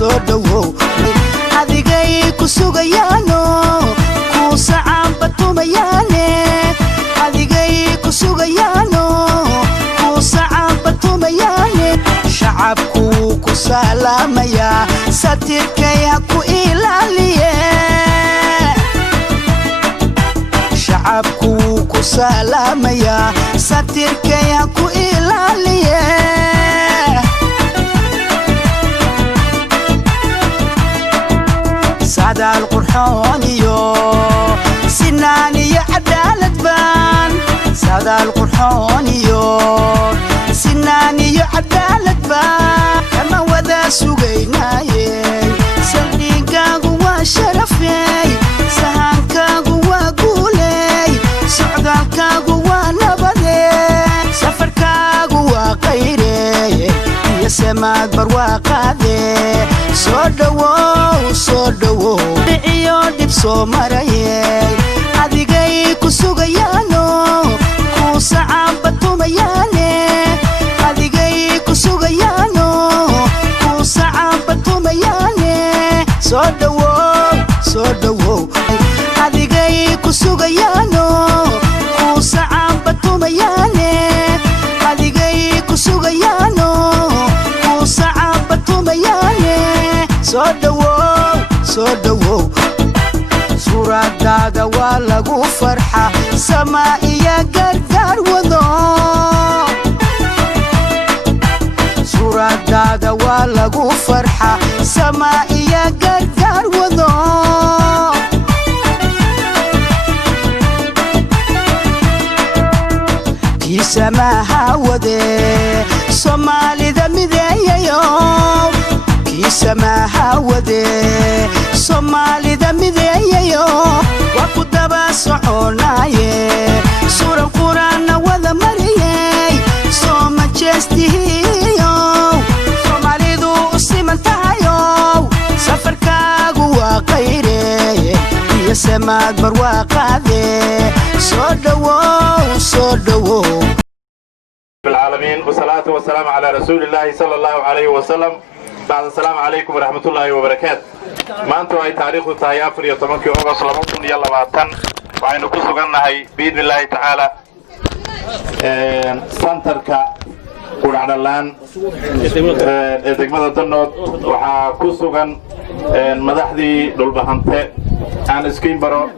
soo dhawow adigay ku sugayaano ku sacaan batumayaane adigay ku sugayaano ku sacaan batumayaane shacabku ku salaamaya satirkay ha ku ilaaliye shacabku ku salaamaya satirkay ha ku ilaaliye سعداء القرحان يو سناني عدالة بان سعداء القرحان يو سناني عدالة بان كما وذا سوغيناي سلقيقا قوى شرفي سهانكا قوى قولي سعدالكا قوى نبضي سفركا قوى قيري يا سماد برواقادي soo dhawow dhiciyo dhib soo marayay adigay ku sugayaano ku sacaan batumayaane adigay ku sugayaano ku sacaan batumayaane soo dhawow adigay ku sugayaano ku sacaan batumayaane adigay ku sugayaano ku sacaan batumayaane soo dhawow suuradaada waa lagu farxa samaa iyo gargaar wado suuradaada waa lagu farxa samaa iyo gargaar wado kii samaaha wade soomaalida mideeyayo سماها ودي صومالي ذا مذييو وكدبا سعوناي سورة القرآن وذا مريي صوم جستيهيو صومالي ذو السيمنتايو سفر كاقو وقيري يا سماك برواقادي صدوو بالعالمين والصلاة والسلام على رسول الله صلى الله عليه وسلم بعد السلام عليكم ورحمة الله وبركاته ما أنتوا هاي تاريخ تاي أفريقيا طبعاً كي أوغا صلمتون يلا واتن وعين كسو قلنا هاي بإذن الله تعالى سنتركا قول على اللان دقمة النوت وحا كسو قن مدحدي دولبهانتي عن سكين برو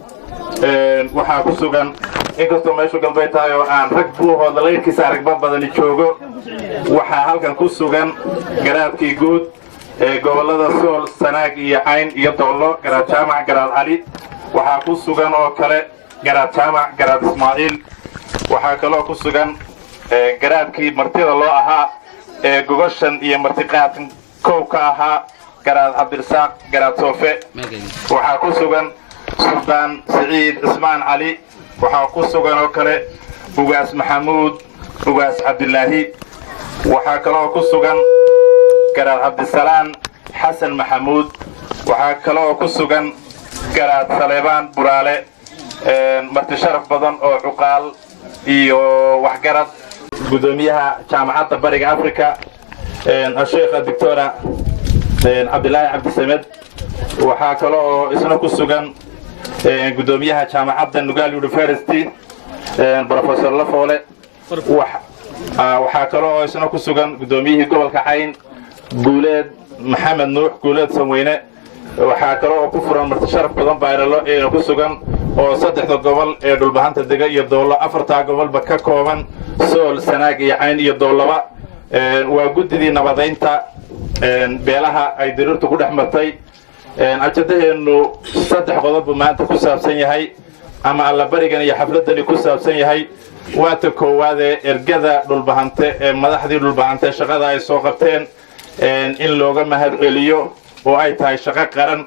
وحا كسو قن inkastoo meeshu galbeetaayo aan rag buuhooda layrkiisa aragbad badani joogo waxaa halkan ku sugan garaadkii guud ee gobolada sool sanaag iyo cayn iyo doollo garaad jaamac garaad cali waxaa ku sugan oo kale garaad jaamac garaad ismaaciil waxaa kaloo ku sugan garaadkii martida loo ahaa ee gogoshan iyo martiqaadkan kow ka ahaa garaad cabdirasaaq garaad soofe waxaa ku sugan suldaan siciid cismaan cali waxaa ku sugan oo kale ugaas maxamuud ugaas cabdilaahi waxaa kaloo ku sugan garaad cabdisalaan xasan maxamuud waxaa kaloo ku sugan garaad saleebaan buraale marti sharaf badan oo cuqaal iyo waxgarad gudoomiyaha jaamacadda bariga afrika الشيخ الدكتورة عبد الله عبد السمد waxaa kaloo isna ku sugan gudoomiyaha jaamacadda Nugaal University Professor Lafoole waxaa kaloo isna ku sugan gudoomiyihii gobolka Cayn Guuleed Maxamed Nuux Guuleed Samweyne waxaa kaloo ku furan marti sharaf badan bayralo ee ku sugan oo saddexda gobol ee dhulbahanta dega iyo dowlo afarta gobolba ka kooban Sool Sanaag iyo Cayn iyo Dowlaba waa gudidii nabadeynta beelaha ay dirirtu ku dhaxmartay ajadaheenu saddex qodob maanta ku saabsan yahay ama alla barigan iyo xafladani ku saabsan yahay waata koowaade ergada dhulbahante ee madaxdii dhulbahante shaqada ay soo qabteen in looga mahad celiyo oo ay tahay shaqo qaran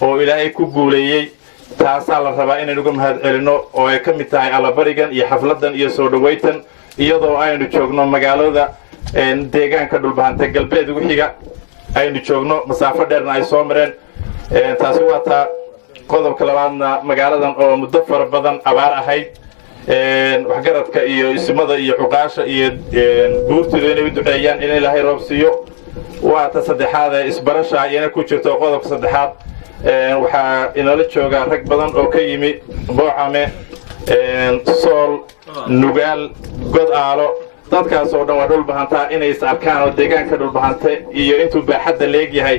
oo ilaahay ku guuleeyay taasaa la rabaa inaynu uga mahad celino oo ay ka mid tahay alla barigan iyo xafladan iyo soo dhawaytan iyadoo aynu joogno magaalada deegaanka dhulbahante galbeed ugu xiga aynu joogno masaafo dheerna ay soo mareen taasi waa taa qodobka labaadna magaaladan oo muddo fara badan abaar ahayd waxgaradka iyo ismada iyo cuqaasha iyo buurtooda inay u duceeyaan in ilaahay roob siiyo waa ta saddexaad ee isbarasha ayana ku jirto qodobka saddexaad waxaa inala jooga rag badan oo ka yimi Boocame Sool Nugaal Godaalo dadkaas oo dhan waa dhulbahanta inay is arkaan oo deegaanka dhulbahanta iyo intuu baaxadda leegyahay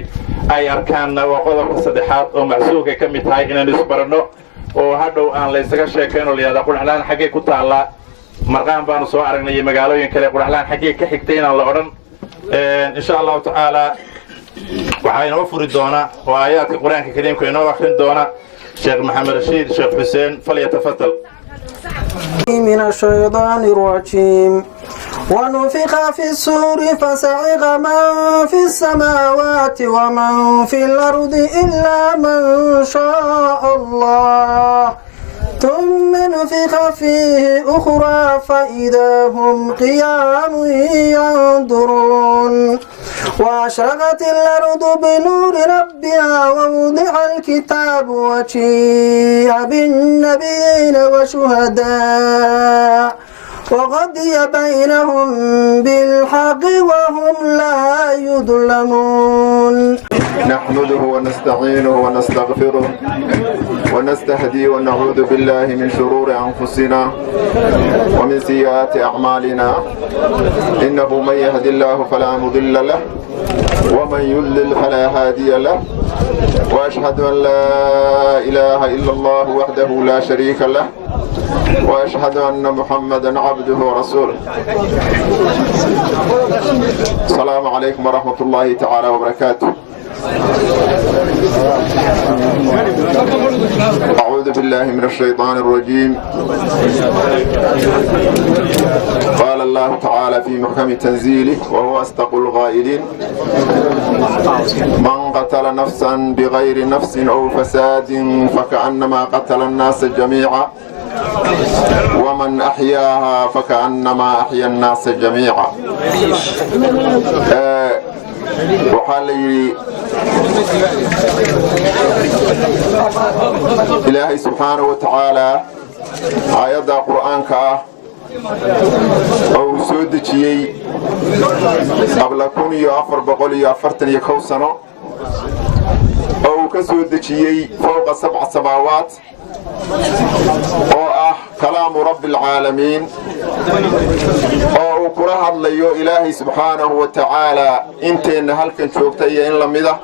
ay arkaan waa qodobka saddexaad oo macsuulka ka mid tahay inaan isbarano oo hadhow aan la isaga sheekayno leeyahay quraxlaan xagee ku taala marqaan baanu soo aragnay magaalooyin kale quraxlaan xagee ka xigtay inaan la oran insha Allah ta'ala waxayna furi doona oo aayaadka quraanka kariimka inoo akhrin doona Sheikh Maxamed Rashiid Sheikh Xuseen falyatafadal من الشيطان الرجيم ونفخ في الصور فصعق من في السماوات ومن في الأرض إلا من شاء الله ثم نفخ فيه أخرى فإذا هم قيام ينظرون وأشرقت الأرض بنور ربها ووضع الكتاب وجيء بالنبيين وشهداء وقضي بينهم بالحق وهم لا يظلمون نحمده ونستعينه ونستغفره ونستهديه ونعوذ بالله من شرور أنفسنا ومن سيئات أعمالنا إنه من يهد الله فلا مضل له ومن يضلل فلا هادي له وأشهد أن لا إله إلا الله وحده لا شريك له وأشهد أن محمدا عبده ورسوله. السلام عليكم ورحمة الله تعالى وبركاته. أعوذ بالله من الشيطان الرجيم. قال الله تعالى في محكم تنزيله وهو أصدق القائلين: من قتل نفسا بغير نفس أو فساد فكأنما قتل الناس جميعا ومن أحياها فكأنما أحيا الناس جميعا. وحال إلهي سبحانه وتعالى آيات القرآن أو سودتي قبل كوني أفر بقولي أفرتني كوسنا أو كسودتي فوق 7 سماوات أو كلام رب العالمين أو كره الله إلهي سبحانه وتعالى أنت إن هلكن شوكتي إن لمده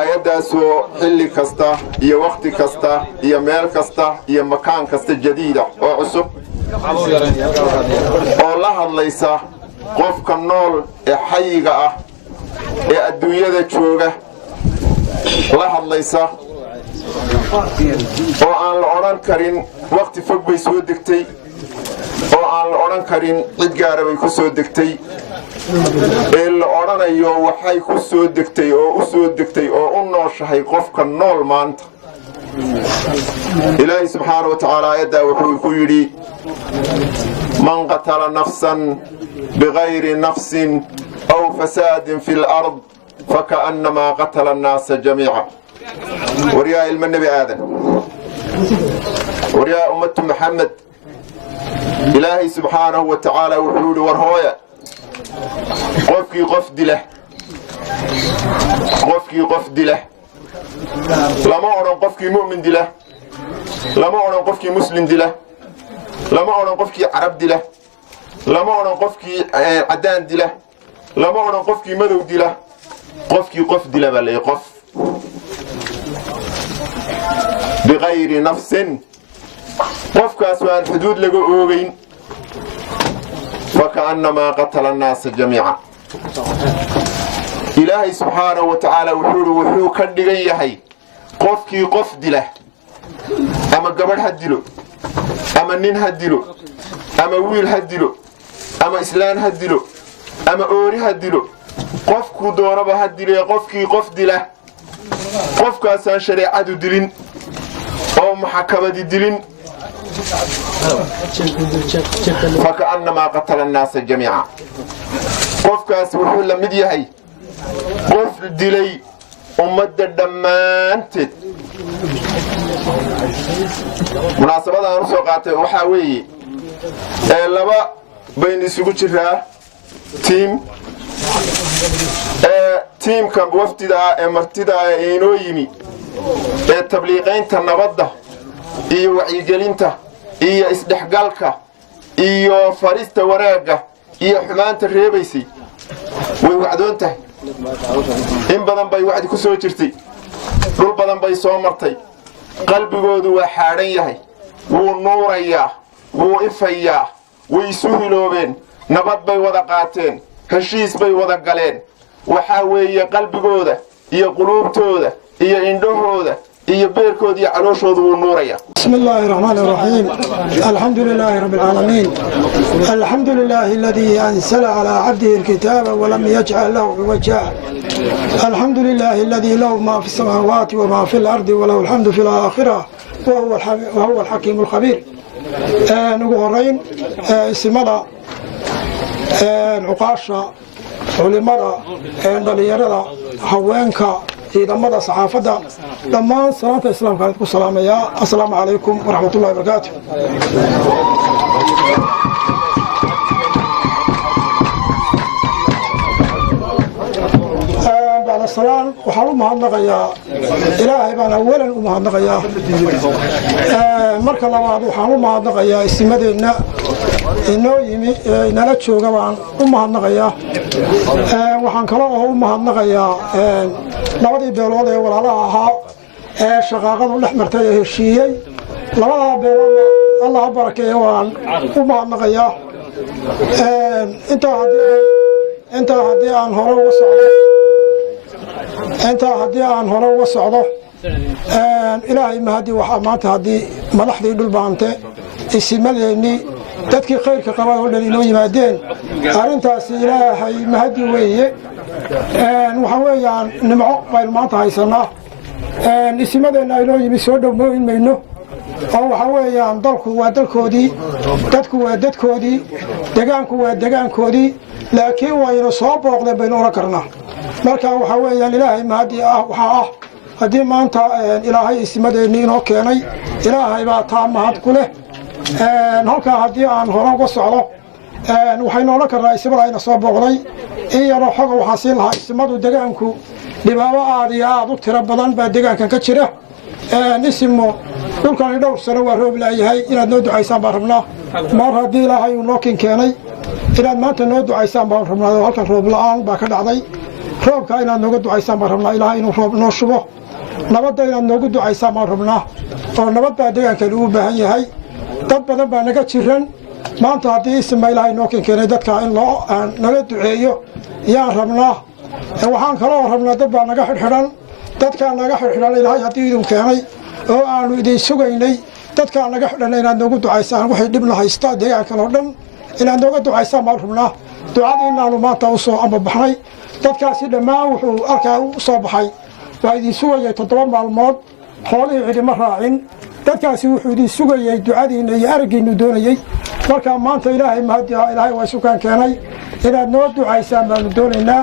آياداسو حلي كستا يا وقت كستا يا ميل كستا يا مكان كستا جديدة أو عصب أو الله ليس قفك النول حيقة الدنيا ذا شوكة الله ليس oo aan la oran karin waqti fog bay soo degtay oo aan la oran karin cid gaar ah bay ku soo degtay ee la oranayo waxay ku soo degtay oo u soo degtay oo u nooshahay qofka nool maanta. Ilaahi subhanahu wa ta'ala ayada wuxuu ku yiri: man qatala nafsan bighayri nafsin aw fasadin fil ard faka'annama qatala an-nas jami'an. ورياء النبي آدم ورياء أمة محمد. إلهي سبحانه وتعالى وحلول ورهوية قفكي قفد له قفكي قفد له لما أعلم قفكي مؤمن دي له لما أعلم قفكي مسلم دي له لما أعلم قفكي عرب دي له لما أعلم قفكي عدان دي له لما أعلم قفكي مدو دي له قفكي قفد له بل يقف بغير نفس قفك أسوان حدود لقوغين فكأنما قتل الناس جميعا. إلهي سبحانه وتعالى وحو كدغيهي قفكي قفد له أما قبل هدلو أما نين هدلو أما ويل هدلو أما إسلام هدلو أما أوري هدلو قفكو دورب هدلو قفكي قفد له قفك أسان شريعة دلين أو محكمة دلين فكأنما قتل الناس جميعا. قفك أسوحو لمديهي قف دلي أمد الدمانتد. مناسبة أنا سوقات وحاوي لبا بين سوق تيم tiimka wafdida martida inoo yimi tabliiqaynta nabadda iyo wacyigelinta iyo isdhexgalka iyo farista wanaagga iyo xumaanta reebaysay way wacdoon tahay in badan bay wacdi ku soo jirtay dhul badan bay soo martay qalbigoodu waa xaadhan yahay wuu nuurayaa wuu ifayaa way isu hiloobeen nabad bay wada qaateen heshiis bay wada galeen waxaa weeye qalbigooda iyo quluubtooda iyo indhahooda iyo beerkooda iyo calooshooda wuu nuurayaa. بسم الله الرحمن الرحيم الحمد لله رب العالمين الحمد لله الذي أنزل على عبده الكتاب ولم يجعل له عوجا الحمد لله الذي له ما في السماوات وما في الأرض وله الحمد في الآخرة وهو الحكيم الخبير نقولين اسمنا عقاشة علماء دليرة هوانكا ciidamada saxaafadda dhammaan salaanta islaamka aan ku salaamayaa assalaamu calaykum waraxmatullahi wabarakaatu بعد السلام waxaan u mahadnaqayaa ilaahay baan awalan u mahadnaqayaa marka labaad waxaan u mahadnaqayaa isimadeenna inoo yimi nala jooga baan u mahadnaqayaa waxaan kale oo u mahadnaqayaa labadii beelood ee walaalaha ahaa ee shaqaaqadu dhex martay ee heshiiyey labadaa beelood allah ha barakeeya waan u mahadnaqayaa intaa haddii aan hore uga socdo ilaahay mahadi waxaa maanta haddii madaxdii dhulbaante isimadeennii dadkii khayrka qabay oo dhan inoo yimaadeen arrintaasi ilaahay mahadi weeye waxaa weeyaan nimco baynu maanta haysanaa isimadeenna aynoo yimi soo dhowmooyin mayno oo waxaa weeyaan dalku waa dalkoodii dadku waa dadkoodii degaanku waa degaankoodii laakiin waynu soo booqdeen baynu oran karnaa marka waxaa weeyaan ilaahay mahadi ah waxaa ah haddii maanta ilaahay isimadeennii inoo keenay ilaahay baa taa mahad ku leh halkaa haddii aan hore uga socdo waxaynu odhan karnaa isimada ayna soo booqday in yaroo xoga waxaa siin lahaa isimadu degaanku dhibaabo aad iyo aad u tiro badan baa degaankan ka jira isimo dhulkani dhowr sano waa roob laayahay inaad noo ducaysaan baan rabnaa mar haddii ilaahay uu noo keenay inaad maanta noo ducaysaan baan rabnaa oo halkan roob la-aan baa ka dhacday roobka inaad nooga ducaysaan baan rabnaa ilaahay inuu roob noo shubo nabadda inaad noogu ducaysaan baan rabnaa oo nabad baa deegaankani u baahan yahay dad badan baa naga jiran maanta haddii isima ilaahay noo keenay dadka in loo naga duceeyo yaan rabnaa waxaan kaloo rabnaa dad baa naga xidhxidhan dadkaa naga xidhxidhan ilaahay haddii idin keenay oo aanu idin sugaynay dadkaa naga xidhan inaad noogu ducaysaan waxay dhibna haysta deegaankan oo dhan inaad nooga ducaysaan baan rabnaa ducadii inaanu maanta u soo ambabaxnay dadkaasi dhammaan wuxuu arkaa u soo baxay waa idin sugayay 7 maalmood xoolihii cidima raacin dadkaasi wuxuu idin sugayay ducadiinna iyo araggiinnu doonayey marka maanta ilaahay mahadi ilaahay waa sukaan keenay inaad noo ducaysaan baanu doonaynaa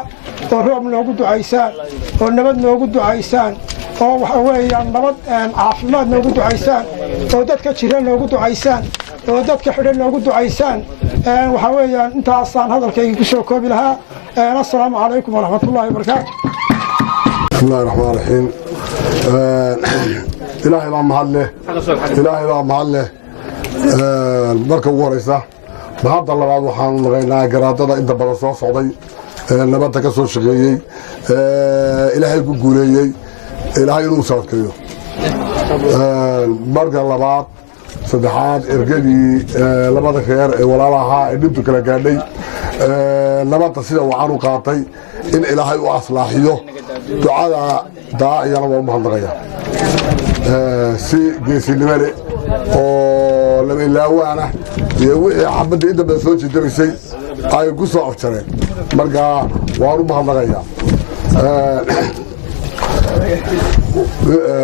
oo roob noogu ducaysaan oo nabad noogu ducaysaan oo waxa weeyaan nabad caafimaad noogu ducaysaan oo dadka jira noogu ducaysaan oo dadka xidhan noogu ducaysaan waxa weeyaan intaasaan hadalkayga ku soo koobi lahaa assalaamu calaykum waraxmatullaahi wabarakaatu بسم الله الرحمن الرحيم إلهي بقى محله marka ugu horeysa mahadda labaad waxaan naqaynaa garaadada inta badan soo socday nabadda ka soo shaqeeyey ilaahay ku guuleeyey ilaahay inuu saadkeeyo marka labaad saddexaad ergadii labada reer ee walaalaha ee dhibtu kala gaadhay nabadda sida wacan u qaatay in ilaahay u aslaaxiyo ducada daa iyana waa u mahadnaqaya si geesinimo leh oo lama ilaawaana iyo wixii xabadda inta badan soo jeedinaysay ay ku soo afjareen marka waan u mahadnaqayaa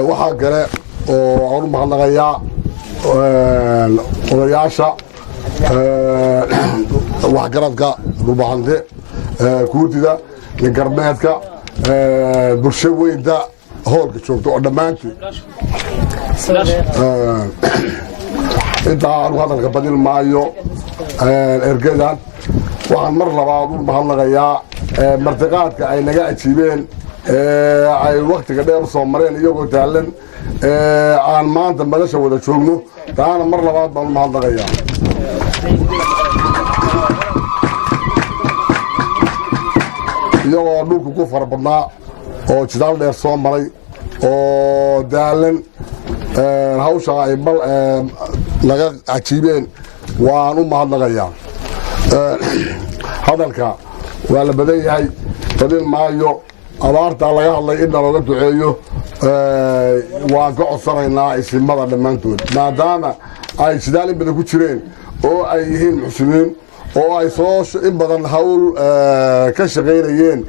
waxaa kale oo aan u mahadnaqayaa odayaasha waxgaradka dhulbahante kuurtida ningarmeedka bulsho weynta hoolka joogta oo dhammaantood intaa anugu hadalka badin maayo ergadan waxaan mar labaad u mahadnaqayaa martiqaadka ay naga ajiibeen ay waktiga dheer soo mareen iyagoo taalan aan maanta madasha wada joogno taana mar labaad baan u mahadnaqayaa iyagoo dhulka ku fara badnaa oo jidaal dheer soo maray oo daalan hawsha ay naga cajiibeen waan u mahadnaqayaa hadalka waa la badan yahay fadin maayo abaartaa laga hadlay in nalooga duceeyo waan ka codsanaynaa isimada dhammaantood maadaama ay jidaal in badan ku jireen oo ay yihiin muxsiniin oo ay soo in badan hawl ka shaqaynayeen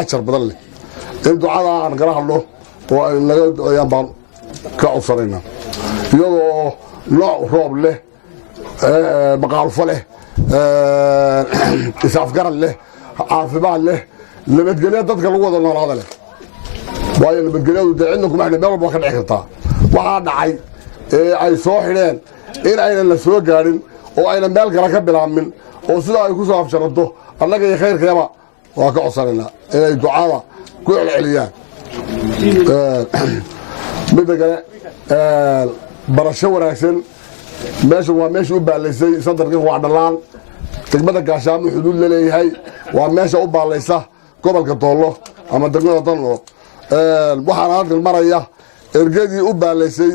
ajar badan leh in ducada aan kala hadlo oo ay naga duceeyaan baan ka codsanaynaa iyadoo nooc roob leh maqaalfo leh isaafgarad leh caafimaad leh nabadgelya dadka lagu wada noolaada leh waayo nabadgelyadu dee cidna kuma xidhin meel walba ka dhici kartaa waxaa dhacay ay soo xidheen in aynan la soo gaadhin oo aynan meel kale ka bilaabmin oo sidaa ay ku soo afjaranto annaga iyo khayrkeeba waa ka codsanaynaa inay ducada ku celceliyaan midda kale barasho wanaagsan meesha waa meesha u baalaysay sandarkan waa dhalaan degmada gaashaamo xuduud la leeyahay waa meesha u baalaysa gobolka doollo ama degmada danlo waxaana halkan maraya ergadii u baalaysay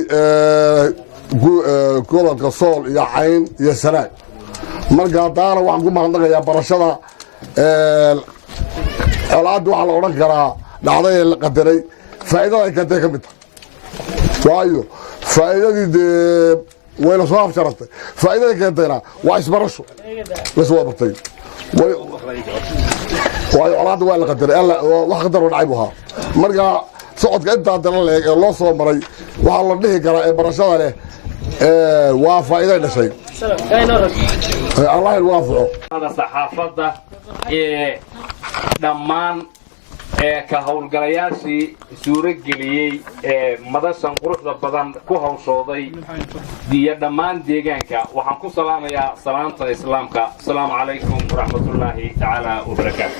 gobolka sool iyo cayn iyo sanaag marka haddaana waxaan ku mahadnaqayaa barashada colaadda waxaa la odhan karaa dhacday ee la qadaray faa'iidada ay keentay ka mid tahay waayo faa'iidadii dee wayna soo afjarantay faa'iidada keentayna waa isbarasho lasoo bartay waayo colaadda waa la qadaray wax qadaroo dhacay buu ahaa marka socodka intaa dala leeg ee loo soo maray waxaa la dhihi karaa ee barashada leh waa faa'iiday dhashay allah il waafaco saxaafadda ee dhammaan ka howlgalayaashii suuro geliyey ee madashan quruxda badan ku hawshooday iyo dhammaan deegaanka waxaan ku salaamayaa salaanta islaamka asalaamu calaykum waraxmatullaahi tacaala wabarakaatu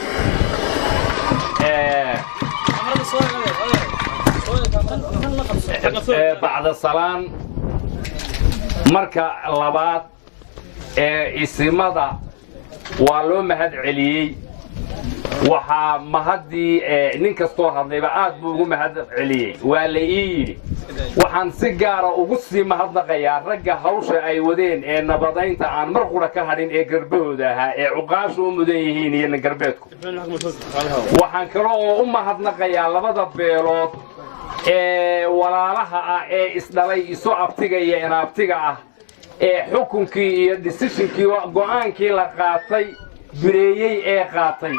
bacda salaan marka labaad isimada waa loo mahad celiyey waxaa mahaddii nin kastoo hadlayba aad buu ugu mahad celiyey waa la ii yidhi waxaan si gaara ugu sii mahadnaqayaa ragga hawsha ay wadeen ee nabadaynta aan mar qura ka hadhin ee garbahooda ahaa ee cuqaasha u mudan yihiin iyo garbeedku waxaan kale oo u mahadnaqayaa labada beelood ee walaalaha ah ee isdhalay isu abtiga iyo inaabtiga ah ee xukunkii iyo decisionkii go'aankii la qaatay bireeyey ee qaatay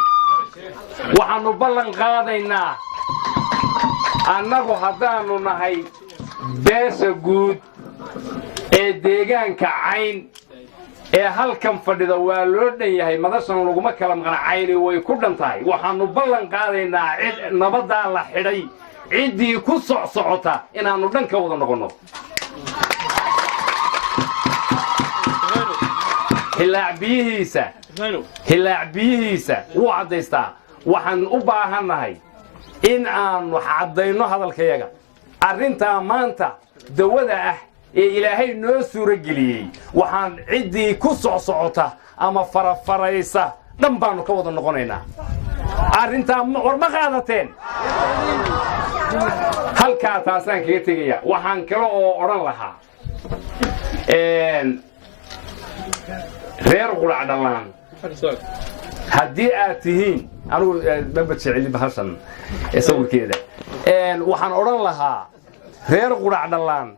waxaannu ballan qaadaynaa annagu haddaannu nahay beesha guud ee deegaanka cayn ee halkan fadhida waa loo dhan yahay madashan laguma kala maqna cayni way ku dhan tahay waxaannu ballan qaadaynaa cid nabaddaa la xidhay ciddii ku socsocota inaannu dhan ka wada noqonno hilaac biyihiisa wuu caddaystaa waxaan u baahannahay in aannu caddayno hadalkayaga arrintaa maanta dawada ah ee ilaahay noo suuro geliyey waxaan ciddii ku socsocota ama farafaraysa dhan baannu ka wada noqonaynaa arrintaa war ma qaadateen halkaa taasaan kaga tegaya waxaan kale oo odhan lahaa reer qurac dhallaan haddii aad tihiin anugu maba jeceli bahashan sawirkeeda waxaan odhan lahaa reer qurac dhallaan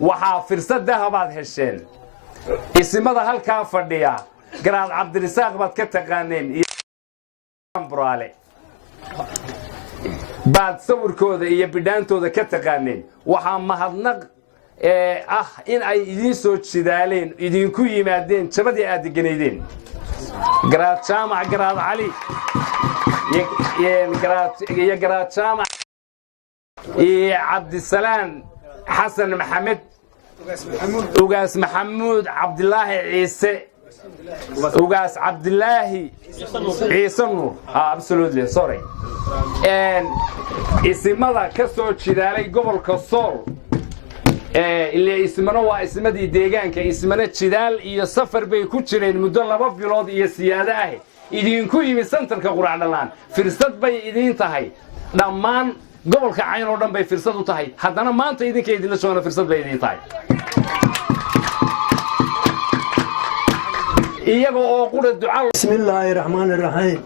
waxaa firsad dahabaad hesheen isimada halkaa fadhiya garaad cabdirisaaq baad ka taqaaneen buraale baad sawirkooda iyo bidhaantooda ka taqaaneen waxaa mahadnaq ah in ay idiin soo jidaaleen idinku yimaadeen jabadii aad deganaydeen garaad jaamac garaad cali iyo garaad jaamac iyo cabdisalaan xasan maxamed ugaas maxamuud cabdilaahi ciise ugaas cabdilaahi ciise nuur absolutely sorry isimada ka soo jidaalay gobolka sool ilaa ismana waa ismadii deegaanka ismana jidaal iyo safar bay ku jireen muddo 2 bilood iyo siyaada ah idinku yimi santarka quraac dhalaan firsad bay idin tahay dhammaan gobolka cayn oo dhan bay firsad u tahay haddana maanta idinka idin soo firsad bay idin tahay iyaga oo qura ducaa bismillaahir rahmaanir rahiim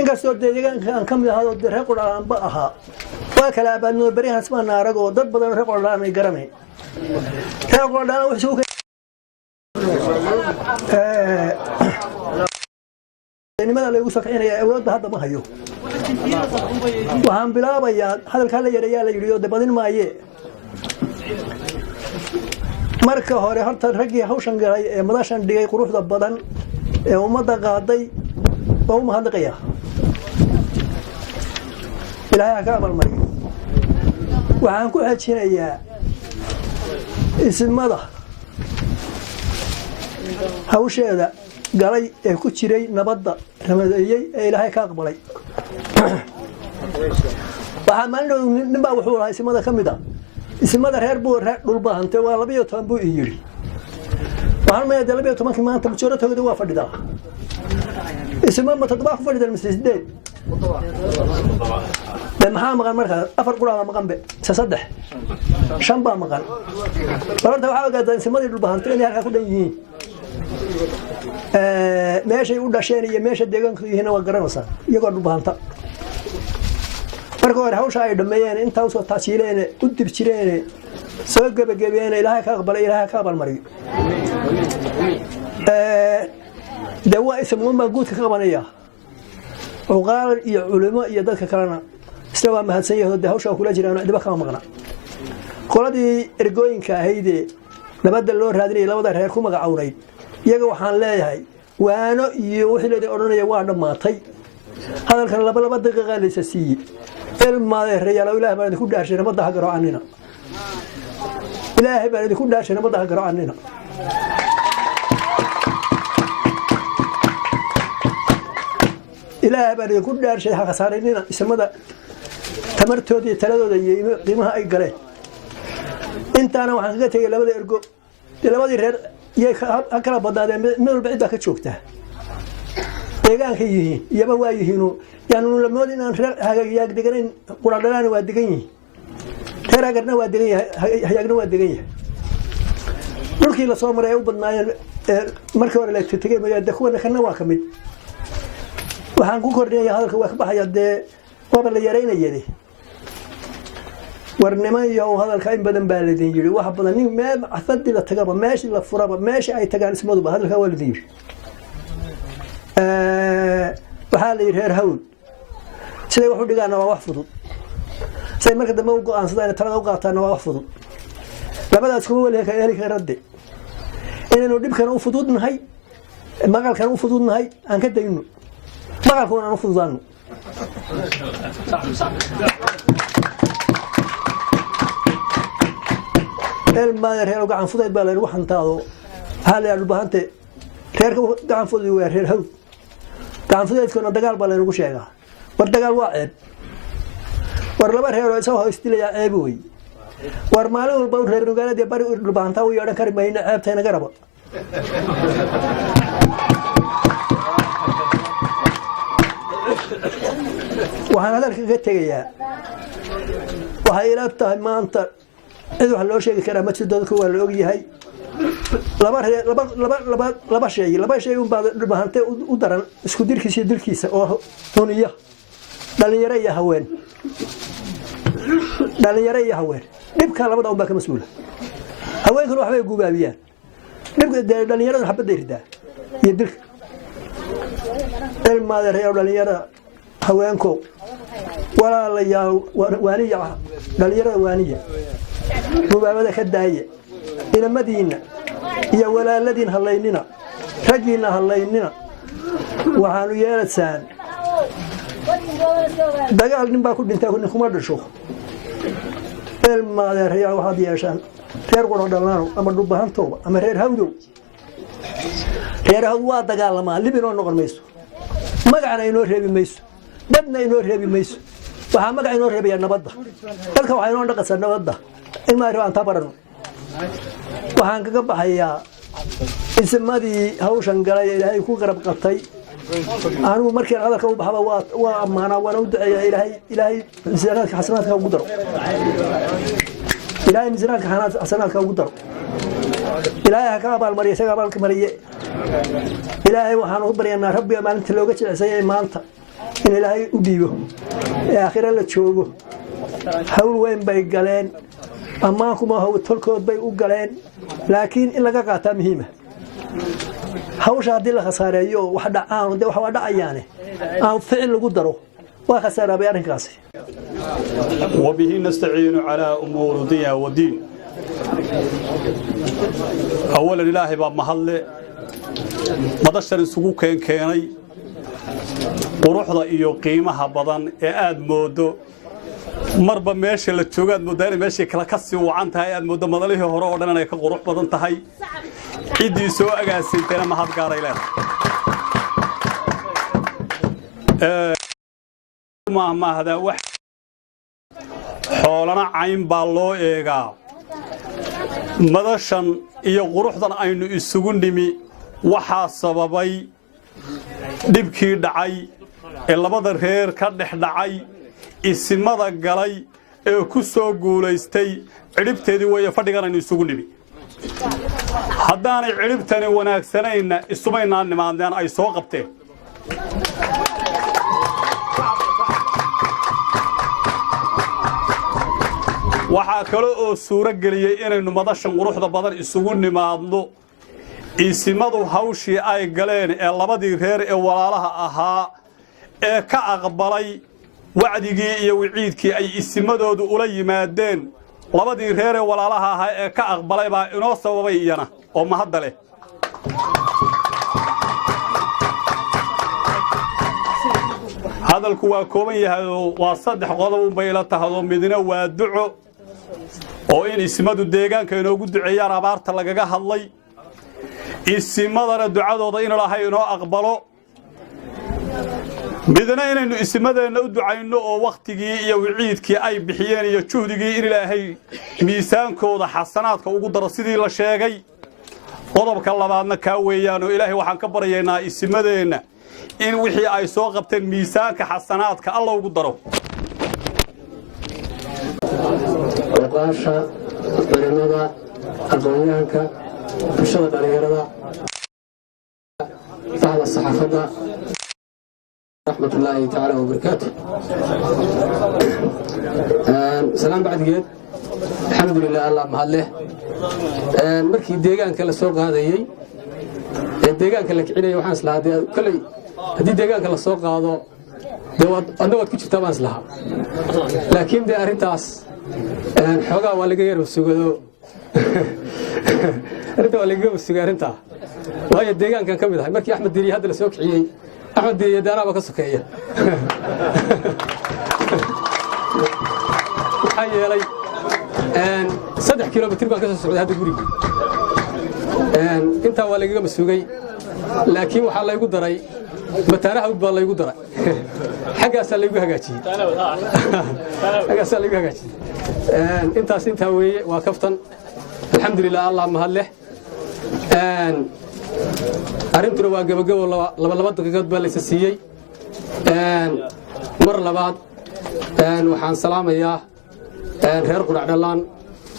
inkastoo deegaankan ka mid ahaa reer quraanba ahaa waa kala abaadnoo barihan ismaan aragoo dad badan reer quraan ay garanay reer quraan wuxuu nimada lagu saxinaya awoodda hadda ma hayo waxaan bilaabayaa hadalka la yareeyaa la yiri oo dabadin maaye marka hore horta raggii hawshan galay ee madashan dhigay quruxda badan ee ummadda qaaday oo mahadnaqaya ilaahay ka abalmariyo waxaan ku xajinayaa ismada hawsheeda galay ee ku jiray nabadda ramadeeyay ee ilaahay ka aqbalay waxaa maalin ninbaa wuxuu lahaa ismada ka mid ah ismada reer buu dhul baahantay waa 12 buu yiri waxaan ma yeelay 12 maanta majority waa fadhidaa isma ma tadbaa ku fadhidaa masjideed maxaa maqan markaa 4 quraaba maqan be 3 5 baa maqan baranta waxaa ogaadaa ismadii dhul baahantay inay halka ku dhan yihiin meeshay u dhasheen iyo meesha deegaanku yihiin waa garanaysaa iyagoo dhul baahanta marka hore hawsha ay dhameeyeen inta soo taasiileen u dib jireen soo gabagabeen ilaahay ka aqbalay ilaahay ka aqbalmariyo dawa ismu ma guud ka qabanaya oo qaar iyo culimo iyo dadka kalena isla mahadsan yahay hawsha kula jiraan dib ka maqna qoladii ergooyinka ahayd nabadda loo raadinay labada reer ku magacawnay iyaga waxaan leeyahay waano iyo wixii la oranaya waa dhamaatay hadalkan laba daqiiqo la siiyay ilmaade reeyalo ilaahay baan ku dhaashay nabadda ha garo anina ilaahay baan ku dhaashay nabadda ha garo anina ilaahay baan ku dhaashay ha khasaarinina ismada tamartoodii taladooda iyo qiimaha ay galeen intaana waxaan kaga tagay labada ergo labadii reer iyo kala badnaadeen mid walba cid baa ka joogta deegaanka yihiin iyaba waa yihiin yaanu la moodin inaan reer hagaag deganayn quraadhaan waa degan yihiin reer hagaagna waa degan yahay hagaagna waa degan yahay dhulkii la soo maray u badnaayeen markii hore la tagay magaalada kuwana kana waa kamid waxaan ku kordhiyay hadalka waa ka baxaya dee waba la yareynayay warnimo iyo hadalka in badan baa la idin yiri wax badan nin meel afadi la tagaba meeshii la furaba meeshii ay tagaan ismaduba hadalka waa la idin yiri waxaa la yiri reer hawl siday wax u dhigaana waa wax fudud say marka dambe u go'aansadaan talada u qaataana waa wax fudud labadaas kuma wali ka heli karade inaynu dhibkan u fududnahay maqalkan u fududnahay aan ka dayno maqalkan aan u fududaano ilmaade reer gacan fudeed baa la yiri waxan taado hal yaa dhubahante reerka gacan fudeed waa reer hawl gacan fudeedkuna dagaal baa la yiri sheegaa war dagaal waa ceeb war laba reer oo soo hoostilaya ceeb way war maalin walba reer magaalada bari u dhubahanta u yeeran kari mayna ceebtayna garaba waxaan hadalka ka tegayaa waxay ila tahay maanta cid wax loo sheegi karaa masjidooda waa la og yahay laba shay un baa dhubahante u daran isku dirkiisa dilkiisa oo huniya dhalinyaro iyo haween dhibka labada un baa ka mas'uula haweenkuna waxbay gubaabiyaan dhibka dhalinyarada xabadda irdaa iyo dilka ilmaada reer dhalinyarada haweenko walaalayaal waaniya dhalinyarada waaniya mubaabada ka daaya inamadiina iyo walaaladiin halaynina raggiina halaynina waxaanu yeelaysaan dagaal nin baa ku dhintay nin kuma dhasho ilmaadeerayaal waxaad yeeshaan reer qudhodhalaano ama dhulbahantooba ama reer hawdow reer hawd waa dagaalamaa libinoo noqon mayso magacna inoo reebi mayso dadna inoo reebi mayso waxaa magac inoo reebayaa nabadda dalka waxaa inoo dhaqaysaa nabadda ilmaa reer aan taa barano waxaan kaga baxayaa ismadii hawshan galay ilaahay ku garab qabtay anigu markii hadalka u baxaba waa ammaanaa waana u duceeyaa ilaahay miisaanka xasanaadka ugu daro ilaahay miisaanka xasanaadka ugu daro ilaahay ha ka abaalmariya isaga abaalka mariye ilaahay waxaan u baryanaa rabbiga maalinta looga jecelsayay maanta in ilaahay u dhiibo ee aakhira la joogo hawl weyn bay galeen ammaankuma tolkood bay u galeen laakiin in laga qaataa muhiima hawsha haddii la khasaareeyo wax dhacaan de wax waa dhacayaane aan ficil lagu daro waa khasaaraabay arrinkaasi وبه نستعين على أمور الدنيا والدين أولا إلهي باب محل مدشر السقوق كيني quruxda iyo qiimaha badan ee aad moodo marba meesha la joogaad moodaan meesha kala ka sii wacan tahay aad moodo madalihii hore oo dhan ay ka qurux badan tahay cidii soo agaasintayna mahad gaaray leedahay ma hada wax xoolana cayn baa loo eegaa madashan iyo quruxdan aynu isugu nimi waxaa sababay dhibkii dhacay ee labada reer ka dhex dhacay isimada galay ee ku soo guulaystay cidhibteedii weeye fadhigan aynu isugu nimi haddaanay cidhibtani wanaagsanayna isumaynaan nimaadeen ay soo qabteen waxaa kale oo suuro geliyey inaynu madashan quruxda badan isugu nimaadno isimadu hawshii ay galeen ee labadii reer ee walaalaha ahaa ee ka aqbalay wacdigii iyo wiciidkii ay isimadoodu ula yimaadeen labadii reer ee walaalaha ahaa ee ka aqbalay baa inoo sababay iyana oo mahadda leh hadalku waa kooban yahay waa saddex qodob unbay ila tahdo midna waa duco oo in isimadu deegaanka inoogu duceeyaan abaarta lagaga hadlay isimadana ducadooda in ilaahay inoo aqbalo midna inaynu isimadeenna u ducayno oo waqtigii iyo wiciidkii ay bixiyeen iyo juhdigii in ilaahay miisaankooda xasanaadka ugu daro sidii la sheegay qodobka labaadna kaa weeyaan oo ilaahay waxaan ka baryaynaa isimadeenna in wixii ay soo qabteen miisaanka xasanaadka alla ugu daro oqaasha culimada aqoonyahanka bulshada dhalinyarada bahda saxaafadda raxmatullaahi tacaala wabarakaatu salaam bacdigeed alxamdulilah allah mahadleh markii deegaanka la soo qaadayey ee deegaanka la kicinayay waxaan islahaa dee kolley haddii deegaanka la soo qaado dee adna waad ku jirtaa baan islahaa laakiin dee arrintaas xoogaa waa laga yar sugado arrinta waa lagaga sugay arrintaa waayo deegaankan ka mid ahay markii axmed diiriye hadda la soo kiciyey axmed diiriye daanaaba ka sokeeya waxaa yeelay 3 kilomitir baan ka soo socday hadda guriga intaa waa lagaga masugay laakiin waxaa laygu daray mataanaha ud baa laygu daray xaggaasaa laygu hagaajiyey intaas intaa weeye waa kaftan alxamdulilah allah mahadleh arrintuna waa gabagabo laba daqiiqood baa laysa siiyey mar labaad waxaan salaamayaa reer qudhacdhallaan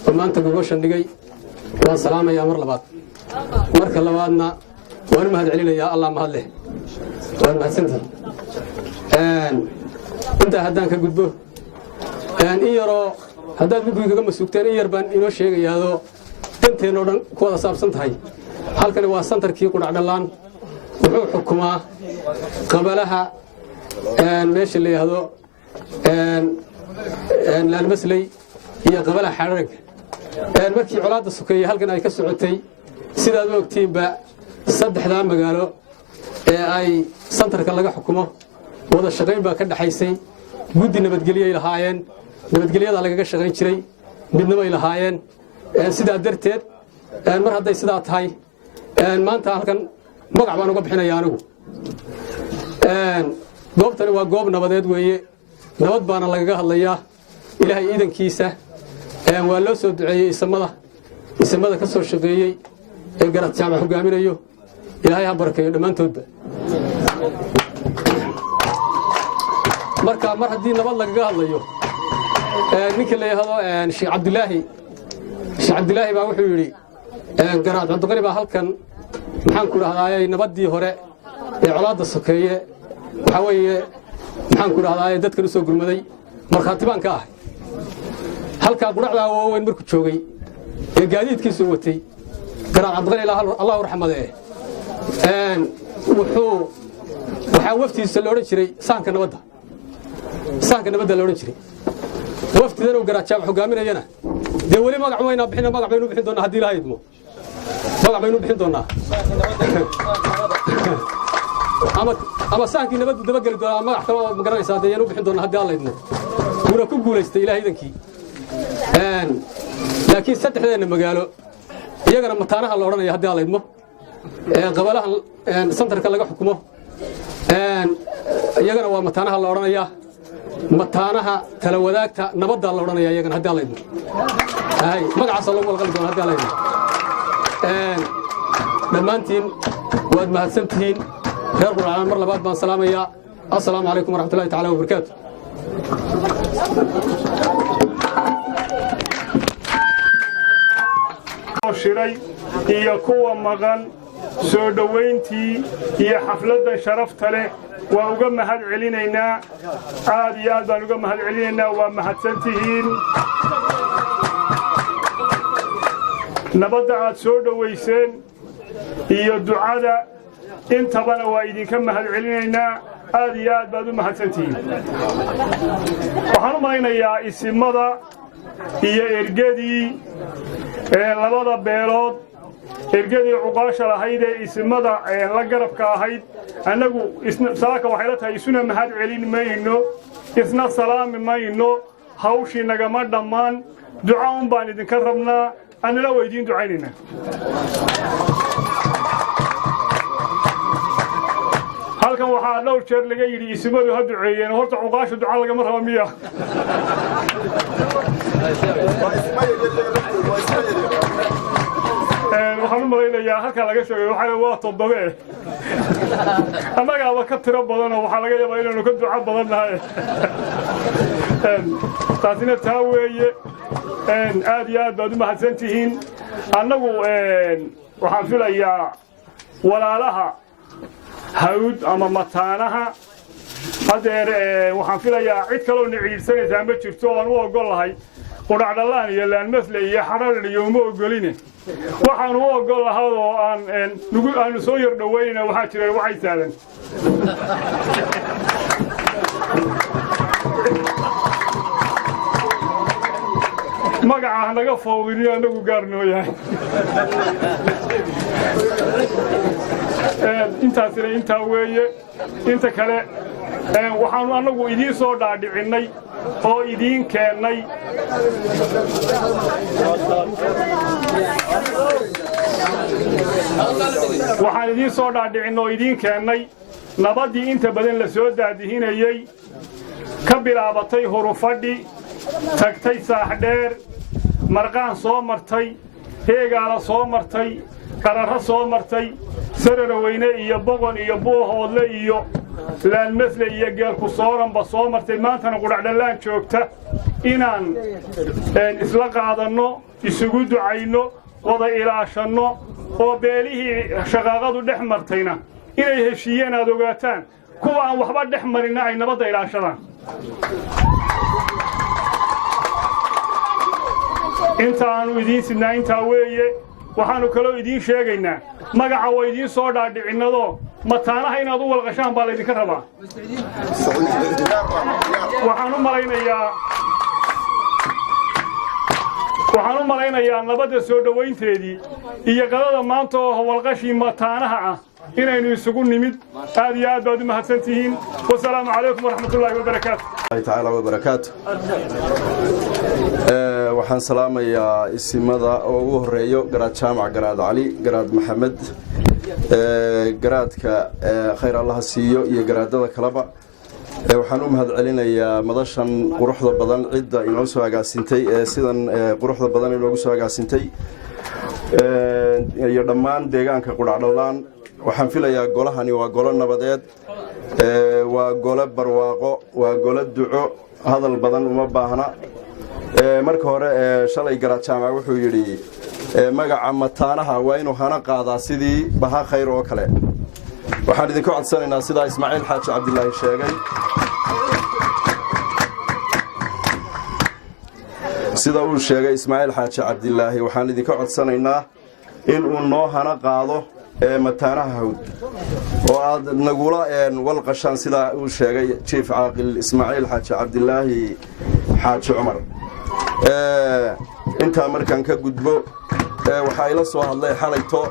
oo maanta gogoshan dhigay waan salaamayaa mar labaad marka labaadna waan u mahad celinayaa allah mahadleh waan mahadsantihi intaa haddaan ka gudbo in yaroo haddaad gudbigaga masuugteen in yar baan inoo sheegayaadoo danteennoo dhan ku wada saabsan tahay halkani waa santarkii qudhacdhallaan wuxuu xukumaa qabalaha meesha la yidhaahdo laalmasley iyo qabalaha xadharanka markii colaadda sokeeye halkan ay ka socotay sidaad u ogtiinba 3 magaalo ee ay santarka laga xukumo wada shaqayn baa ka dhaxaysay guddi nabadgelyoay lahaayeen nabadgelyadaa lagaga shaqayn jiray midnimay lahaayeen sidaa darteed mar hadday sidaa tahay maanta halkan magac baan uga bixinaya anigu goobtani waa goob nabadeed weeye nabad baana lagaga hadlayaa ilaahay iidankiisa waa loo soo duceeyey isamada ka soo shaqeeyey ee garad jaamac hogaaminayo ilaahay ha barakeeyo dhammaantoodba marka mar haddii nabad lagaga hadlayo ninka la yidhaahdo sheekh cabdilaahi baa wuxuu yidhi garaad cabdiqani baa halkan maxaan ku dhahdaayey nabaddii hore ee colaadda sokeeye waxaa weeye maxaan ku dhahdaayey dadkan u soo gurmaday markhaati baan ka ahay halkaa qudhacdaa waaweyn markuu joogay ee gaadiidkiisu watay garaad cabdiqani allahu raxmade waxaa waftiisa la odhan jiray saanka nabadda la odhan jiray waftidan uu garaad jaamac hogaaminayana dee weli magac waynaa bixina magac baynu bixin doonaa haddii ilaha idmo magac baynu bixin doonaa ama saankii nabaddu dabageli doonaa magac kale oo magaranaysaa dee yaanu bixin doonaa haddii alla idmo wuuna ku guulaystay ilaah idankii laakiin saddexdeenna magaalo iyagana mataanaha la odhanaya haddii alla idmo qabalaha santarka laga xukumo iyagana waa mataanaha la odhanayaa mataanaha tala wadaagta nabaddaa la odhanaya iyagana haddii alla idmo magacaasa loogu walqali doona haddii alla idmo dhammaantiin waad mahadsan tihiin reer quracaan mar labaad baan salaamayaa assalaamu calaykum waraxmatullahi tacaala wabarakaatu shiray iyo kuwa maqan soo dhowayntii iyo xafladda sharafta leh waa uga mahad celinaynaa aad iyo aad baan uga mahad celinaynaa waa mahadsantihiin nabadda aad soo dhowayseen iyo ducada intabana waa idinka mahad celinaynaa aad iyo aad baad u mahadsantihiin waxaan u malaynayaa isimada iyo ergadii labada beelood ergadii cuqaasha lahayd ee isimada la garabka ahayd annagu saaka waxay la tahay isuna mahad celin mayno isna salaami mayno hawshii nagama dhammaan duca un baan idinka rabnaa annana waa idiin ducaynaynaa halkan waxaa dhowr jeer laga yidhi isimadu ha duceeyeen horta cuqaasha duca lagama raba miya waxaan u malaynayaa halkaa laga sheegay waxaa waa 7 annagaaba ka tiro badanoo waxaa laga yaabaa inaynu ka duco badannahay taasina taa weeye aad iyo aad baad u mahadsan tihiin annagu waxaan filayaa walaalaha hawd ama mataanaha hadeer waxaan filayaa cid kaloo na ciidsanaysaa ma jirto aan u ogol lahay qudhacdhallaan iyo laanmasle iyo xadhaadhan iyo uma ogoline waxaan u ogol lahaa oo aanu soo yar dhowaynayna waxaa jira waxay taadan magaca naga fawdiniyo anagu gaar noo yahay intaasina intaa weeye inta kale waxaanu annagu idiin soo dhaadhicinnay oo idiin keennay waxaan idiin soo dhaadhicinna oo idiin keennay nabaddii inta badan la soo daadihinayey ka bilaabatay hurufadhi tagtay saaxdheer marqaan soo martay heegaala soo martay qararro soo martay sararoweyne iyo boqon iyo buuhoodle iyo laalmasle iyo geelku sooranba soo martay maantana qudhacdhallaan joogta inaan isla qaadanno isugu ducayno wada ilaashanno oo beelihii shaqaaqadu dhex martayna inay heshiiyeen aad ogaataan kuwa aan waxba dhex marinna ay nabadda ilaashadaan inta aanu idiin sidnaa intaa weeye waxaannu kaloo idiin sheegaynaa magaca waa idiin soo dhaadhicinnadoo mataanaha inaad u walqashaan baa laydinka rabaa waxaan u malaynayaa nabadda soo dhowaynteedii iyo qadada maanta oo walqashii mataanaha ah inaynu isugu nimid aad iyo aad baad u mahadsan tihiin wasalaamu calaykum waraxmatullaahi wabarakaatu tacaala wabarakaatu waxaan salaamayaa isimada oo ugu horeeyo garaad jaamac garaad cali garaad maxamed garaadka khayr allaha siiyo iyo garaadada kaleba waxaan u mahad celinayaa madashan quruxda badan cidda inoo soo agaasintay sidan quruxda badan inoogu soo agaasintay iyo dhammaan deegaanka qudhacdhallaan waxaan filayaa golahani waa golo nabadeed waa golo barwaaqo waa golo duco hadal badan uma baahna marka hore shalay garaad jaamac wuxuu yidhi magaca mataanaha waa inuu hana qaadaa sidii baha khayr oo kale waxaan idinka codsanaynaa sidaa ismaaciil xaaji cabdilaahi sheegay sida uu sheegay ismaaciil xaaji cabdilaahi waxaan idinka codsanaynaa inuu noo hana qaado mataanaha hawd oo aad nagula walqashaan sidaa uu sheegay jiif caaqil ismaaciil xaaji cabdilaahi xaaji cumar intaa markaan ka gudbo waxaa ila soo hadlay xalayto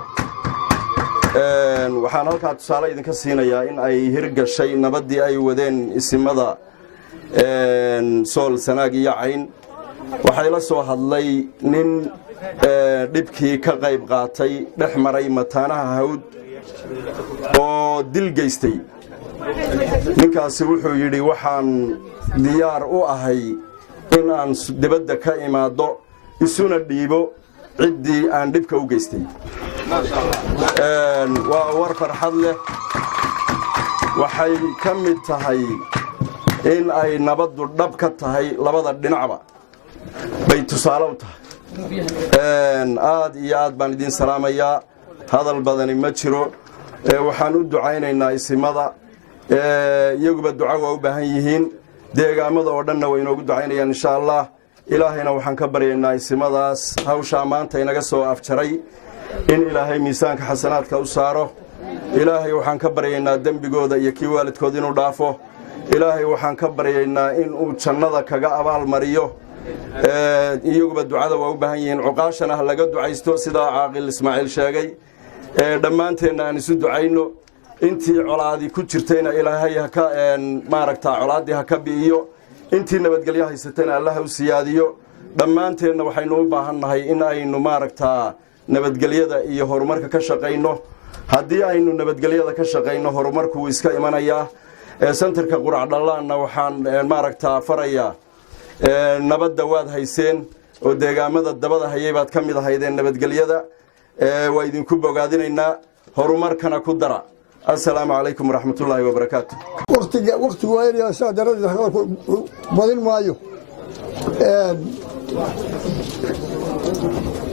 waxaan halkaa tusaale idinka siinayaa in ay hirgashay nabaddii ay wadeen isimada sool sanaag iyo cayn waxaa ila soo hadlay nin dhibkii ka qayb qaatay dhex maray mataanaha hawd oo dil geystay ninkaasi wuxuu yidhi waxaan diyaar u ahay in aan dibadda ka imaado isuna dhiibo ciddii aan dhibka u geystay waa war farxad leh waxay ka mid tahay in ay nabaddu dhab ka tahay labada dhinacba bay tusaale u tahay aad iyo aad baan idiin salaamayaa hadal badani ma jiro waxaan u ducaynaynaa isimada iyaguba duco waa u baahan yihiin deegaamada oo dhanna way inoogu ducaynayaan insha allah ilaahayna waxaan ka baryaynaa isimadaas hawshaa maanta inaga soo afjaray in ilaahay miisaanka xasanaadka u saaro ilaahay waxaan ka baryaynaa dembigooda iyo kii waalidkood inuu dhaafo ilaahay waxaan ka baryaynaa inuu jannada kaga abaal mariyo iyaguba ducada waa u baahan yihiin cuqaashana ha laga ducaysto sidaa caaqil ismaaciil sheegay dhammaanteenna aan isu ducayno intii colaadii ku jirtayna ilaahay haka maaragtaa colaaddii ha ka bi'iyo intii nabadgelyo haysatayna allaha u siyaadiyo dhammaanteenna waxaynu u baahannahay in aynu maaragtaa nabadgelyada iyo horumarka ka shaqayno haddii aynu nabadgelyada ka shaqayno horumarku wuu iska imanayaa sentarka quracdhallaanna waxaan maaragtaa farayaa nabadda waad hayseen oo deegaamada dabada hayay baad ka mid ahaydeen nabadgelyada waa idinku bogaadinaynaa horumarkana ku dara assalaamu calaykum waraxmatullaahi wabarakaatu waqtigu waa yaryaa saa daradeed badin maayo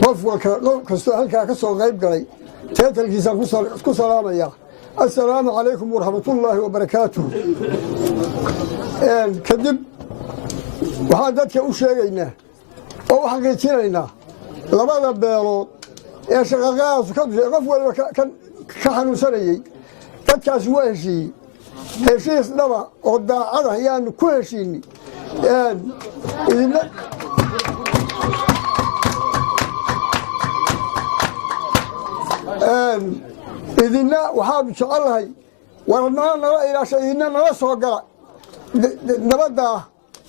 qof kastoo halkaa ka soo qayb galay teetalkiisaan ku salaamayaa assalaamu calaykum waraxmatullaahi wabarakaatu kadib waxaan dadka u sheegaynaa oo u xaqiijinaynaa labada beelood ee shaqaqaaasu ka dushay qof waliba ka xanuunsanayey dadkaasi waa heshiiyey heshiis dhaba oo daacad ah yaanu ku heshiinay idinna waxaanu jecellahay warnaa nala ilaasha idinna nala soo gala nabaddaa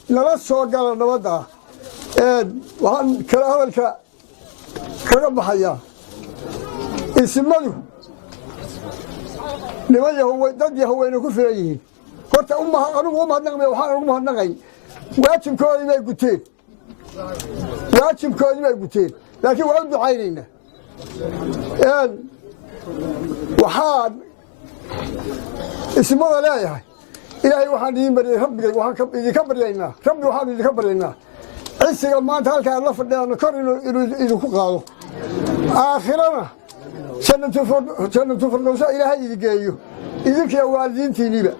nala soo gala nabaddaa waxaan kale hadalka kaga baxayaa isimadu niman dad yahow wayna ku filan yihiin horta anugu umahadnaqmay waxaan ugu mahadnaqay waajibkoodii bay guteen laakiin waa u ducaynaynaa waxaan ismada leeyahay ilaahay waxaan idiin baryay rabbigay waxaan idinka baryaynaa rabbi waxaanu idinka baryaynaa cisiga maanta halkaa aad la fadhiyaana kor inuu idinku qaado aakhirana jannatu firdowsa ilaahay idin geeyo idinkiiyo waalidiintiinniiba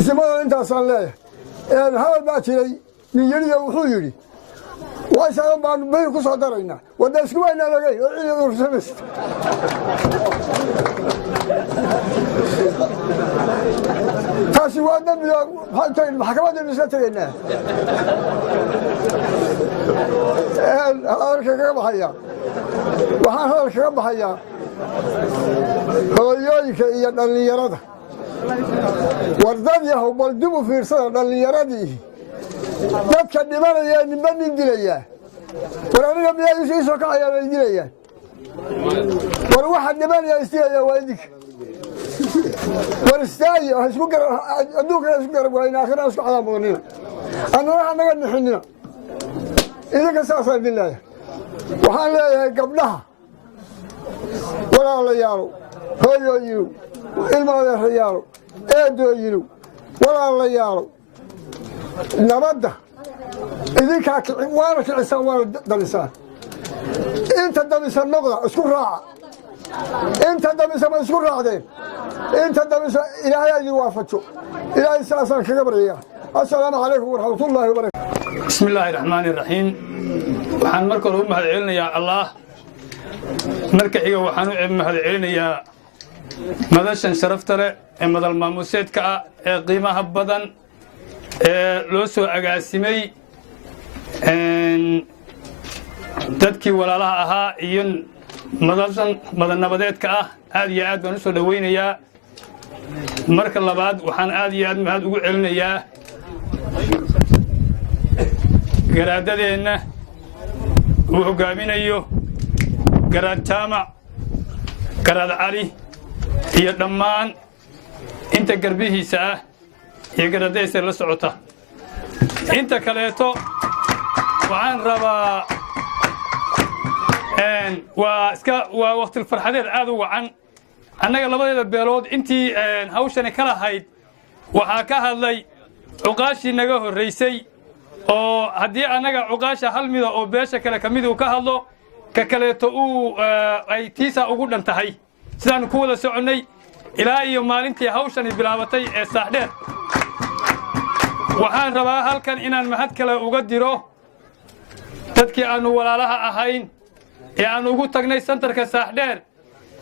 ismadana intaasaan leeyahay hadal baa jiray nin yariyo wuxuu yidhi waysaadan baanu bayr ku soo daraynaa wadda iskumaynaan ogeyn oo cidi ursanaysa taasi waa dembiga maxkamadaynu isla tegaynaa waxaan hadal kaga baxayaa hooyooyinka iyo dhallinyarada wardad yahow bal dib u fiirsada dhallinyaradii dadka dhimanaya ninba nin dilayaa ورانينا بلاد شيء سوكا يا ويدينيا وروح النبان يا استيا ويدك ورستاي هسكر ادوك هسكر وين اخر اسكو على مغنينا انا راح نقعد نحننا اذا كساسا بالله وحان لا قبلها ولا لا يارو هو يو المال ريالو ايدو يلو ولا لا يارو نبدا إذا كان وانا كعسان وانا دمسان أنت دمسان نقطة اسكو راعة أنت دمسان ما اسكو راعدين أنت دمسان إلهي يوافقه إلهي سلاسان كبرية السلام عليكم ورحمة الله وبركاته بسم الله الرحمن الرحيم وحان مركو لهم هالعلن يا الله مركحيga waxaan u mahadcelinayaa madashan sharafta leh ee madal maamuuseedka ah ee qiimaha badan ee loo soo agaasimay dadkii walaalaha ahaa iyo madal nabadeedka ah aad iyo aad baan u soo dhawaynayaa marka labaad waxaan aad iyo aad mahad ugu celinayaa garaadadeenna uu hogaaminayo garaad jaamac garaad cali iyo dhammaan inta garbihiisa ah iyo garaadaysa la socota inta kaleeto waxaan rabaa waa waqti farxadeed aad u wacan annaga labadeeda beelood intii hawshani ka lahayd waxaa ka hadlay cuqaashii naga horraysay oo haddii annaga cuqaasha hal mida oo beesha kale ka mid uu ka hadlo ka kaleeto ay tiisa ugu dhan tahay sidaanu ku wada soconnay ilaa iyo maalintii hawshani bilaabatay ee saaxdheer waxaan rabaa halkan inaan mahad kale uga diro dadkii aanu walaalaha ahayn ee aan ugu tagnay santarka saaxdheer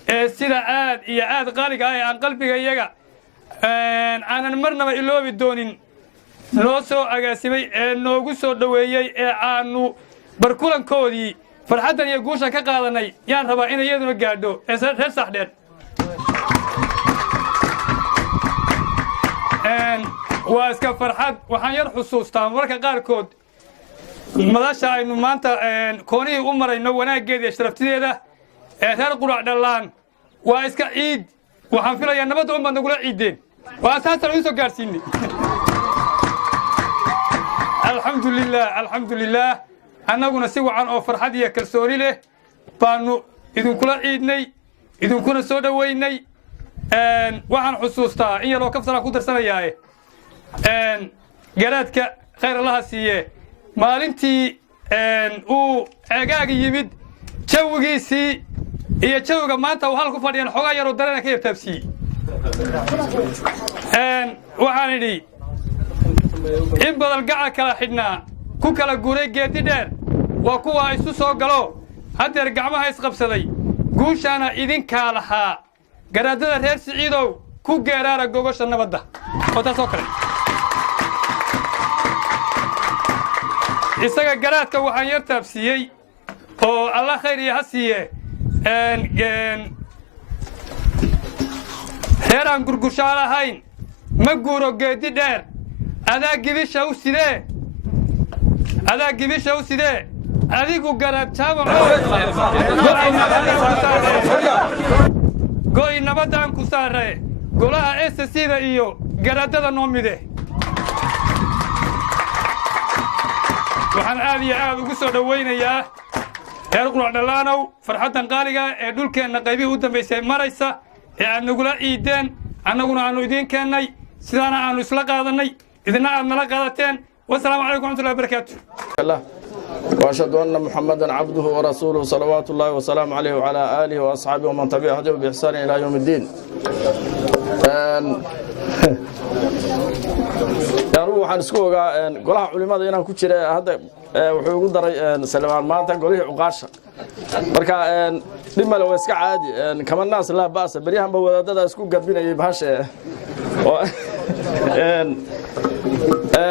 ee sida aad iyo aad qaaliga ah ee aan qalbiga iyaga aanan marnaba iloobi doonin noo soo agaasimay ee noogu soo dhoweeyey ee aanu barkulankoodii farxaddan iyo guushan ka qaadanay yaan rabaa inay iyaduna gaadho ee reer saaxdheer waa iska farxad waxaan yar xusuustaa marka qaarkood madasha aynu maanta koonihii u marayno wanaaggeeda iyo sharaftideeda ee reer qurac dhallaan waa iska ciid waxaan filayaa nabadda unbaad nagula ciiddeen waa saasaan idiin soo gaadhsiinay alxamdulilah annaguna si wacan oo farxad iyo kalsooni leh baanu idinkula ciidnay idinkuna soo dhowaynay waxaan xusuustaa in yaroo kafsanaa ku darsanayaaye garaadka khayr allaha siiye maalintii uu ceegaaga yimid jawigiisii iyo jawiga maanta uu halku fadhiyan xoogaa yaroo dareena ka yartaabsiiyey waxaan idhi in badal gacal kala xidhnaa ku kala guuray geeddi dheer waa kuwa isu soo galo haddeer gacmaha isqabsaday guushaana idinkaa lahaa garaadada reer siciidow ku geeraara gogosha nabadda oo taasoo kale isaga garaadka waxaan yar taabsiiyey oo allah khayr iyo ha siiye reer aan gurgushaan ahayn ma guuro geeddi dheer adaa gibisha u sidee adigu garaad jaamac go'i nabaddaan ku saarre golaha SSCda iyo garaadada noo mide waxaan aad iyo aad ugu soo dhowaynayaa reer qurac dhallaanow farxaddan qaaliga ee dhulkeenna qaybihii u dambaysay maraysa ee aad nagula ciiddeen annaguna aannu idiin keennay sidaana aannu isla qaadannay idina aad nala qaadateen wasalaamu calaykum waraxmatullahi wabarakaatu وأشهد أن محمدا عبده ورسوله صلوات الله وسلام عليه وعلى آله وأصحابه ومن تبعه هديه بإحسان إلى يوم الدين waxaan isku ogaa golaha culimada inaan ku jira hadda wuxuu ugu daray salmaan maanta golihii cuqaasha marka dhimale waa iska caadi kama naas laa baasa beryahanba wadaadada isku garbinayay bahashe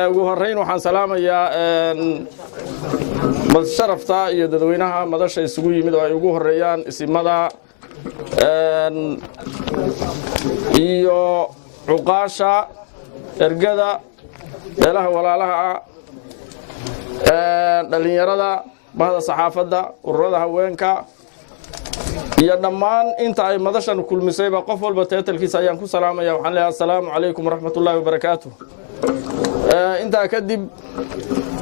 ugu horrayn waxaan salaamayaa sharafta iyo dadweynaha madasha isugu yimid oo ay ugu horreeyaan isimada iyo cuqaasha ergada beelaha walaalaha ah dhallinyarada bahda saxaafadda ururada haweenka iyo dhammaan inta ay madashan kulmisayba qof walba teetalkiisa ayaan ku salaamaya waxaan leeyahay assalaamu calaykum waraxmatullaahi wabarakaatuh intaa kadib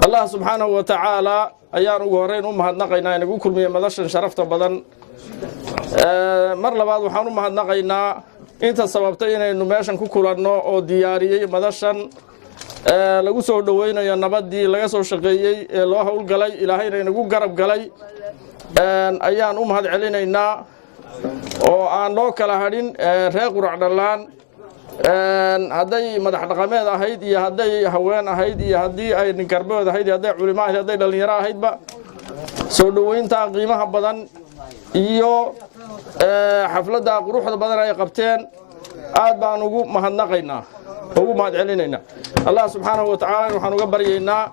allah subxaanahu wa tacaala ayaan ugu horreyn u mahadnaqaynaa inagu kulmiye madashan sharafta badan mar labaad waxaan u mahadnaqaynaa inta sababtay inaynu meeshan ku kulanno oo diyaariyey madashan lagu soo dhoweynayo nabaddii laga soo shaqeeyey ee loo howlgalay ilaahayna inagu garab galay ayaan u mahad celinaynaa oo aan loo kala hadhin reer qurac dhallaan hadday madax dhaqameed ahayd iyo hadday haween ahayd iyo haddii ay ninkarbood ahayd iyo hadday culimo ahayd hadday dhallinyaro ahaydba soo dhoweynta qiimaha badan iyo xafladda quruxda badan ay qabteen aad baan ugu mahadnaqaynaa ugu mahad celinaynaa allah subxaanahu wa tacaala waxaan uga baryaynaa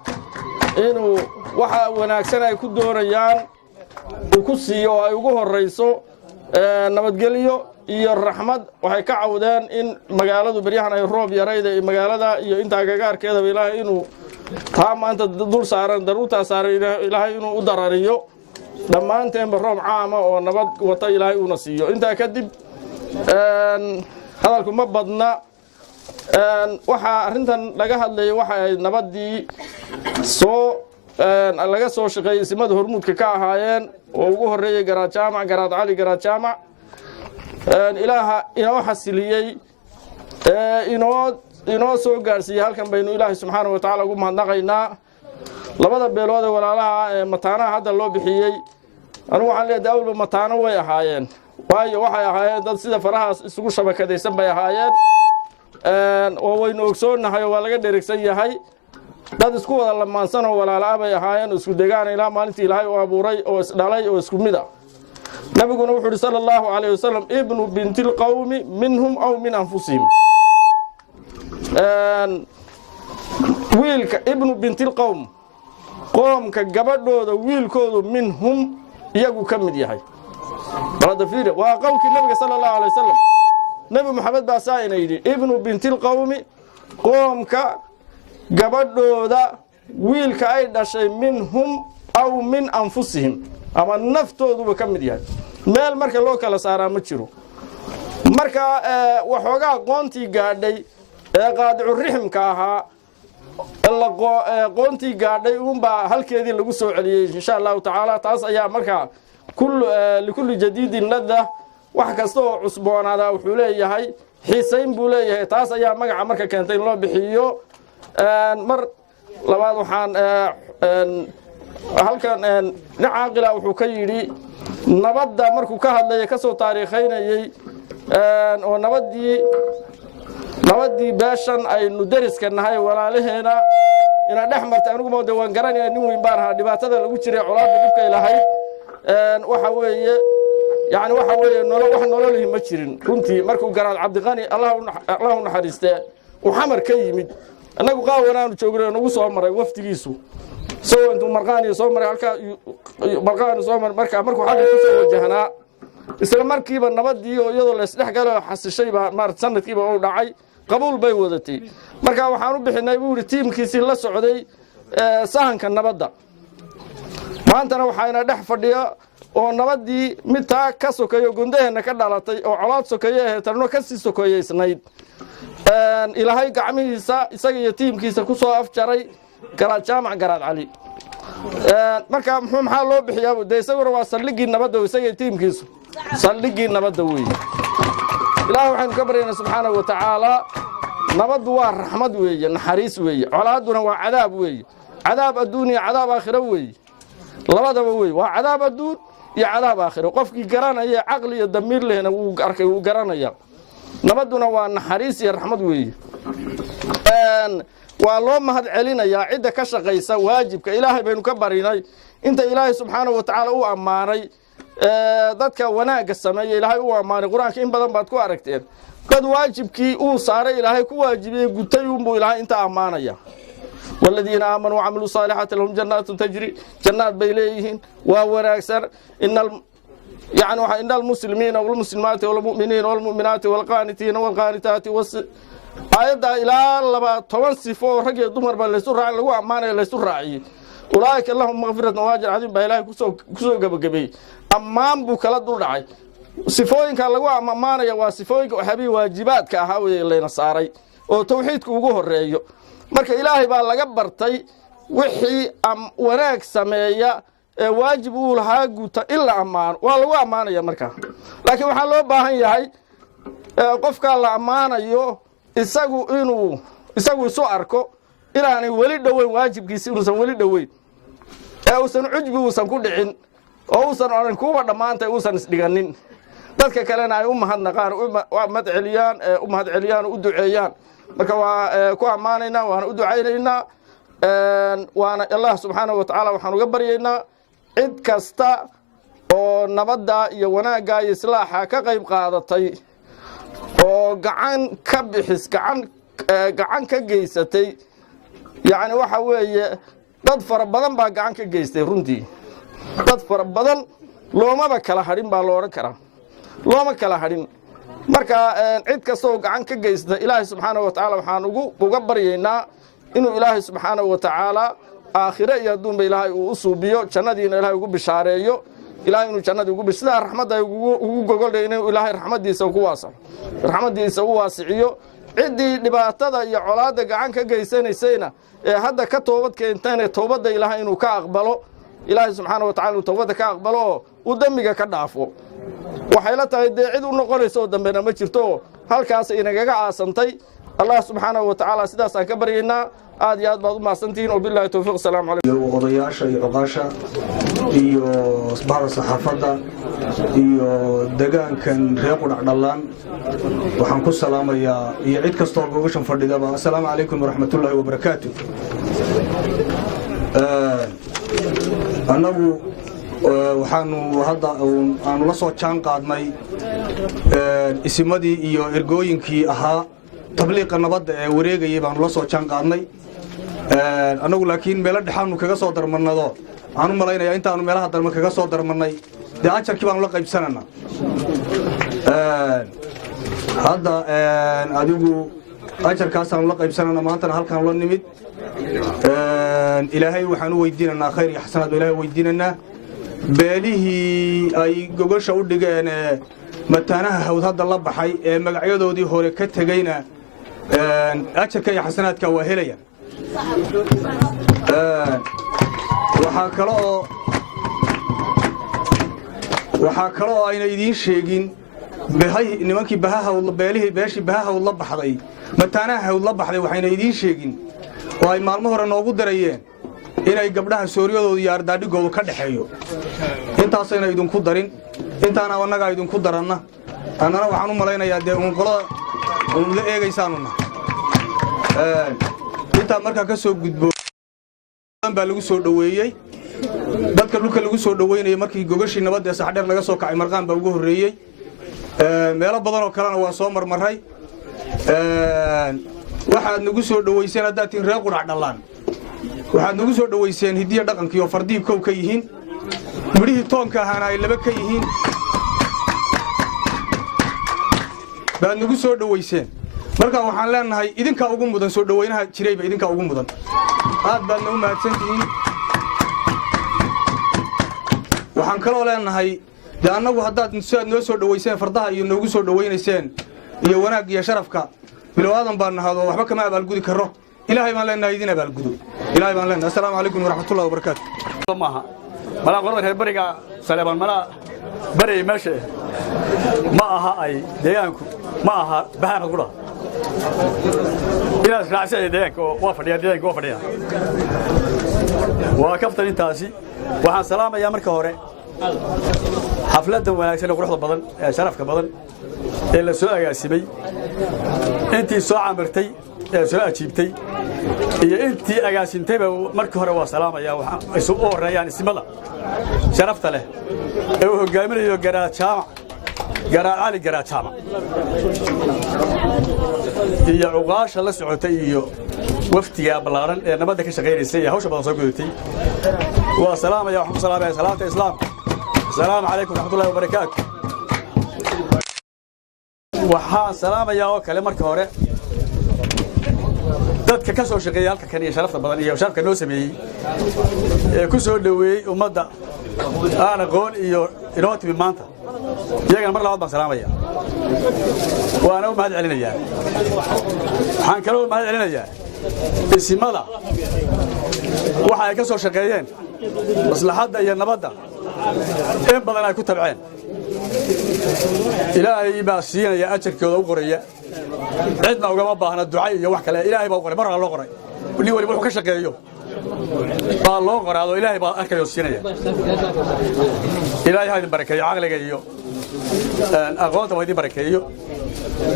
inuu waxa wanaagsan ay ku doonayaan uu ku siiyo oo ay ugu horrayso nabadgelyo iyo raxmad. waxay ka cawdeen in magaaladu beryahan ay roob yarayda iyo magaalada iyo intaa gagaarkeedaba ilaahay inuu taa maanta dul saaran daruurtaa saaran ilaahay inuu u darariyo dhammaanteenba roob caama oo nabad wata ilaahay uuna siiyo. intaa kadib hadalku ma badna waxaa arrintan laga hadlayay waxa ay nabaddii laga soo shaqeeyey isimada hormuudka ka ahaayeen oo ugu horreeyey garaad jaamac garaad cali garaad jaamac ilaaha inoo xasiliyey inoo soo gaarsiiyey halkan baynu ilaahay subxaanahu wa tacaala ugu mahadnaqaynaa. labada beelood ee walaalaha ee mataanaha hadda loo bixiyey anigu waxaan leedahay awalba mataano way ahaayeen waayo waxay ahaayeen dad sida farahaas isugu shabakadaysan bay ahaayeen oo waynu ogsoonnahay oo waa laga dheregsan yahay dad isku wada lamaansan oo walaala bay ahaayeen isku degaan ilaa maalintii ilaahay u abuuray oo isdhalay oo isku mid ah. nabiguna wuxuu yidhi sala allahu calayhi wasalam ibnu binti lqawmi minhum aw min anfusihim wiilka ibnu binti lqawm qoomka gabadhooda wiilkoodu minhum iyagu ka mid yahay baladafir waa qowlkii nabiga sala allahu calayhi wasalam nabi maxamed baa saa ina yidhi ibnu binti lqawmi qoomka gabadhooda wiilka ay dhashay minhum aw min anfusihim ama naftooduba ka mid yahay meel marka loo kala saaraa ma jiro. marka waxoogaa qoontii gaadhay ee qaadicu riximka ahaa qoontii gaadhay uunbaa halkeedii lagu soo celiyey insha allahu tacaala. taas ayaa markaa likulli jadiidin ladda wax kasta oo cusboonaada wuxuu leeyahay xiisayn buu leeyahay. taas ayaa magaca marka keentay in loo bixiyo. mar labaad waxaan halkan nin caaqila wuxuu ka yidhi nabadda markuu ka hadlayay ka soo taariikhaynayey oo nabaddii beeshan aynu deriska nahay walaalaheena ina dhex martay anigu moode waan garanaya nin weyn baan ahaa dhibaatada lagu jiray colaadda dhibkay lahayd waxa weeye yani waxa weeye wax nololihi ma jirin runtii markuu garaad cabdiqani allah u naxariistee uu xamar ka yimid annagu qaawanaanu joognay nagu soo maray waftigiisu isagoo intuu marqaaniya soo maray halkaa marqaani soo maray markuu xagga ku soo wajahnaa isla markiiba nabaddii oo iyadoo laysdhex galay oo xasishay baa maarata sanadkiiba uu dhacay qabuul bay wadatay. marka waxaan u bixinay buu yidhi tiimkiisii la socday sahanka nabadda. maantana waxayna dhex fadhiya oo nabaddii mid taa ka sokeeyo gundaheenna ka dhalatay oo colaad sokeeye ahayd tanno ka sii sokeeyeysnayd ilaahay gacmihiisa isaga iyo tiimkiisa ku soo afjaray garaad jaamac garaad cali. marka maxaa loo bixiyaa de isaguna waa saldhiggii nabadda isaga tiimkiisu saldhiggii nabadda weeye. ilaahay waxaynu ka baryaynaa subxaanahu wa tacaala nabaddu waa raxmad weeye naxariis weeye colaadduna waa cadaab weeye cadaab adduun iyo cadaab aakhiro weeye labadaba weeye waa cadaab adduun iyo cadaab aakhiro. qofkii garanaya caqli iyo damiir lehna wuu arkay wuu garanaya. nabadduna waa naxariis iyo raxmad weeye. waa loo mahad celinayaa cidda ka shaqaysa waajibka ilaahay baynu ka barinay inta ilaahay subxaanahu wa tacaala u ammaanay dadka wanaagga sameeya ilaahay u ammaanay qur-aanka in badan baad ku aragteen dad waajibkii uu saaray ilaahay ku waajibiyey gutay unbuu ilaahay inta ammaanaya. والذين آمنوا وعملوا الصالحات لهم جنات تجري جنات بيليهن ووناكسر يعني إن المسلمين والمسلمات والمؤمنين والمؤمنات والقانتين والقانتات آيات إلى لبا توان صفو رجع دمر بل ليسوا راعي لو أمانة ليسوا راعي ulaa'ika lahum maqfiratun wa ajrun cadiim baa ilaahay kusoo gabagabeeyey ammaan buu kala dul dhacay sifooyinka lagu ammaanaya waa sifooyinka waxyaabihii waajibaadka ahaa weye layna saaray oo tawxiidka ugu horeeyo marka ilaahay baa laga bartay wixii wanaag sameeya ee waajib uu lahaa guuta in la ammaano waa lagu ammaanaya markaa laakiin waxaa loo baahan yahay qofkaa la ammaanayo isagu isu arko inaanay weli dhoweyn waajibkiisi inuusan weli dhoweyn ee uusan cujbi uusan ku dhicin oo uusan odhan kuwa dhammaantay uusan isdhiganin dadka kalena ay u mahadnaqaan u mahadceliyaan u duceeyaan marka waa ku ammaanaynaa waana u ducaynaynaa waana allah subxaanahu wa tacaala waxaan uga baryaynaa cid kasta oo nabadda iyo wanaagga iyo islaaxa ka qayb qaadatay oo gacan ka geysatay yacni waxa weeye dad fara badan baa gacan ka geystay runtii dad fara badan loomaba kala hadhin baa lo odhan karaa looma kala hadhin marka cid kasta oo gacan ka geysata ilaahay subxaanahu wa tacaala waxaan uga baryaynaa inuu ilaahay subxaanahu wa tacaala aakhire iyo adduunba ilaahay uu u suubiyo jannadiina ilaahay ugu bishaareeyo ilaahay inuu jannadii ugu sidaa raxmadda ay ugu gogoldhay inuu ilaahay raxmaddiisa u waasiciyo ciddii dhibaatada iyo colaadda gacan ka geysanaysayna ee hadda ka toobad keentayna toobadda ilaahay inuu ka aqbalo ilaahay subxaana wa tacala inuu toobadda ka aqbalo oo uu dembiga ka dhaafo waxay la tahay dee cid u noqonaysa oo dambena ma jirto halkaas inagaga aasantay allah subxaanahu wa tacaala sidaasaan ka baryaynaa aad iyo aad baad u mahadsantihiin wabilaahi towfiiq asalaamu calaykum odayaasha iyo cuqaasha iyo bahda saxaafadda iyo degaankan reer qudhac dhallaan waxaan ku salaamayaa iyo cid kastoo gogashan fadhidaba assalaamu calaykum waraxmatullaahi wabarakaatu annagu waxaanu hadda aanu la soo jaan qaadnay isimadii iyo ergooyinkii ahaa tabliiqa nabadda ee wareegayay baanu la soo jaan qaadnay annagu laakiin meelo dhexaanu kaga soo darmannado waxaan u malaynayaa intaanu meelaha darma kaga soo darmannay dee ajarkii baanu la qaybsanana hadda adigu ajarkaasaanu la qaybsanana maantana halkaan la nimid ilaahay waxaan u weydiinanaa khayr iyo xasanaad baa ilahay weydiinanaa beelihii ay gogasha u dhigeen mataanaha hawd hadda la baxay ee magacyadoodii hore ka tegeyna ajarka iyo xasanaadka waa helaya waxaa kale oo ayna idiin sheegin nimankii beeshii bahahawd la baxday mataanaha hawd la baxday waxayna idiin sheegin oo ay maalmo hore noogu darayeen inay gabdhaha sooryadooda iyo ardaadhigoodu ka dhexeeyo intaasayna idinku darin intaana annagaa idinku daranna annana waxaan u malaynayaa dee qolada la eegaysaanuna intaa markaa ka soo gudbo baa lagu soo dhoweeyey dadka dhulka lagu soo dhoweynayay markii gogashii nabadda ee saxdheer laga soo kacay marqaan baa ugu horreeyey meelo badan oo kalena waa soo marmaray waxaad nagu soo dhoweyseen haddaad tihin reer qudhac dhallaan waxaad nagu soo dhoweyseen hidiya dhaqankii oo fardihii kow ka yihiin midhihii toonka ahaana ay laba ka yihiin baad nagu soo dhoweyseen marka waxaan leenahay idinkaa ugu mudan soo dhoweynaha jirayba idinkaa ugu mudan aad baadna u mahadsan tihiin waxaan kaloo leenahay dee annagu haddaad sidaad noo soo dhoweyseen fardaha iyo noogu soo dhoweynayseen iyo wanaag iyo sharafka bilow aadan baan nahado waxba kama abaalgudi karo ilaahay baan leenahay idin abaalgudo ilaahay baan leenahay assalaamu calaykum waraxmatullahi wabarakaatu maaha malaa qolada reer bariga saleebaan malaa barayay meesha ma aha ay deegaanku ma aha bahaan qura inaad raacsan deegaanka waa fadhiya waa kaftan intaasi waxaan salaamayaa marka hore xafladan wanaagsan ee quruxda badan ee sharafka badan ee la soo agaasimay intii soo camirtay ee soo ajiibtay iyo intii agaasintayba markii hore waa salaamayaa waxaan isu horeeyaan ismada sharafta leh ee uu hogaaminayo garaad cali garaad jaamac iyo cuqaasha la socotay iyo waftiga ballaaran ee nabadda ka shaqaynaysay ee hawsha badan soo gudatay waa salaamaya waxaan ku salaamaya salaamta islaamka السلام عليكم ورحمة الله وبركاته waxaan salaamayaa oo kale marka hore dadka ka soo shaqeeyay halka kan iyo sharafta badan iyo sharafka noo sameeyay ee ku soo dhaweeyay ummadda aan aqoon iyo inoo timi maanta iyagana mar labaad baan salaamaya waana u mahad celinayaa waxaan kaloo mahad celinayaa isimada waxa ay ka soo shaqeeyeen maslaxadda iyo nabadda in badan ay ku tabceen ilaahay baa siinaya ajarkooda u qoraya cidna ugama baahna ducay iyo wax kale ilaahay baa u qoray mar hore loo qoray nin waliba wuxuu ka shaqeeyo baa loo qoraado ilaahay baa arkayo siinaya ilaahay ha idin barakeeyo caqliga iyo aqoonta waa idin barakeeyo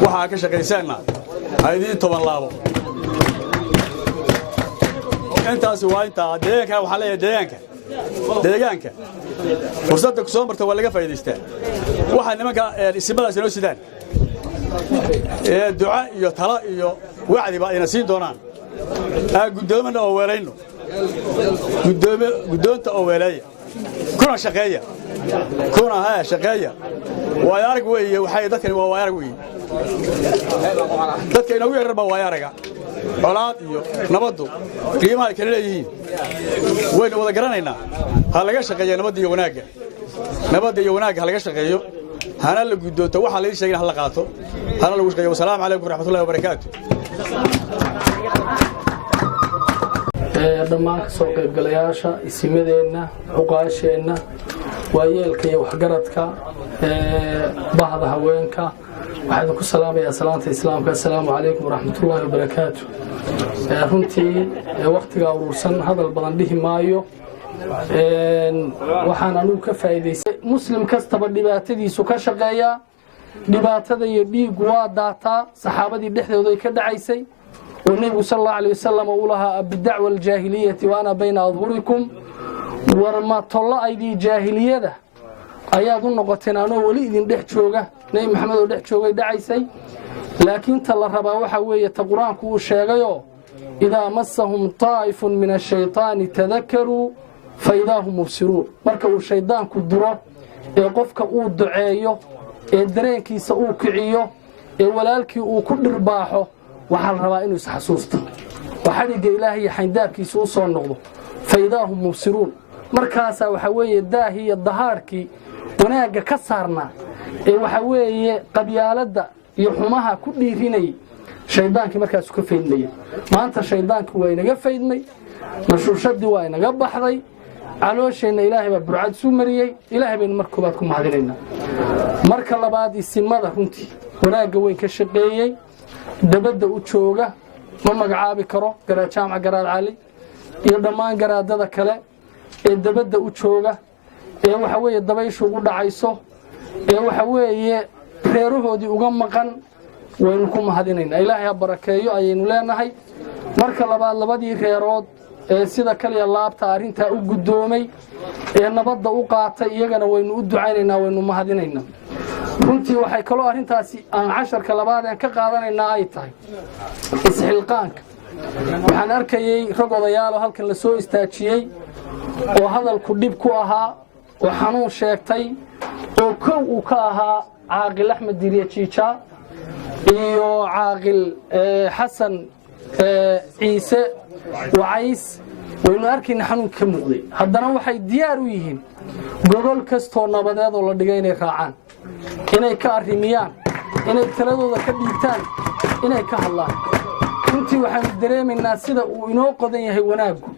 waxaa ka shaqaysaanna ha idin toban laabo intaasi waa intaa deegaanka waxaa leeyahay deegaanka fursadda ku soo marta waa laga faa'iidaystaa waxaa nimanka isimadaasi noo sidaan duca iyo talo iyo wacdiba ayna siin doonaan guddoomana oo weelayno guddoonta oo weelaya kuna shaqeeya shaqeeya waayo arag weeye waxay dadkani waa waayo arag weeye dadka inagu yarar baa waayo araga colaad iyo nabaddu qiimaha ay kala leeyihiin waynu wada garanaynaa ha laga shaqeeyo nabadda iyo wanaagga ha laga shaqeeyo hana la guddoonto waxa la sheegay hal la qaato hana lagu shaqeeyo wassalaamu calaykum waraxmatullaahi wabarakaatuh dhammaan ka soo qaybgalayaasha isimadeenna cuqaasheenna waayeelka iyo waxgaradka bahda haweenka waxaan ku salaamayaa salaanta islaamka assalaamu calaykum waraxmatullaahi wabarakaatuh runtii waqtiga urursan hadal badan dhihi maayo waxaan anugu ka faa'iidaystay muslim kastaba dhibaatadiisu ka shaqeeyaa dhibaatada iyo dhiigu waa daataa saxaabadii dhexdooda ay ka dhacaysay oo nebigu sal allahu alayh wasalam uu lahaa abidacwa aljaahiliyati wa ana bayna adhurikum warma tolla aydii jaahiliyada ayaad u noqoteen anoo weli idin dhex jooga nebi maxamed oo dhex joogay dhacaysay laakiin ta la rabaa waxa weeye ta qur-aanku uu sheegayoo idaa massahum taa'ifun min ashaytaani tadakaruu fa idaa hum mubsiruun marka uu shayddaanku duro ee qofka uu duceeyo ee dareenkiisa uu kiciyo ee walaalkii uu ku dhirbaaxo waxaa la rabaa inuu isxasuusto oo xadhigga ilaahay iyo xayndaabkiisa u soo noqdo fa idaa hum mubsiruun markaasaa waxaa weeye daahii iyo dahaarhkii wanaagga ka saarnaa ee waxaa weeye qabyaaladda iyo xumaha ku dhiirinayay shayddaankii markaasu ka faydmaya maanta shayddaankii waa inaga faydmay nashuushadii waa inaga baxday caloosheenna ilaahay baa burcad isu mariyey ilaahay baynu mar koobaad ku mahadinaynaa marka labaad isimada runtii wanaagga weyn ka shaqeeyey dabadda u jooga ma magacaabi karo garaad jaamac garaad cali iyo dhammaan garaadada kale ee dabadda u jooga ee waxa weeye dabayshu ugu dhacayso ee waxa weeye reerahoodii uga maqan waynu ku mahadinaynaa ilaahay ha barakeeyo ayaynu leenahay marka labaad labadii reerood ee sida kaliya laabta arrintaa u guddoomay ee nabadda u qaatay iyagana waynu u ducaynaynaa waynu mahadinaynaa runtii waxay kaloo arrintaasi aan casharka labaadeen ka qaadanaynaa ay tahay isxilqaanka waxaan arkayey rag odayaalo halkan la soo istaajiyey oo hadalku dhib ku ahaa oo xanuun sheegtay oo kow uu ka ahaa caaqil axmed diiriye jiija iyo caaqil xasan ciise wacays waynu arkayna xanuunka ka muuqday haddana waxay diyaar u yihiin gogol kastoo nabadeed oo la dhigay inay raacaan inay ka arrimiyaan inay taladooda ka dhiibtaan inay ka hadlaan runtii waxaanu dareemaynaa sida uu inoo qodan yahay wanaaggu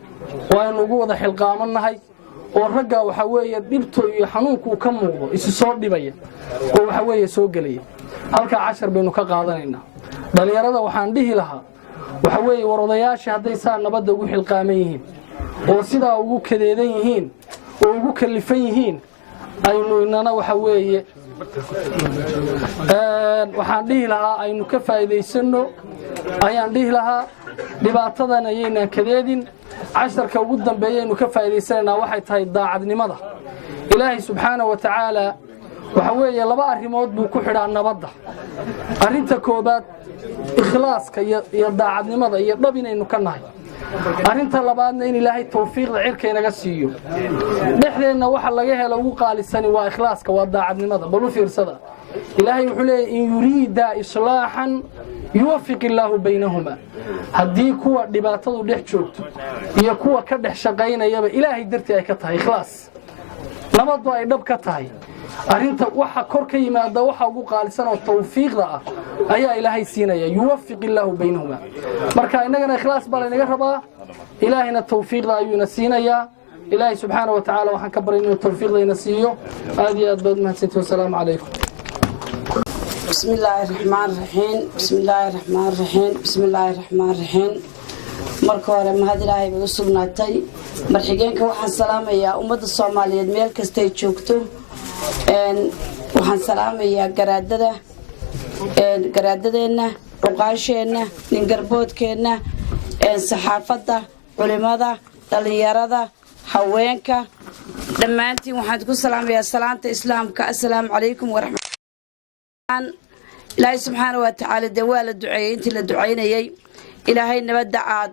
oo aynu ugu wada xilqaamannahay oo raggaa waxaa weeye dhibto iyo xanuunkuu ka muuqdo isu soo dhibaya oo waxaa weeye soo gelaya halkaa cashar baynu ka qaadanaynaa dhallinyarada waxaan dhihi lahaa waxa weeye war odayaashii hadday saa nabadda ugu xilqaaman yihiin oo sidaa ugu kadeedan yihiin oo ugu kallifan yihiin aynu inana waxa weeye waxaan dhihi lahaa aynu ka faa'iidaysanno ayaan dhihi lahaa dhibaatadan ayaynaan kadeedin casharka ugu dambeeyaynu ka faa'iidaysanaynaa waxay tahay daacadnimada ilaahay subxaana wa tacaala waxa weeye laba arrimood buu ku xidhaa nabadda arrinta koobaad ikhlaaska iyo daacadnimada iyo dhab inaynu ka nahay arrinta labaadna in ilaahay tawfiiqda cirka inaga siiyo dhexdeenna waxa laga helo ugu qaalisani waa ikhlaaska waa daacadnimada bal u fiirsada ilaahay wuxuu leeyahay in yuriida islaaxan yuwaffiq illaahu baynahuma haddii kuwa dhibaatadu dhex joogto iyo kuwa ka dhex shaqaynayaba ilaahay dartii ay ka tahay ikhlaas nabaddu ay dhab ka tahay arrinta waxa kor ka yimaada waxa ugu qaalisan oo tawfiiqda ah ayaa ilaahay siinaya yuwaffiq illaahu baynahuma marka innagana ikhlaas baa laynaga rabaa ilaahayna tawfiiqda ayuuna siinayaa ilaahay subxaanahu wa tacaala waxaan ka baray inuu tawfiiqdayna siiyo aad iyo aad baad mahadsantihi wasalaamu calaykum بسم الله الرحمن الرحيم بسم الله الرحمن الرحيم بسم الله الرحمن الرحيم marka hore mahad ilaahay ugu sugnaatay marxigeenka waxaan salaamayaa ummadda Soomaaliyeed meel kasta ay joogto waxaan salaamayaa garaadadeena uqaasheena nin garboodkeena saxaafadda culimada dhalinyarada haweenka dhammaantiin waxaan ku salaamayaa salaanta islaamka assalaamu calaykum waraxmatullaahi ilaahay subxaanahu wa tacaala dawaala duceeyay intii la duceynayay ilaahay nabadda aad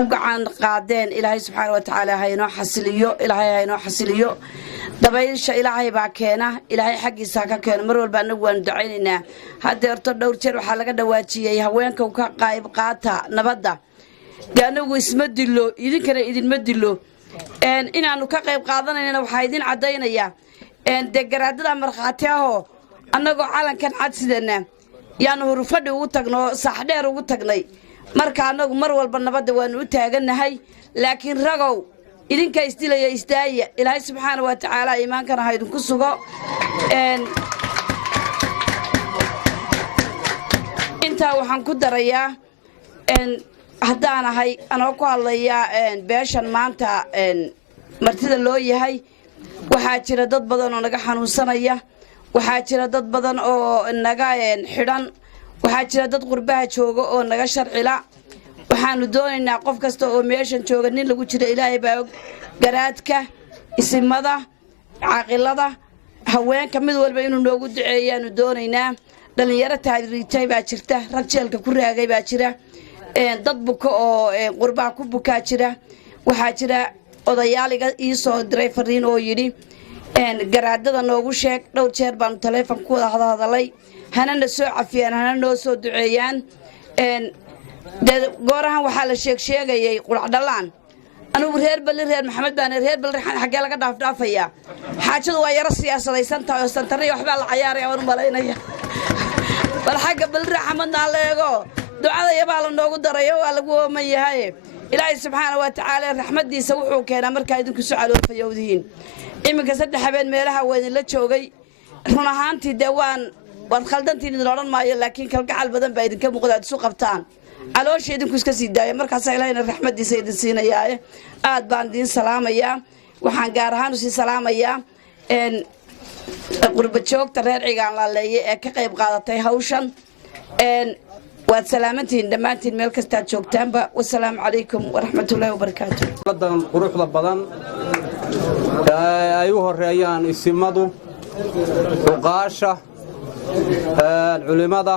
u gacan qaadeen ilaahay subxaanahu wa tacaala haynoo xasiliyo dabaysha ilaahay baa keena ilaahay xaggiisa ka keeno mar walba anagu waan duceynaynaa hadda horto dhowr jeer waxaa laga dhawaajiyey haweenka ka qayb qaata nabadda dee anagu isma dilo idinkana idinma dilo inaanu ka qayb qaadanayna waxaa idin caddaynaya dee garaadada markhaati ahoo annagoo calankan cadsidana yaanu hurufadhi ugu tagno saaxdheer ugu tagnay marka annagu mar walba nabadda waanu u taagannahay laakiin ragow idinka isdilaya isdaaya ilaahay subxaanahu wa tacaala iimaankana ha idinku sugo intaa waxaan ku darayaa haddaan ahay anoo ku hadlayaa beeshan maanta martida loo yahay waxaa jira dad badan oo naga xanuunsanaya waxaa jira dad badan oo naga xidhan waxaa jira dad qurbaha jooga oo naga sharcila waxaanu doonaynaa qof kasta oo meeshan jooga nin lagu jira ilaahay baa og garaadka isimada caaqilada haweenka mid walba inuu noogu duceeyaanu doonaynaa dhalinyaro taariijay baa jirta rag jeelka ku raagay baa jira dad buka oo qurbaha ku bukaa jira waxaa jira odayaaliga ii soo diray fariin oo yidhi garaadada noogu sheeg dhowr jeer baanu taleefon ku wada hadalay hanana soo cafiyaan hana noo soo duceeyaan goorahan waxaa la sheegayay qurac dhalaan anugu reer maxamed baan reer balli xaggee laga dhaafdhaafayaa xaajadu waa yaro siyaasadaysan tahay oo santarriya waxbaa la cayaaraya waan u malaynaya bal xagga balli raxmadna la eego ducada yabaa la noogu darayo waa lagu ooman yahay ilaahay subxaanahu wa tacaala raxmadiisa wuxuu keenaa markaa idinku soo caloofayowdihiin iminka 3 habeen meelaha weyn la joogay run ahaantii dee waad khaldantiin idin odhan maayo laakiin kalgacal badan baa idinka muuqda isu qabtaan caloosha idinku iska sii daaya markaas ilaahayna raxmadiisa idin siinayaa aad baan idin salaamayaa waxaan gaar ahaan u sii salaamayaa qurba joogta reer cigaan la leeyay ee ka qayb qaadatay hawshan waad salaamantiin dhammaantiin meel kastaad joogtaanba wasalaamu calaykum waraxmatullaahi wabarakaatu quruxda badan ay u horeeyaan isimadu uqaasha culimada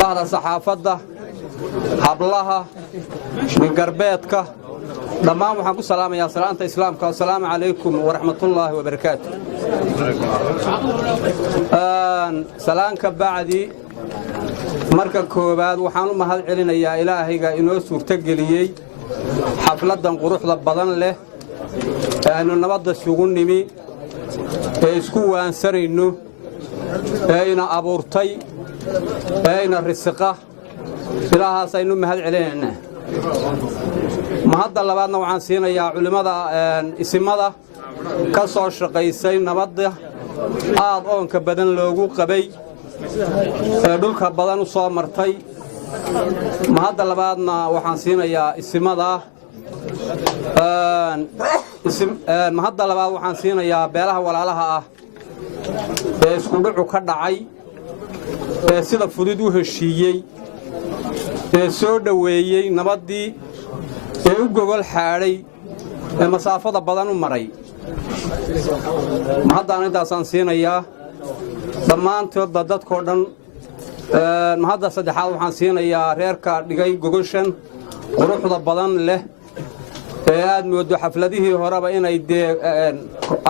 bahda saxaafadda hablaha ningarbeedka dhammaan waxaan ku salaamayaa salaanta islaamka assalaamu calaykum waraxmatullaahi wabarakaatu salaanka bacdi marka koowaad waxaan u mahad celinayaa ilaahayga inoo suurtogeliyey xafladdan quruxda badan leh ee aynu nabadda isugu nimi ee isku waansanayno ee ina abuurtay ee ina risiqa ilaahaas aynu mahad celinaynaa mahadda labaadna waxaan siinayaa culimmada isimada ka soo shaqaysay nabadda aad oonka badan loogu qabay ee dhulka badan u soo martay mahadda labaadna waxaan siinayaa isimada mahadda labaad waxaan siinayaa beelaha walaalaha ah ee isku dhucu ka dhacay ee sida fudud u heshiiyey ee soo dhoweeyey nabaddii ee u gogol xaadhay ee masaafada badan u maray mahaddaana intaasaan siinayaa dhammaantoodba dadkoo dhan mahadda saddexaad waxaan siinayaa reerka dhigay gogoshan quruxda badan leh ee aad mooddo xafladihii horeba inay dee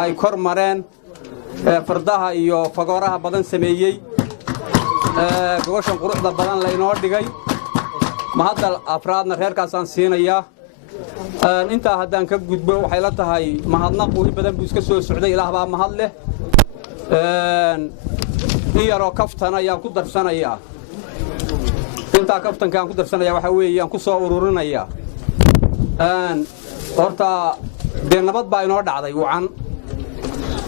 ay kor mareen fardaha iyo fagooraha badan sameeyey goboshan quruxda badan la inoo dhigay mahadda afraadna reerkaasaan siinayaa intaa haddaan ka gudbo waxay la tahay mahadnaq weli badan buu iska soo socday ilaah baa mahad leh in yaroo kaftan ayaan ku darsanayaa intaa kaftankaan ku darsanaya waxaa weeye aan ku soo ururinayaa horta dee nabad baa inoo dhacday wacan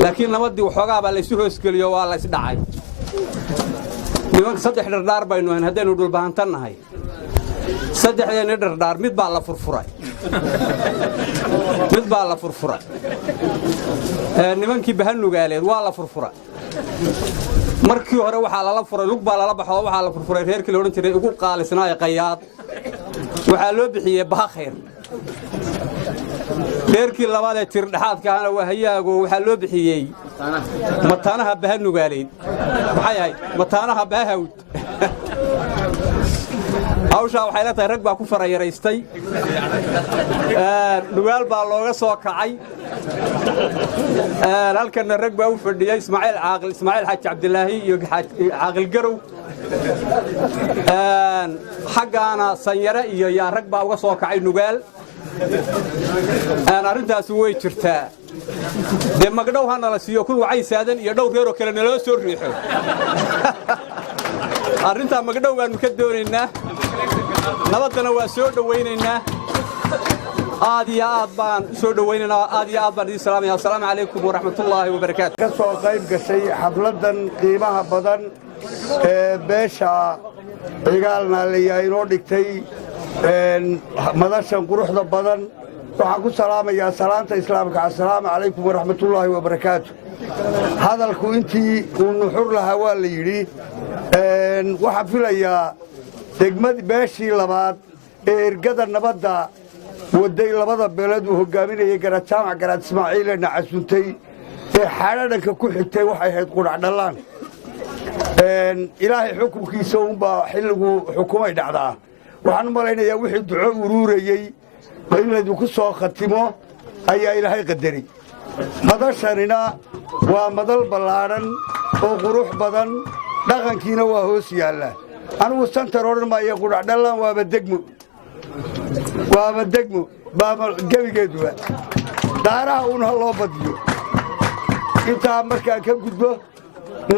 laakiin nabaddii waxoogaa baa laysu hoosgeliyo waa la isdhacay nimanka 3 dhardhaar baynu ahayn haddaynu dhulbahantannahay 3deeni dhardhaar mid baa la furfuray nimankii bahanugaaleed waa la furfuray markii hore waxaa lala furay lug baa lala baxo waxaa la furfuray reerkii la odhan jiray ugu qaalisnaa qayaad waxaa loo bixiyey baha khayr reerkii labaad ee tirdhaxaadkaana waa hayaago waxaa loo bixiyey mataanaha bahanugaaleed maxay ahayd mataanaha bahawd hawshaa waxay la tahay rag baa ku farayaraystay nugaal baa looga soo kacay halkanna rag baa u fadhiyey ismaaciil xaaji cabdilaahi iyo caaqil garow xaggaana sanyare iyo yaa rag baa uga soo kacay nugaal arrintaasi way jirtaa dee magdhow ha nala siiyo kun wacay saadan iyo dhowr reeroo kale naloo soo riixo arrintaa magdhow baannu ka doonaynaa nabaddana waa soo dhowaynaynaa aad iyo aad baan soo dhowaynaynaa aad iyo aad baan idin salaamaya assalaamu calaykum waraxmatullaahi wabarakaatu ka soo qayb gashay xafladdan qiimaha badan ee beesha cigaalnaaleya inoo dhigtay madashan quruxda badan waxaan ku salaamayaa salaanta islaamka assalaamu calaykum waraxmatullaahi wabarakaatu hadalku intii uu nuxur lahaa waa la yidhi waxaan filayaa degmadii beeshii labaad ee ergada nabadda waday labada beelood uu hogaaminayay garaad jaamac garaad ismaaciile nacasuntay ee xadhadhanka ku xigtay waxay ahayd qudhacdhallaan ilaahay xukunkiisa unbaa xilligu xukumay dhacdaa waxaan u malaynayaa wixii duco uruurayey in laydinku soo khatimo ayaa ilaahay qadaray madashanina waa madal ballaadhan oo qurux badan dhaqankiina waa hoos yaalla anigu santar odhan maayo qudhacdhallaan waaba degmo baaba gebigeeduba daaraha uun ha loo badiyo intaa markaan ka gudbo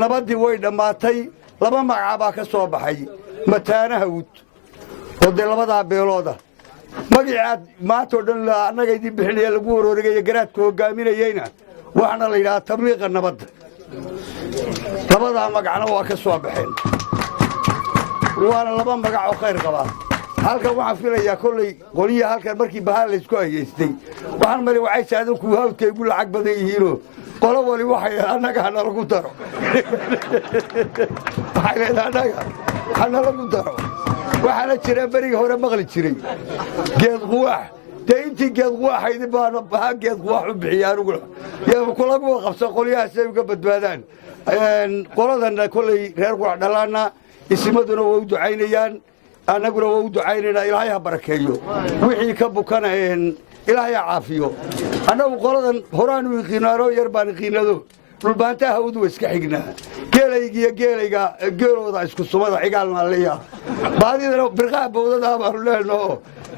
nabaddii way dhammaatay laba magaca baa ka soo baxay mataanaha wud oo dee labadaa beelooda magacaad maantao dhan annaga idiin bixinaya lagu warooregayo garaadka hogaaminayeyna waxaana la yidhahaa tabliiqa nabadda labadaa magacna waa ka soo baxeen waana laba magac oo khayr qabaa halkan waxaan filayaa kolley qoliya halkan markii bahaan laysku hayeystay waxaan mali waxay saadanku hawdka igu lacag badan yihiinoo qolo wali waxay annaga hanalagu daro waxay leedahay annaga hanalagu daro waxaana jira berigii hore maqli jiray geed quwaax dee intii geed quwaaxaydi baana bahaan geed quwaax u bixiya aniguna kulaguwa qabsan qolyahaas ay uga badbaadaan qoladanna kolley reer qudhacdhallaanna isimaduna waa u ducaynayaan annaguna waa u ducaynaynaa ilaahay ha barakeeyo wixii ka bukana ilaahay ha caafiyo annagu qoladan horaanu iqiinaanoo yar baan iqiinado dhulbaantaha hawdu wa iska xignaa geelaygiiyo geelooda isku sumada cigaalnaaleya baadidana birqaha bawdadaa baanu leenaho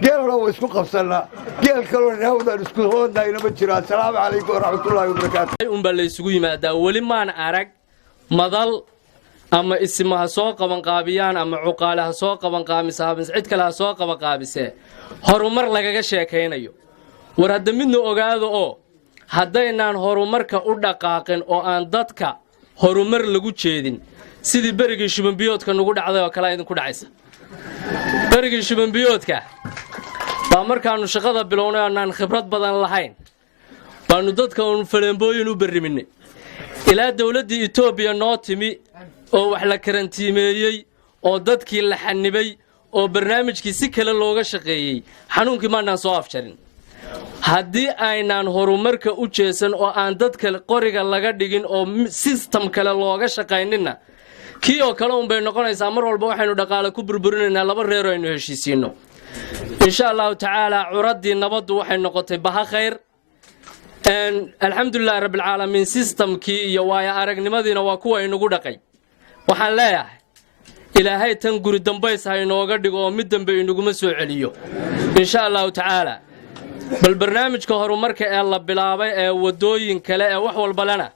geelona waa isku qabsannaa geel kaloo hawdaan isku hoodnayna ma jiro assalaamu calaykum waraxmatullaahi wabarakaatu unbaa la isugu yimaadaa weli maan arag madal ama isima ha soo qabanqaabiyaan ama cuqaale ha soo qabanqaabisa habis cid kale ha soo qabanqaabisee horumar lagaga sheekaynayo war hadda midna ogaado oo haddaynaan horumarka u dhaqaaqin oo aan dadka horumar lagu jeedin sidii berigii shubanbiyoodka nugu dhacday oo kale idinku dhacaysa berigii shubanbiyoodka baa markaannu shaqada bilownay oonaan khibrad badan lahayn baannu dadka uun faleembooyin u berriminay ilaa dawladdii etoobiya noo timi oo wax la karantiimeeyey oo dadkii la xanibay oo barnaamijkii si kale looga shaqeeyey xanuunkii maannaan soo afjarin haddii aynaan horumarka u jeesan oo aan dadka qoriga laga dhigin oo sistam kale looga shaqayninna kii oo kale unbay noqonaysaa mar walba waxaynu dhaqaale ku burburinaynaa laba reeroo aynu heshiisiinno insha allahu tacaalaa curaddii nabaddu waxay noqotay baha khayr alxamdulilahi rabbilcaalamiin sistamkii iyo waayo aragnimadiina waa kuwa inugu dhaqay waxaan leeyahay ilaahay tan guri dambays ha inooga dhigo oo mid dambe inaguma soo celiyo insha allahu tacaala bal barnaamijka horumarka ee la bilaabay ee wadooyin kale ee wax walba lana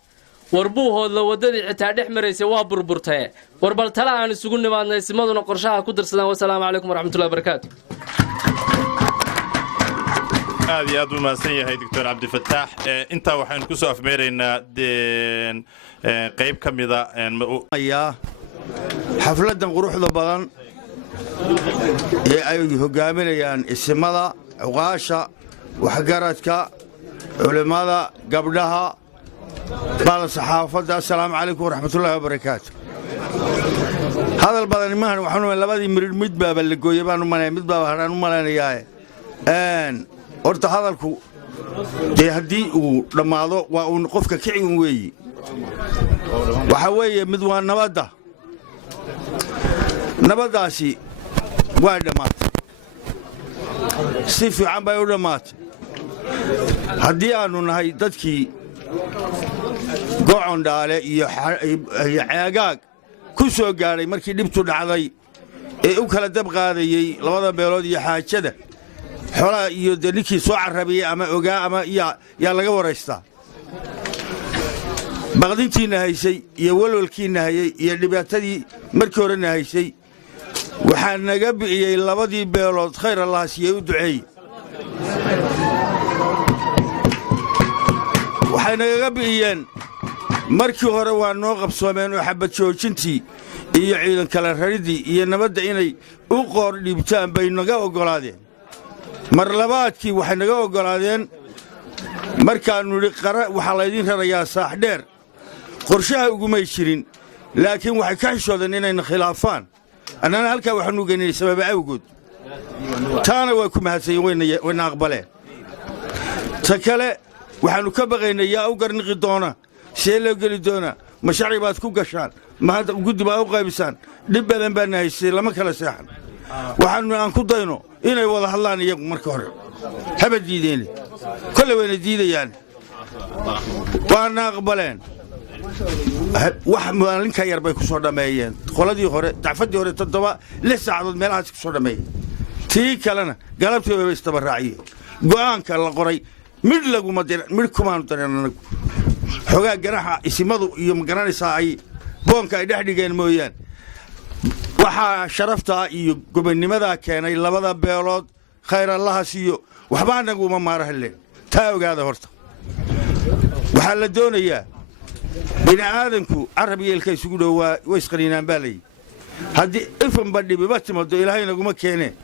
warbuuhoodla wadadii xitaa dhex maraysay waa burburtay war bal tala aan isugu nimaadnay simaduna qorshaha ku dirsadaan wasalaamu calaykum waraxmatullahi wabarakaatu aad iyo aad u mahadsan yahay doctor cabdifataax intaa waxaynu ku soo afmeeraynaa qayb ka mida xafladan quruxda badan ee ay hogaaminayaan isimada cuqaasha waxgaradka culimmada gabdhaha bada saxaafadda assalaamu calaykum waraxmatullaahi wabarakaatu hadal badan imahan waxaanu labadii mirir mid baaba la gooyey baan u malaynaya mid baaba hadhaan u malaynayaa horta hadalku dee haddii uu dhammaado waa uun qofka kicigun weeyi waxaa weeye mid waa nabadda nabaddaasi way dhammaatay si fiican bay u dhammaatay haddii aannu nahay dadkii gocon dhaale iyo ceegaag ku soo gaadhay markii dhibtu dhacday ee u kala dab qaadayey labada beelood iyo xaajada xoolaha iyo dee ninkii soo carrabiyey ama ogaa ama yaa laga waraystaa baqdintiinna haysay iyo walwalkiinna hayey iyo dhibaatadii markii horena haysay waxaa naga bi'iyey labadii beelood khayr allaha siiyey u duceeye waxay nagaga bi'iyeen markii hore waa noo qabsoomeen oo xabad joojintii iyo ciidan kala rariddii iyo nabadda inay u qoor dhiibtaan bay naga oggolaadeen mar labaadkii waxay naga oggolaadeen markaannu nidhi waxaa laydiin rarayaa saaxdheer qorshaha ugumay jirin laakiin waxay ka xishoodeen inayna khilaafaan annana halkaa waxaanu geynay sababa awgood taana way ku mahadsanyen wayna aqbaleen ta kale waxaannu ka baqaynay yaa u garniqi doona see loo geli doonaa ma sharci baad ku gashaan ma hadda guddi baad u qaybisaan dhib badan baana haysay lama kala seexan waxaannu aan ku dayno inay wada hadlaan iyagu marka hore haba diideene kolley wayna diidayaan waana aqbaleen wax maalinka yar bay ku soo dhammeeyeen qoladii hore dacfaddii hore 6 saacadood meelahaas ku soo dhammeeyeen tii kalena galabtii way istaba raaciyeen go'aanka la qoray mid laguma dirin mid kumaanu darin anagu xogaa garaxa isimadu iyo magaranaysaa ay boonka ay dhex dhigeen mooyaan waxaa sharaftaa iyo gobonnimadaa keenay labada beelood khayr allaha siiyo waxba annagu uma maarahalleen taa ogaada horta waxaa la doonayaa bini aadanku carab iyo ilka isugu dhow way isqaniinaan baa layidhi haddii ifanba dhibiba timaado ilaahay naguma keeneen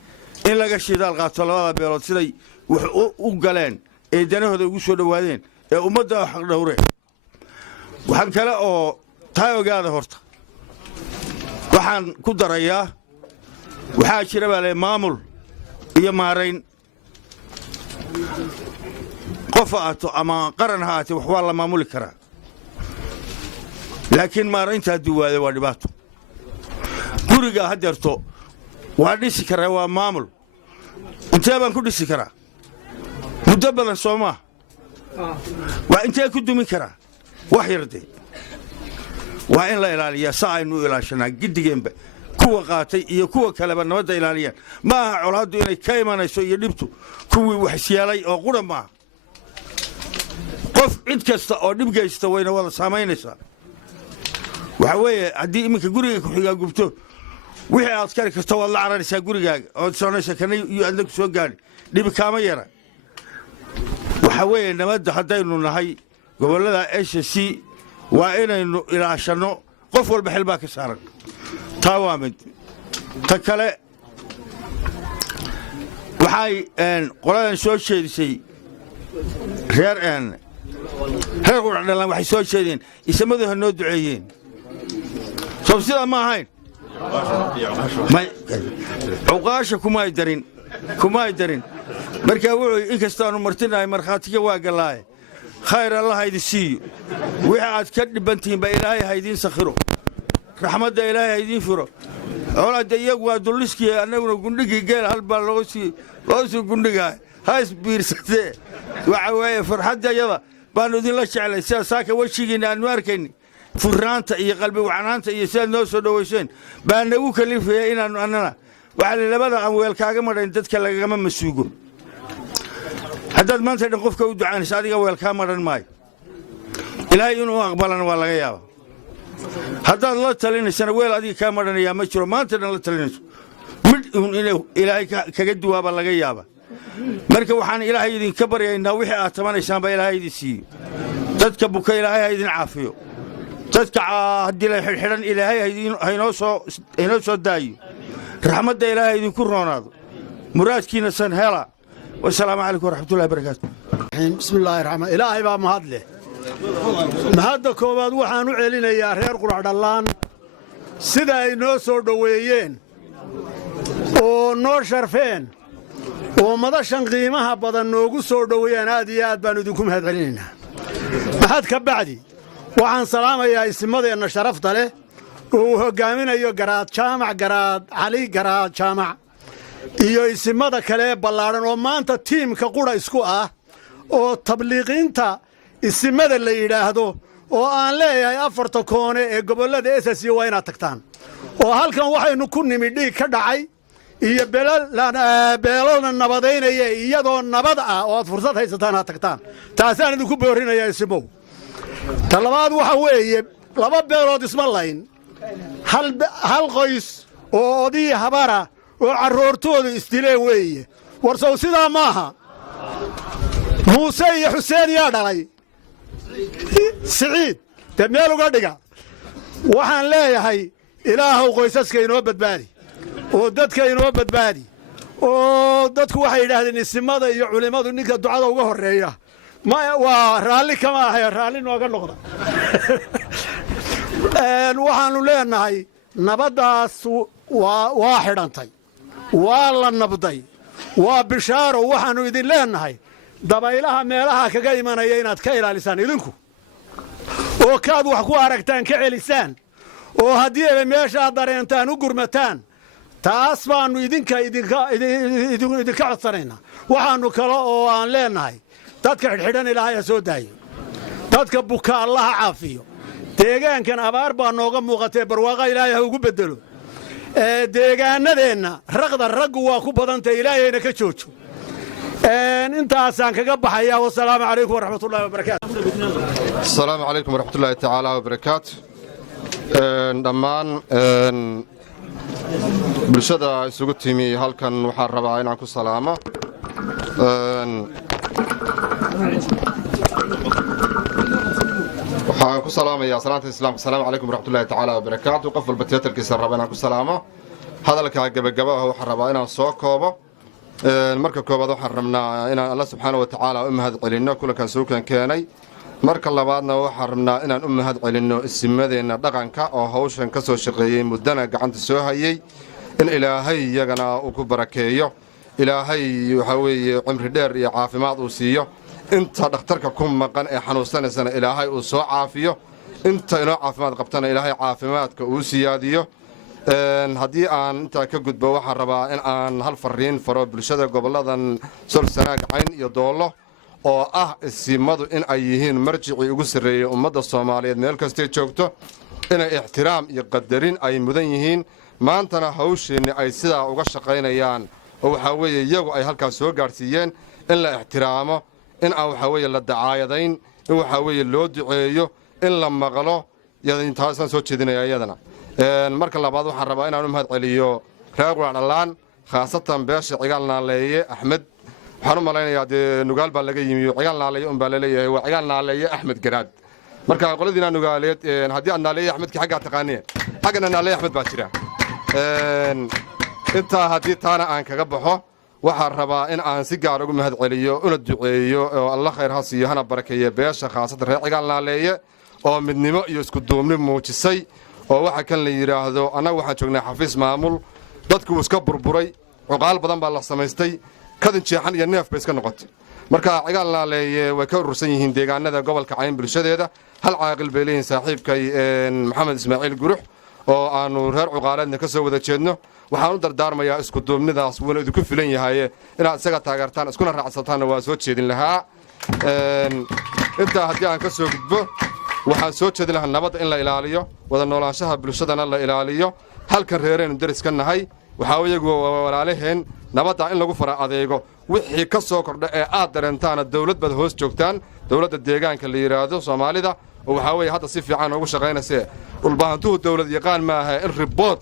in laga shidaal qaato labada beelood siday wax u galeen ee danahooda ugu soo dhowaadeen ee ummadda xaq dhowreen waxaan kale oo taa ogaada horta waxaan ku darayaa waxaa jira baa le maamul iyo maarayn qof aato ama qaran ha aatee wax waa la maamuli karaa laakiin maaraynta hadduu waado waa dhibaato guriga haddeerto waa dhisi karaa waa maamul intee baan ku dhisi karaa muddo badan soo maa waa intee ku dumin karaa wax yardee waa in la ilaaliyaa sa aynu u ilaashanaa giddigeenba kuwa qaatay iyo kuwa kaleba nabadda ilaaliyaan ma aha colaaddu inay ka imanayso iyo dhibtu kuwii waxisyeelay oo qura maaha qof cid kasta oo dhib geysta wayna wada saamaynaysaa waxaa weeye haddii iminka guriga ku-xigaa gubto wixii aad kari karto waad la cararaysaa gurigaaga ood soconaysa kana iyo adna ku soo gaadhi dhibi kaama yara waxaa weeye nabadda haddaynu nahay gobollada SSC waa inaynu ilaashanno qof walba xil baa ka saaran taa waa mid ta kale waxay qoladan soo jeedisay reer qudhadhalan waxay soo jeedeen isamadu ha noo duceeyeen soo sidaa ma ahayn cuqaasha kumay darin markaa wuxuu inkastaanu martinahay markhaatiga waa gallaaye khayr allah haydi siiyo wixii aad ka dhibantihiin baa ilaahay haydiin sakhiro raxmadda ilaahay haydiin furo oolade iyagu waa dulliskii annaguna gundhigii geel hal baa loo sii gundhigaay ha isbiirsatee waxa weeye farxaddayada baannu idinla jeclay sida saaka wejigiinna aannu arkayni furnaanta iyo qalbi wacnaanta iyo sidaad noo soo dhowayseen baa nagu kalifaya inaannu annana waxaa la labada aan weel kaaga madhayn dadka lagagama masuugo haddaad maanta dhan qofka u ducaanaysa adiga weel kaa madhan maayo ilaahay inuu aqbalana waa laga yaaba haddaad la talinaysana weel adiga kaa madhanayaa ma jiro maanta dhan la talinayso midh uun inuu ilaahay kaga duwaaba laga yaaba marka waxaan ilaahay idinka baryaynaa wixii aad tabanaysaan baa ilaahay idin siiyo dadka buka ilaahay ha idin caafiyo dadka haddii la xidhxidhan ilaahay haynoo soo daayo raxmadda ilaahay idinku roonaado muraadkiina san hela wasalaamu calaykum waraxmatullahi barakaatu bismillaahi raxmaan ilaahay baa mahad leh mahadda koowaad waxaan u celinayaa reer quraacdhallaan sida ay noo soo dhoweeyeen oo noo sharfeen oo madashan qiimaha badan noogu soo dhoweeyaan aad iyo aad baan idinku mahad celinaynaa mahad ka bacdi waxaan salaamayaa isimadeenna sharafta leh oo uu hoggaaminayo garaad jaamac garaad cali garaad jaamac iyo isimada kale ee ballaadhan oo maanta tiimka qudha isku ah oo tabliiqiinta isimada la yidhaahdo oo aan leeyahay afarta koone ee gobollada esasiyo waa inaad tagtaan oo halkan waxaynu ku nimi dhiig ka dhacay iyo beelolna nabadaynaya iyadoo nabad ah oo aad fursad haysataan aad tagtaan taasaan idinku boorinayaa isimow ta labaad waxa weeye laba beelood isma layn hal qoys oo odii habara oo carroortoodu isdileen weeye warsow sidaa maaha muuse iyo xuseen yaa dhalay siciid dee meel uga dhiga waxaan leeyahay ilaahow qoysaska inoo badbaadi oo dadka inoo badbaadi oo dadku waxay yidhaahdeen isimada iyo culimmadu ninka ducada uga horreeya waa raalli kama ahay raalli nooga noqda waxaannu leenahay nabaddaas waa xidhantay waa la nabday waa bishaaro waxaannu idin leenahay dabaylaha meelaha kaga imanaya inaad ka ilaalisaan idinku oo kaad wax ku aragtaan ka celisaan oo haddii eba meeshaad dareentaan u gurmataan taas baannu idinka codsanaynaa waxaannu kale oo aan leenahay dadka xidhxidhan ilaahay ha soo daayo dadka buka allaha caafiyo deegaankan abaar baa nooga muuqatee barwaaqa ilaahay ha ugu beddelo deegaanadeenna raqda raggu waa ku badantay ilaahayna ka joojo intaasaan kaga baxayaa wasalaamu calaykum waraxmatullahi wabarakaatu asalaamu calaykum waraxmatullaahi tacaala wabarakaatu dhammaan bulshada isugu timi halkan waxaan rabaa inaan ku salaamo waxaan ku salaamayaa salaanta islaamka asalaamu calaykum waraxmatullaahi tacaala wabarakaatu qof walba teatarkiisa raba inaan ku salaamo hadalkaa gebagaba ah waxaan rabaa inaan soo koobo marka koobaad waxaan rabnaa inaan alla subxaana wa tacaala u mahad celinno kulankan suukan keenay marka labaadna waxaan rabnaa inaan u mahad celinno isimadeenna dhaqanka oo hawshan ka soo shaqeeyey muddana gacanta soo hayey in ilaahay iyagana uu ku barakeeyo ilaahay waxaa weeye cimri dheer iyo caafimaad uu siiyo inta dhakhtarka ku maqan ee xanuunsanaysana ilaahay uu soo caafiyo inta inoo caafimaad qabtana ilaahay caafimaadka uu siyaadiyo haddii aan intaa ka gudbo waxaan rabaa in aan hal fariin faro bulshada gobolladan solsanaag cayn iyo doollo oo ah isimadu in ay yihiin marjicii ugu sarreeyey ummadda soomaaliyeed meel kastay joogto inay ixtiraam iyo qadarin ay mudan yihiin maantana hawsheenni ay sidaa uga shaqaynayaan oo waxaa weeye iyagu ay halkaas soo gaadhsiiyeen in la ixtiraamo in aan waxaa weeye la dacaayadayn in waxaa weeye loo duceeyo in la maqlo taasaan soo jeedinaya iyadana marka labaad waxaan rabaa inaan u mahad celiyo reer quraacdhallaan khaasatan beesha cigaal naaleeye axmed waxaan u malaynayaa dee nugaal baa laga yimi cigaal naaleeye unbaa laleeyahay waa cigaal naaleeye axmed garaad marka qoladiina nugaaleed haddii aad naaleeye axmedkii xaggaa taqaaniye xaggana naaleeye axmed baa jira intaa haddii taana aan kaga baxo waxaan rabaa in aan si gaar ugu mahad celiyo una duceeyo oo alla khayr ha siiyo hana barakeeye beesha khaasatan reer cigaal naaleeye oo midnimo iyo iskuduubni muujisay oo waxa kan la yidhaahdo annaga waxaan joognay xafiis maamul dadku iska burburay cuqaal badan baa la samaystay kadin jeexan iyo neef bay iska noqotay marka cigaal naaleeye way ka urursan yihiin deegaanada gobolka cayn bulshadeeda hal caaqil bay leeyihiin saaxiibkay maxamed ismaaciil gurux oo aannu reer cuqaaleedna ka soo wada jeedno waxaan u dardaarmayaa iskuduubnidaas wuuna idinku filan yahaye inaad isaga taageertaan iskuna raacsataanna waa soo jeedin lahaa intaa haddii aan ka soo gudbo waxaan soo jeedi lahaa nabadda in la ilaaliyo wada noolaanshaha bulshadana la ilaaliyo halkan reeraynu deris ka nahay waxaa iyagu walaalaheen nabadda in lagu fara adeego wixii ka soo kordha ee aad dareentaana dawlad baad hoos joogtaan dawladda deegaanka la yidhaahdo soomaalida oo waxaa weeye hadda si fiican ugu shaqaynaysee dhulbaahantuhu dawlad yaqaan ma aha in ribood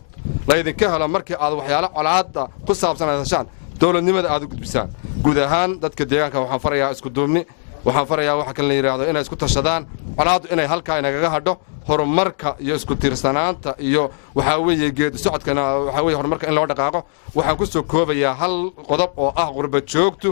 laydinka helo markii aad waxyaalo colaadda ku saabsan aad heshaan dawladnimada aad u gudbisaan guud ahaan dadka deegaanka waxaan farayaa isku duubni waxaan farayaa waxa kale la yidhaahdo inay isku tashadaan colaaddu inay halkaa inagaga hadho horumarka iyo isku tiirsanaanta iyo waxaa weeye geedi socodkana waxaa weeye horumarka in loo dhaqaaqo waxaan ku soo koobayaa hal qodob oo ah qurba joogtu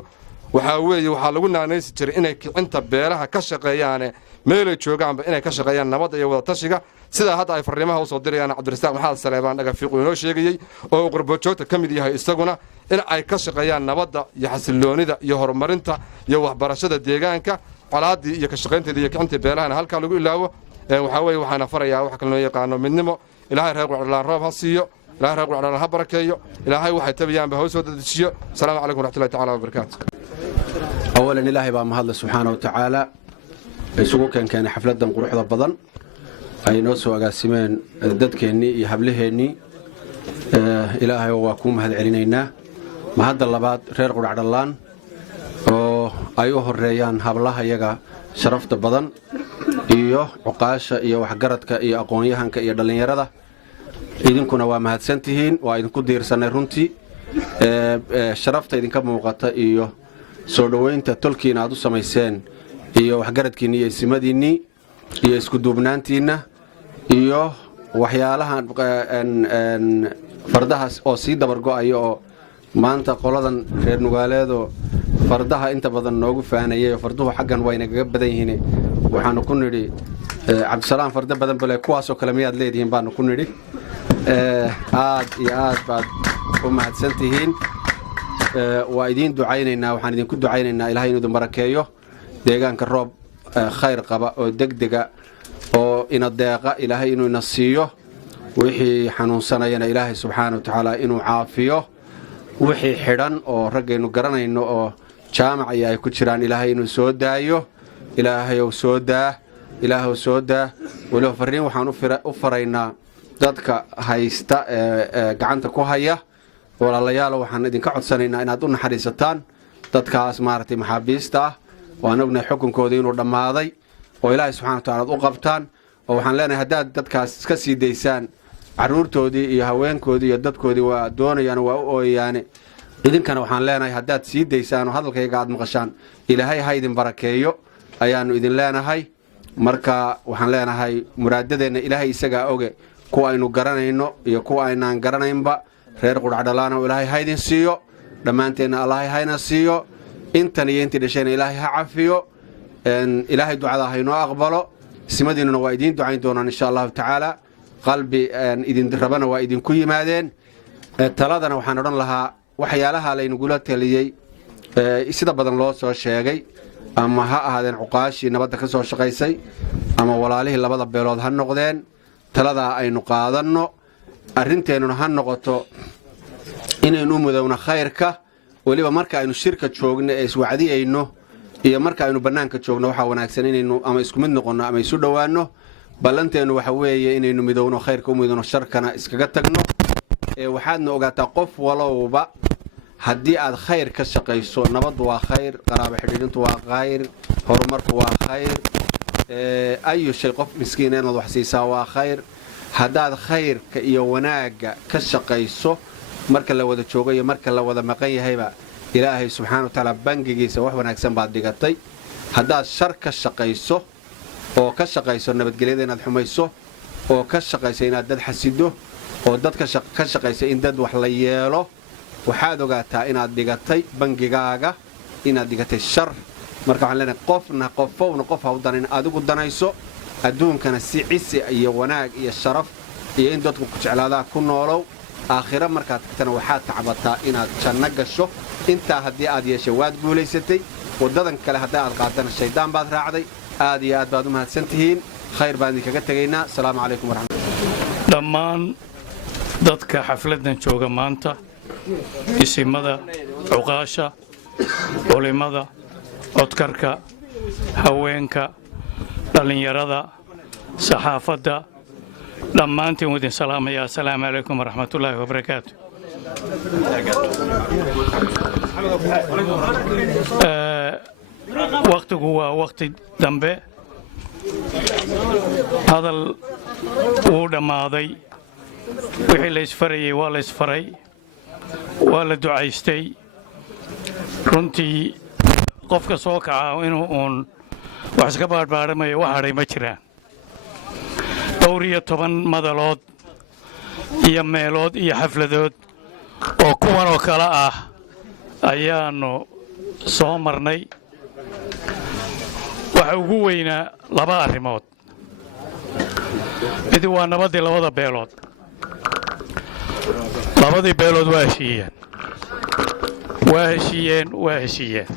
waxaa weeye waxaa lagu naanaysi jiray inay kicinta beelaha ka shaqeeyaane meelay joogaanba inay ka shaqeeyaan nabadda iyo wada tashiga sidaa hadda ay farriimaha u soo dirayaan cabdirasaaq maxamed saleebaan dhagafiiqu inoo sheegayey oo uu qurba joogta ka mid yahay isaguna in ay ka shaqeeyaan nabadda iyo xasilloonida iyo horumarinta iyo waxbarashada deegaanka colaaddii iyo ka shaqaynteeda iyo kicinta beelahana halkaa lagu ilaawo waxaa weeye waxaana farayaa wax kale noo yaqaano midnimo ilaahay reer qurcadhalaan roob ha siiyo ilaahay reer qurcadhalaan ha barakeeyo ilaahay waxay tabayaanba ha u soo dedejiyo asalaamu calaykum waraxmatullahi tacaala wabarakaatu awalan ilaahay baa mahadle subxaana wa tacaala isugu keenkeenay xafladdan quruxda badan ay noo soo agaasimeen dadkeennii iyo hablaheennii ilaahay waa kuu mahad celinaynaa mahadda labaad reer qurcadhalaan oo ay u horeeyaan hablaha yaga sharafta badan iyo cuqaasha iyo waxgaradka iyo aqoon-yahanka iyo dhallinyarada idinkuna waa mahadsantihiin waa idinku diirsannay runtii sharafta idinka muuqata iyo soo dhowaynta tolkiina aad u samayseen iyo waxgaradkiinni iyo isimadiinnii iyo iskuduubnaantiinna iyo waxyaalahan fardahaas oo sii dabargo'aya oo maanta qoladan reer nugaaleedoo fardaha inta badan noogu faanayay oo farduhu xaggan waynagaga badan yihiin waxaanu ku nidhi cabdisalaam fardo badan bale kuwaasoo kale miyaad leedihiin baanu ku nidhi aad iyo aad baad u mahadsan tihiin waa idiin ducaynaynaa waxaan idinku ducaynaynaa ilaahay inuu idin barakeeyo deegaanka roob khayr qaba oo degdega oo ina deeqa ilaahay inuu ina siiyo wixii xanuunsanayana ilaahay subxaana wa tacaala inuu caafiyo wixii xidhan oo raggaynu garanayno oo jaamac iyo ay ku jiraan ilaahay inuu soo daayo ilaahayow soo daa ilaahow soo daa weliba farriin waxaan u faraynaa dadka haysta ee gacanta ku haya walaalayaalo waxaan idinka codsanaynaa inaad u naxariisataan dadkaas maaragtay maxaabiista ah waan ognahay xukunkoodii inuu dhammaaday oo ilaahay subxana wa taala aad u qabtaan oo waxaan leenahay haddaad dadkaas iska sii daysaan carruurtoodii iyo haweenkoodii iyo dadkoodii waa doonayaan waa u ooyayaane idinkana waxaan leenahay haddaad sii daysaan oo hadalkayga aad maqashaan ilaahay ha idin barakeeyo ayaannu idin leenahay marka waxaan leenahay muraadadeenna ilaahay isagaa oge kuwa aynu garanayno iyo kuwa aynaan garanaynba reer qurcadhalaana ilaahay ha idin siiyo dhammaanteenna allahay hayna siiyo intan iyo intii dhashayna ilaahay ha cafiyo ilaahay ducada haynoo aqbalo simadiinnuna waa idiin ducayn doonaan insha allahu tacaala qalbi idin rabana waa idinku yimaadeen taladana waxaan odhan lahaa waxyaalaha laynugula taliyey sida badan loo soo sheegay ama ha ahaadeen cuqaashii nabadda ka soo shaqaysay ama walaalihii labada beelood ha noqdeen taladaa aynu qaadanno arrinteennuna ha noqoto inaynu u mudowno khayrka weliba marka aynu shirka joogno ee iswacdiyayno iyo marka aynu bannaanka joogno waxaa wanaagsan inaynu ama isku mid noqonno ama isu dhowaanno ballanteennu waxa weeye inaynu midowno khayrka u midowno sharkana iskaga tagno waxaadna ogaataa qof walowba haddii aad khayr ka shaqayso nabaddu waa khayr qaraabo xidhiidhintu waa khayr horumarku waa khayr ayu shay qof miskiina inaad wax siisaa waa khayr haddaad khayrka iyo wanaagga ka shaqayso marka la wada joogo iyo marka la wada maqan yahayba ilaahay subxaana wa tacaala bangigiisa wax wanaagsan baad dhigatay haddaad shar ka shaqayso oo ka shaqayso nabadgelyada inaad xumayso oo ka shaqayso inaad dad xasido oo dad ka shaqayso in dad wax la yeelo waxaad ogaataa inaad dhigatay bangigaaga inaad dhigatay shar marka waxaan leenahay qofowna qof ha u danayn adigu danayso adduunkana si cisi iyo wanaag iyo sharaf iyo in dadku ku jeclaadaa ku noolow aakhiro markaad tagtana waxaad tacbataa inaad janno gasho intaa haddii aad yeeshay waad guulaysatay waddadan kale haddii aad qaadana shayddaan baad raacday aad iyo aad baad u mahadsan tihiin khayr baan idinkaga tegaynaa asalaamu calaykum waraxmatullahi dhammaan dadka xafladdan jooga maanta isimada cuqaasha culimmada codkarka haweenka dhallinyarada saxaafadda dhammaantiin wadin salaamaya assalaamu calaykum waraxmatullaahi wabarakaatu wakhtigu waa wakhti dambe hadal wuu dhammaaday wixii la isfarayey waa la isfaray waa la ducaystay runtii qofka soo kaca inuu uun wax iska baadhbaadhamayo wax hadhay ma jiraan dhowr iyo 10 madalood iyo meelood iyo xafladood oo kuwan oo kale ah ayaannu soo marnay waxa ugu weynaa 2 arrimood mid waa nabaddii labada beelood labadii beelood waa heshiiyeen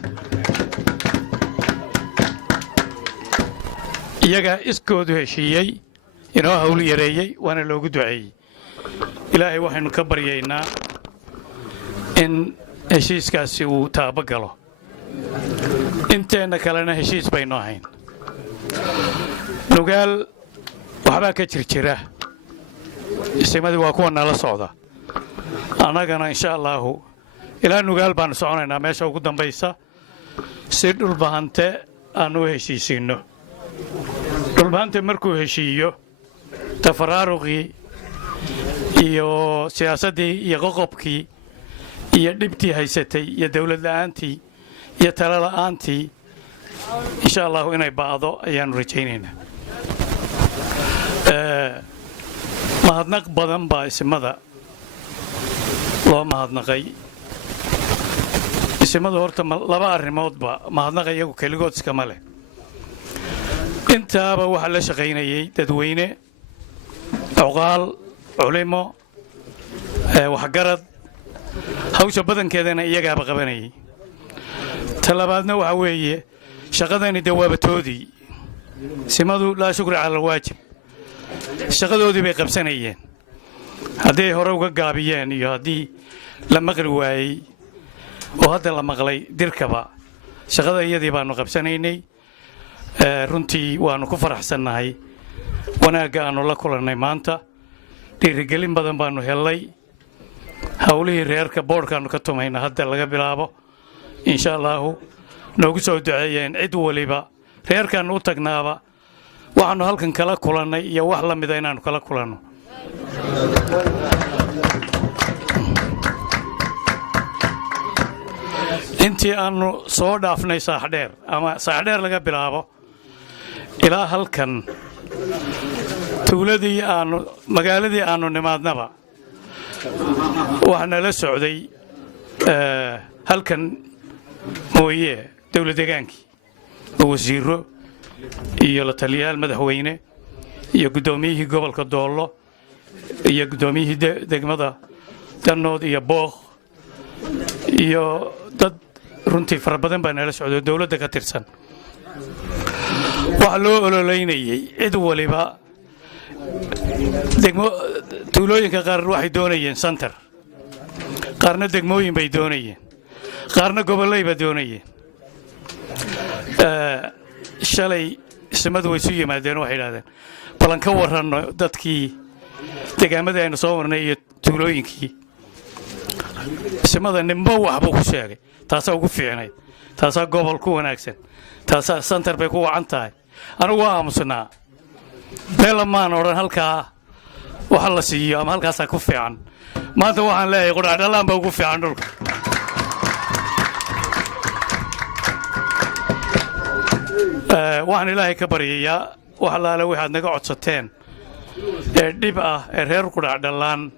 iyagaa iskoodu heshiiyey inoo hawl yareeyey waana loogu duceeyey ilaahay waxaynu ka baryaynaa in heshiiskaasi uu taabo galo inteenna kalena heshiis baynu ahayn nugaal waxbaa ka jirjira isimadii waa kuwa nala socda annagana insha allaahu ilaa nugaal baannu soconaynaa meesha ugu dambaysa si dhulbahante aannu u heshiisiinno dhulbahante markuu heshiiyo tafaraaruqii iyo siyaasaddii iyo qoqobkii iyo dhibtii haysatay iyo dawlad la'aantii iyo talo la'aantii insha allahu inay ba'do ayaannu rajaynaynaa mahadnaq badan baa isimada loo mahadnaqay isimadu horta 2 arrimoodba mahadnaqa iyagu keligood iskama leh intaaba waxaa la shaqaynayay dadweyne cuqaal culimo waxgarad hawsha badankeedana iyagaaba qabanayay ta labaadna waxa weeye shaqadani dee waabatoodii simadu laa shukri cala alwaajib shaqadoodii bay qabsanayeen haddii ay hore uga gaabiyeen iyo haddii la maqli waayey oo hadda la maqlay dirkaba shaqada iyadii baannu qabsanaynay runtii waannu ku faraxsannahay wanaagga aannu la kulannay maanta dhiirigelin badan baannu hellay howlihii reerka boodhkaannu ka tumayna hadda laga bilaabo insha allaahu noogu soo duceeyeen cid waliba reerkaannu u tagnaaba waxaannu halkan kala kulannay iyo wax la mida inaannu kala kulanno intii aannu soo dhaafnay saaxdheer ama saaxdheer laga bilaabo ilaa halkan tuuladii magaaladii aannu nimaadnaba waxaa nala socday halkan mooye dawlad degaankii oo wasiiro iyo la taliyayaal madaxweyne iyo guddoomiyihii gobolka doollo iyo guddoomiyihii degmada dannood iyo bookh iyo dad runtii fara badan baa nala socday oo dawladda ka tirsan waxaa loo ololeynayey cid waliba tuulooyinka qaar waxay doonayeen santar qaarna degmooyin bay doonayeen qaarna gobollayba doonayeen shalay isimadu way isu yimaadeen waxay idhahdeen balan ka warranno dadkii deegaamadii aynu soo marnay iyo tuulooyinkii isimada ninba waxbuu ku sheegay taasaa ugu fiicnayd taasaa gobol ku wanaagsan taasaa santar bay ku wacan tahay anigu waa aamusnaa meella maan odhan halkaa waxa la siiyo ama halkaasaa ku fiican maanta waxaan leeyahay qudhacdhallaan baa ugu fiican dhulka waxaan ilaahay ka baryayaa wax allaale waxaad naga codsateen ee dhib ah ee reer qudhacdhallaan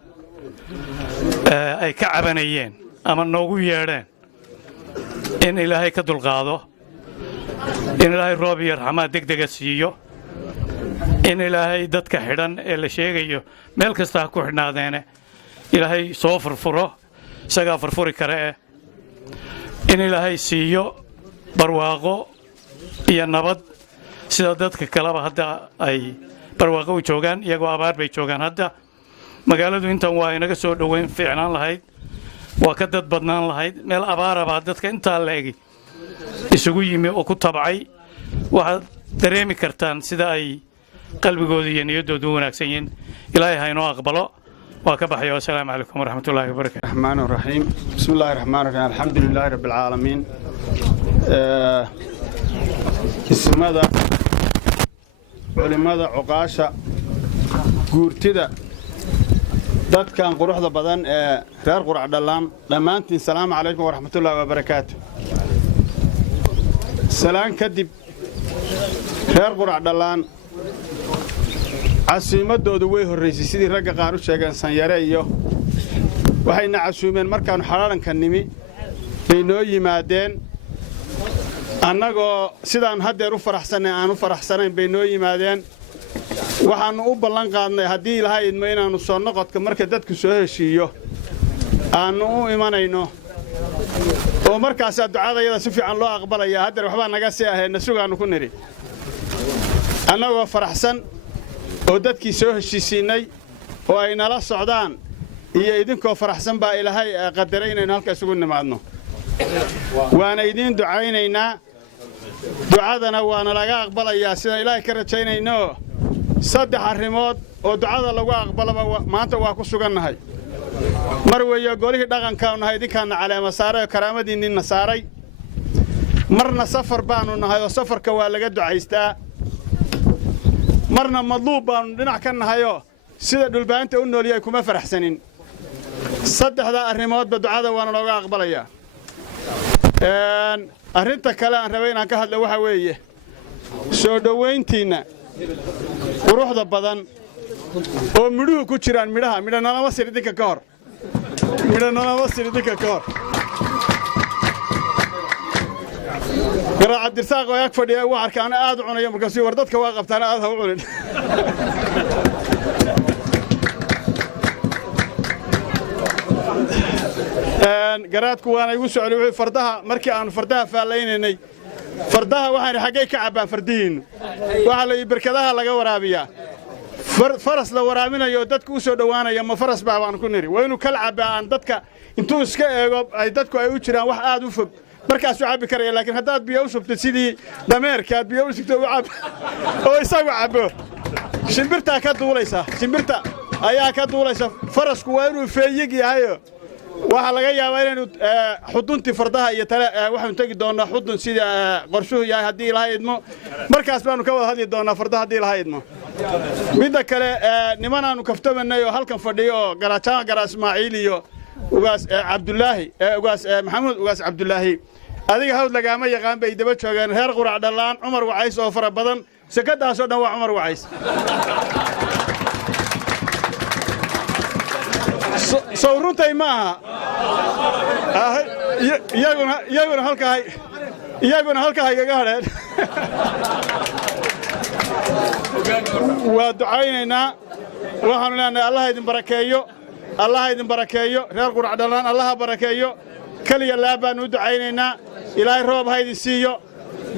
ay ka cabanayeen ama noogu yeedheen in ilaahay ka dulqaado in ilaahay roob iyo raxmaad degdega siiyo in ilaahay dadka xidhan ee la sheegayo meel kasta ha ku xidhnaadeene ilaahay soo furfuro isagaa furfuri kare eh in ilaahay siiyo barwaaqo iyo nabad sida dadka kaleba hadda ay barwaaqo u joogaan iyagoo abaar bay joogaan hadda magaaladu intan waa inaga soo dhoweyn fiicnaan lahayd waa ka dad badnaan lahayd meel abaarabaa dadka intaa la egi isugu yimi oo ku tabcay waxaad dareemi kartaan sida ay qalbigooda iyo niyaddoodu u wanaagsan yihiin ilaahay ha inoo aqbalo waa ka baxaya wasalaamu calaykum waraxmatullaahi wabarakaatu الرحمن الرحيم بسم الله الرحمن الرحيم الحمد لله رب العالمين اسمada culimada cuqaasha guurtida dadkan quruxda badan ee reer qurac dhalaan dhammaantiin salaamu calaykum waraxmatullaahi wabarakaatu salaan kadib reer qurac dhalaan casuumadoodu way horraysay sidii ragga qaar u sheegeen sanyare iyo waxayna casuumeen markaannu xadhaadhanka nimi bay noo yimaadeen annagoo sidaan haddeer u faraxsannay aan u faraxsanayn bay noo yimaadeen waxaannu u ballan qaadnay haddii ilaha idmo inaannu soo noqodka marka dadku soo heshiiyo aannu u imanayno oo markaasaa ducadayada si fiican loo aqbalayaa haddeer waxbaa naga sii aheenna sugaannu ku nidhi annagoo faraxsan oo dadkii soo heshiisiinnay oo ay nala socdaan iyo idinkoo faraxsan baa ilaahay qadaray inaynu halka isugu nimaadno waana idiin ducaynaynaa ducadana waana laga aqbalayaa sidaan ilaahay ka rajaynayno 3 arrimood oo ducada lagu aqbalaba maanta waa ku sugannahay mar weeyo golihii dhaqankaanu nahay idinkaana caleema saaray oo karaamadiinninna saaray marna safar baanu nahay oo safarka waa laga ducaystaa marna madluub baanu dhinac ka nahayoo sida dhulbaanta u nooliyay kuma faraxsanin 3 arrimoodba ducada waana looga aqbalayaa arrinta kale aan rabay inaan ka hadlo waxa weeye soo dhowayntiinna quruxda badan oo midhuhu ku jiraan midho nalama sir idinka ka hor garaa cabdirsaaq oo ag fadhiya uu arka ana aad u cunayo markaasuu war dadka waa qabtaana aad ha u cunin garaadku waana igu socday wuxuu fardaha markii aanu fardaha faalaynaynay fardaha waxaan xaggay ka cabbaan fardihiinnu waxaa la barkadaha laga waraabiyaa faras la waraabinayo dadku u soo dhowaanaya ma faras baa baan ku niri waa inuu kala cabbaa aan dadka intuu iska eego ay dadku ay u jiraan wax aad u fog markaasuu cabbi karaya laakiin haddaad biyo u shubtid sidii dameerkaad biyo u shubto u cabbo oo isagu cabbo shimbirtaa ka duulaysa shimbirta ayaa ka duulaysa farasku waa inuu feeyig yahayo waxaa laga yaabaa inaynu xuduntii fardaha iyo tale waxaanu tegi doonnaa xudun sida qorshuhu yahay haddii ilaha idmo markaas baanu ka wada hadli doonnaa fardaha haddii ilaha idmo midda kale nimanaannu kaftamanay oo halkan fadhiyo oo garajaama gara ismaaciil iyo ugaas cabdulaahi ugaas maxamuud ugaas cabdulaahi adiga hawd lagaama yaqaan bay daba joogeen reer qurac dhallaan cumar wacays oo fara badan sekadaasoo dhan waa cumar wacays sow runtay ma aha iyaguna halkaa igaga hadheen waa ducaynaynaa waxaanu leenahay allaha idin barakeeyo reer qurac dhallaan allaha barakeeyo keliya laab baannu u ducaynaynaa ilaahay roob ha idin siiyo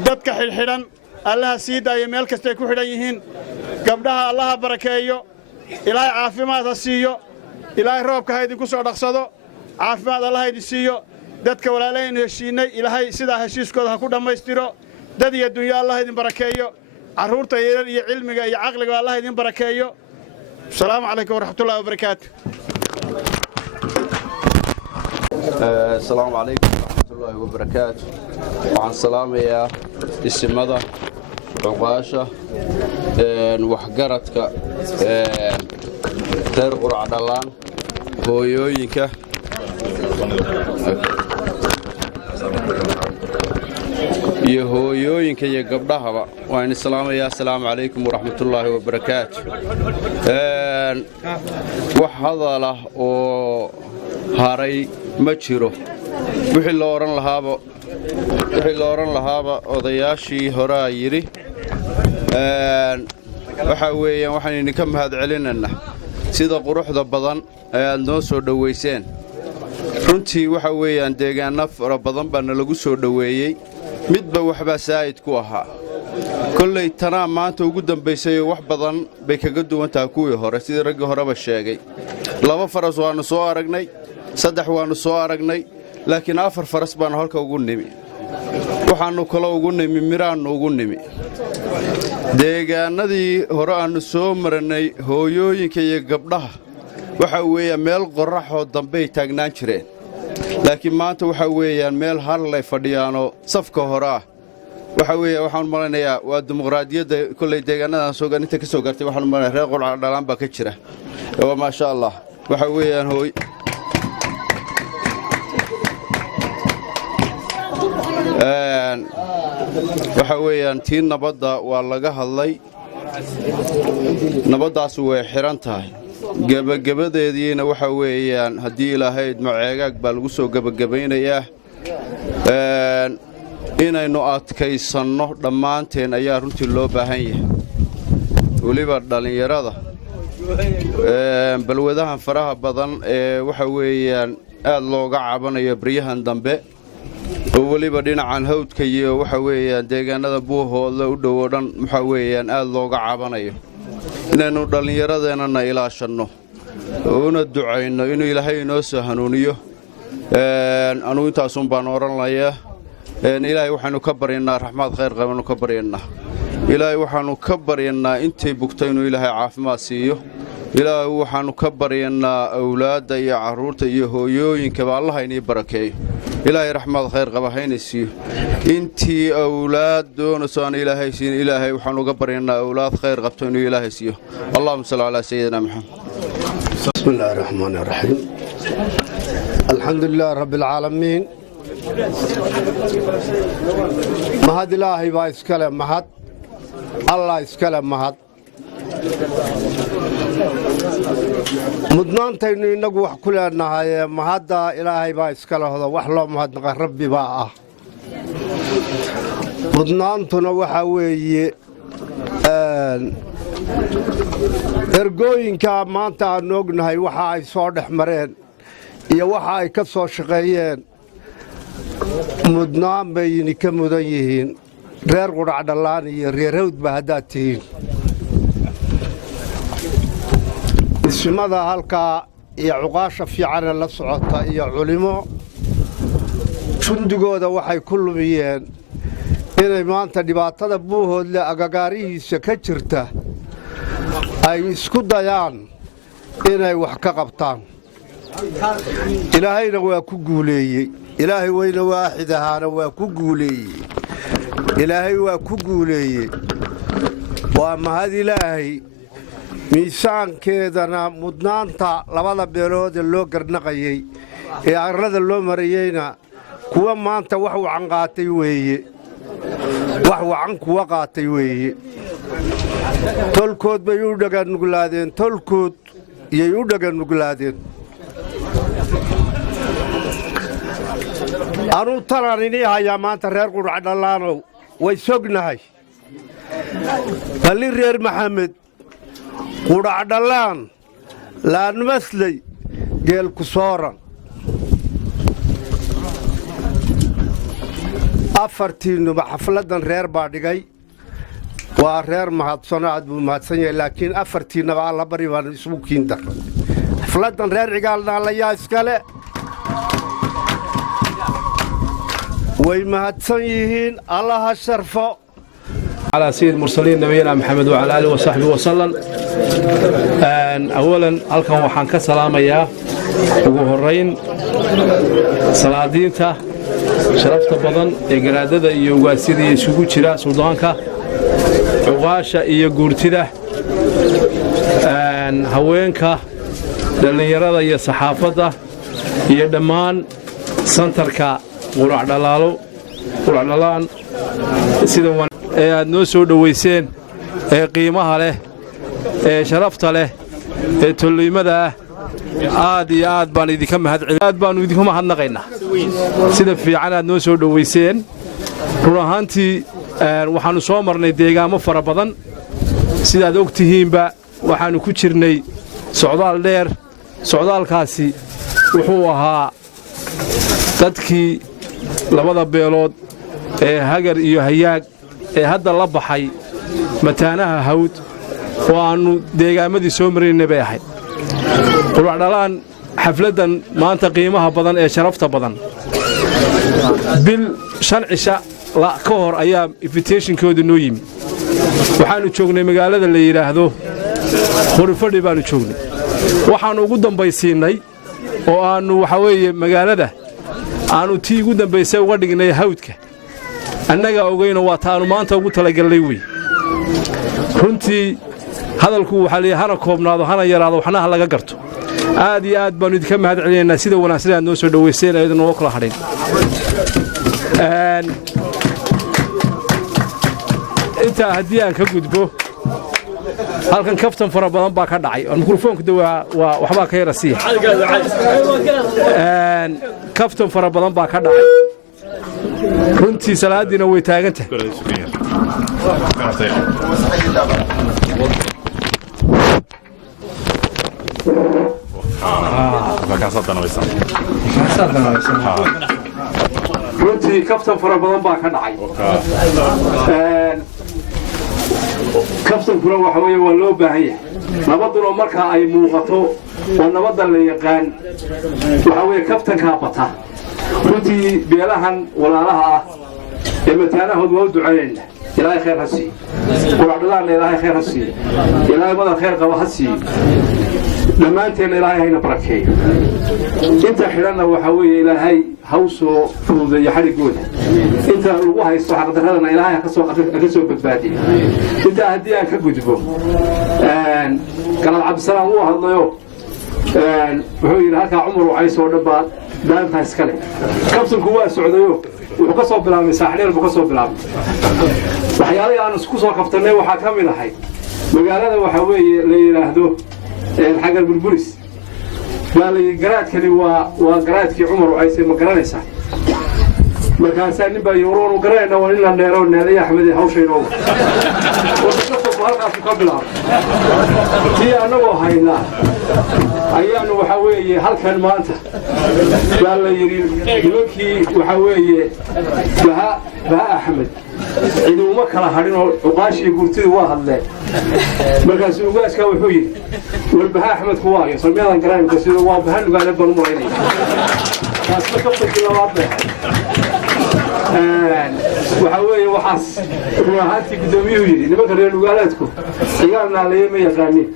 dadka xidhxidhan allaha sii daayo meel kastay ku xidhan yihiin gabdhaha allaha barakeeyo ilaahay caafimaad ha siiyo ilaahay roobka ha idinku soo dhaqsado caafimaad allaha idin siiyo dadka walaalaynu heshiinnay ilaahay sidaa heshiiskooda ha ku dhammaystiro dad iyo dunyo allah idin barakeeyo carruurta yaryar iyo cilmiga iyo caqliga allah idin barakeeyo asalaamu calaykum waraxmatullahi wabarakaatu asalaamu calaykum waraxmatullaahi wabarakaatu waxaan salaamayaa isimada cuqaasha waxgaradka reer qurac dhallaan hooyooyinka iyo hooyooyinka iyo gabdhahaba waan islaamayaa asalaamu calaykum waraxmatullaahi wabarakaatu wax hadalah oo haray ma jiro wixii la odhan lahaaba odayaashii horaa yidhi waxaa weeyaan waxaan idinka mahad celinaynaa sida quruxda badan ee aad noo soo dhowayseen runtii waxa weeyaan deegaanno fara badan baa nalagu soo dhoweeyey midba waxbaa saa'id ku ahaa kollay tanaa maanta ugu dambaysayoo wax badan bay kaga duwan tahay kuwii hore sidii raggii horeba sheegay 2 faras waannu soo aragnay 3 waannu soo aragnay laakiin 4 faras baannu halka ugu nimi waxaannu kale ugu nimi miraannu ugu nimi deegaannadii hore aannu soo marannay hooyooyinka iyo gabdhaha waxa weeyaan meel qorraxoo dambey taagnaan jireen laakiin maanta waxa weeyaan meel harlay fadhiyaanoo safka hore ah waxa weeya waxaan malaynayaa waa dimuqraadiyadda kolley deegaannadan inta ka soo gaartay waxaan malaynayaa reer qurcadhalaan baa ka jira waa maasha allah waxa weeyaan waxa weeyaan tii nabadda waa laga hadlay nabaddaas way xihan tahay gebagabadeediina waxa weeyaan haddii ilaahayd maceegaag baa lagu soo gebagabaynayaa inaynu adkaysanno dhammaanteen ayaa runtii loo baahan yahay weliba dhallinyarada balwadahan faraha badan ee waxa weeyaan aad looga cabanayo baryahan dambe oo weliba dhinacan hawdka iyo waxa weeyaan deegaannada buuhoodle u dhowoo dhan waxa weeyaan aad looga cabanayo inaynu dhallinyaradeenana ilaashanno una ducayno inuu ilaahay inoo soo hanuuniyo anugu intaasun baan odhanlayaa ilaahay waxaannu ka baryaynaa raxmaad khayr qabannu ka baryaynaa ilaahay waxaannu ka baryaynaa intay bugta inuu ilaahay caafimaad siiyo ilaahay waxaannu ka baryaynaa awlaadda iyo carruurta iyo hooyooyinkaba allaha inii barakeeyo ilaahay raxmaad khayr qaba hayna siiyo intii awlaad doonayso aan ilaahay siin ilaahay waxaannu uga baryaynaa awlaad khayr qabto inuu ilaahay siiyo allahumma salli calaa sayidina maxamed بسم الله الرحمن الرحيم الحمد لله رب العالمين mahad ilaahay baa iskale mahad allah iskale mahad mudnaantaynu innagu wax ku leenahay mahadda ilaahay baa iskale hodo wax loo mahadnaqa rabbi baa ah mudnaantuna waxaa weeye ergooyinka maanta aan ognahay waxa ay soo dhex mareen iyo waxa ay ka soo shaqeeyeen mudnaan bayni ka mudan yihiin reer qudhacdhallaan iyo reer hawdba haddaad tihiin dhismada halkaa iyo cuqaasha fiicane la socota iyo culimo jundigooda waxay ku lumiyeen inay maanta dhibaatada buuhoodle agagaarihiisa ka jirta ay isku dayaan inay wax ka qabtaan ilaahayna waa ku guuleeyey ilaahay weyne waaxid ahaana waa ku guuleeyey ilaahay waa ku guuleeyey waa mahad ilaahay miisaankeedana mudnaanta labada beeloode loo garnaqayey ee arlada loo marayeyna kuwa maanta wax wacan qaatay weeye wax wacan kuwa qaatay weeye tolkood bay u dhaganuglaadeen tolkood iyay u dhaganuglaadeen anuu talaan inii hayaa maanta reer qudhacdhallaanow way sognahay balli reer maxamed qudhacdhallaan laanmasley geelku sooran afartiinnuba xafladdan reer baa dhigay waa reer mahadsano aad buu mahadsan yahay laakiin afartiinnaba alla bari baan isugu kiindar xafladdan reer cigaalnaallayaa iskale way mahadsan yihiin allaha sharfo على سيد المرسلين نبينا محمد وعلى آله وصحبه وسلم أولا halkan waxaan ka salaamayaa ugu horeyn salaadiinta sharafta badan ee garaadada iyo ugaasida isugu jira suldaanka cuqaasha iyo guurtida haweenka dhallinyarada iyo saxaafadda iyo dhammaan santarka quracdhalaan sida ee aad noo soo dhowayseen ee qiimaha leh ee sharafta leh ee tolliimada ah aad iyo aad baan idinka mahadcelinaad baannu idinku mahadnaqaynaa sida fiican aad noo soo dhowayseen run ahaantii waxaannu soo marnay deegaamo fara badan sidaad og tihiinba waxaannu ku jirnay socdaal dheer socdaalkaasi wuxuu ahaa dadkii labada beelood ee hagar iyo hayaag ee hadda la baxay mataanaha hawd oo aannu deegaamadii soo marayna bay ahayd quracdhalaan xafladdan maanta qiimaha badan ee sharafta badan bil 5 cisha ka hor ayaa invitationkooda noo yimi waxaannu joognay magaalada la yidhaahdo horifadhi baannu joognay waxaannu ugu dambaysiinnay oo aannu waxaa weeye magaalada aannu tii ugu dambaysay uga dhignay hawdka annagaa ogayno waa taannu maanta ugu talagallay wey runtii hadalku waxaa leeyahay hana koobnaado hana yaraado waxna ha laga garto aad iyo aad baannu idinka mahad celinaynaa sida wanaagsan aad noo soo dhowayseen ayadoo nooga kula hadhin intaa haddii aan ka gudbo halkan kaftan fara badan baa ka dhacay mikrofoonku de waxbaa ka yara siiya kaftan fara badan baa ka dhacay runtii salaadiina way taagan tahay runtii kaftan fara badan baa ka dhacay kaftankuna waxa weeye waa loo baahan yahay nabaduna markaa ay muuqato oo nabadda la yaqaan waxaa weeye kaftankaa bata runtii beelahan walaalaha ah ee mataanahood waa u ducaynayna ilaahay khayr ha siiyo quracdhadaanna ilaahay khayr ha siiyo ilaahay madal khayr qaba ha siiyo dhammaanteenna ilaahay hayna barakeeyo inta xidhanna waxaa weeye ilaahay ha u soo fududeeyo xadhiggooda inta lagu haysto xaqdarradana ilaahay ha ka soo badbaadiyo intaa haddii aan ka gudbo galaad cabdisalaam wuu hadlayo wuxuu yidhi halkaa cumar wacays oo dhan baa daantaa iska leh kabsanku waa socdayo wuxuu ka soo bilaabmay saaxdheer buu ka soo bilaabmay waxyaalihii aan isku soo qabtannay waxaa ka mid ahay magaalada waxaa weeye la yidhaahdo xagar burburis baa la yidhi garaadkani waa garaadkii cumar wacays ma garanaysaa markaasaa nin baa yoroonu garanayna waa in la dheero neelaya axmed hawshaynooga wadakaftanku halkaasu ka bilaabay tii annagoo haynaa ayaannu waxaa weeye halkan maanta baa la yidhi nimankii waxaa weeye baha axmed cidi uma kala hadhin oo cuqaashii gurtidu waa hadleen markaasuu ugaaskaa wuxuu yidhi war baha axmedku waayo salmiyadan garaanka sida waa baha nugaale baan u malaynaya taasna kaftankii labaad bay waxaa weeye waxaas run ahaantii guddoomiyuhu yidhi nimanka reer nugaaleedku cigaal naalaye ma yaqaanin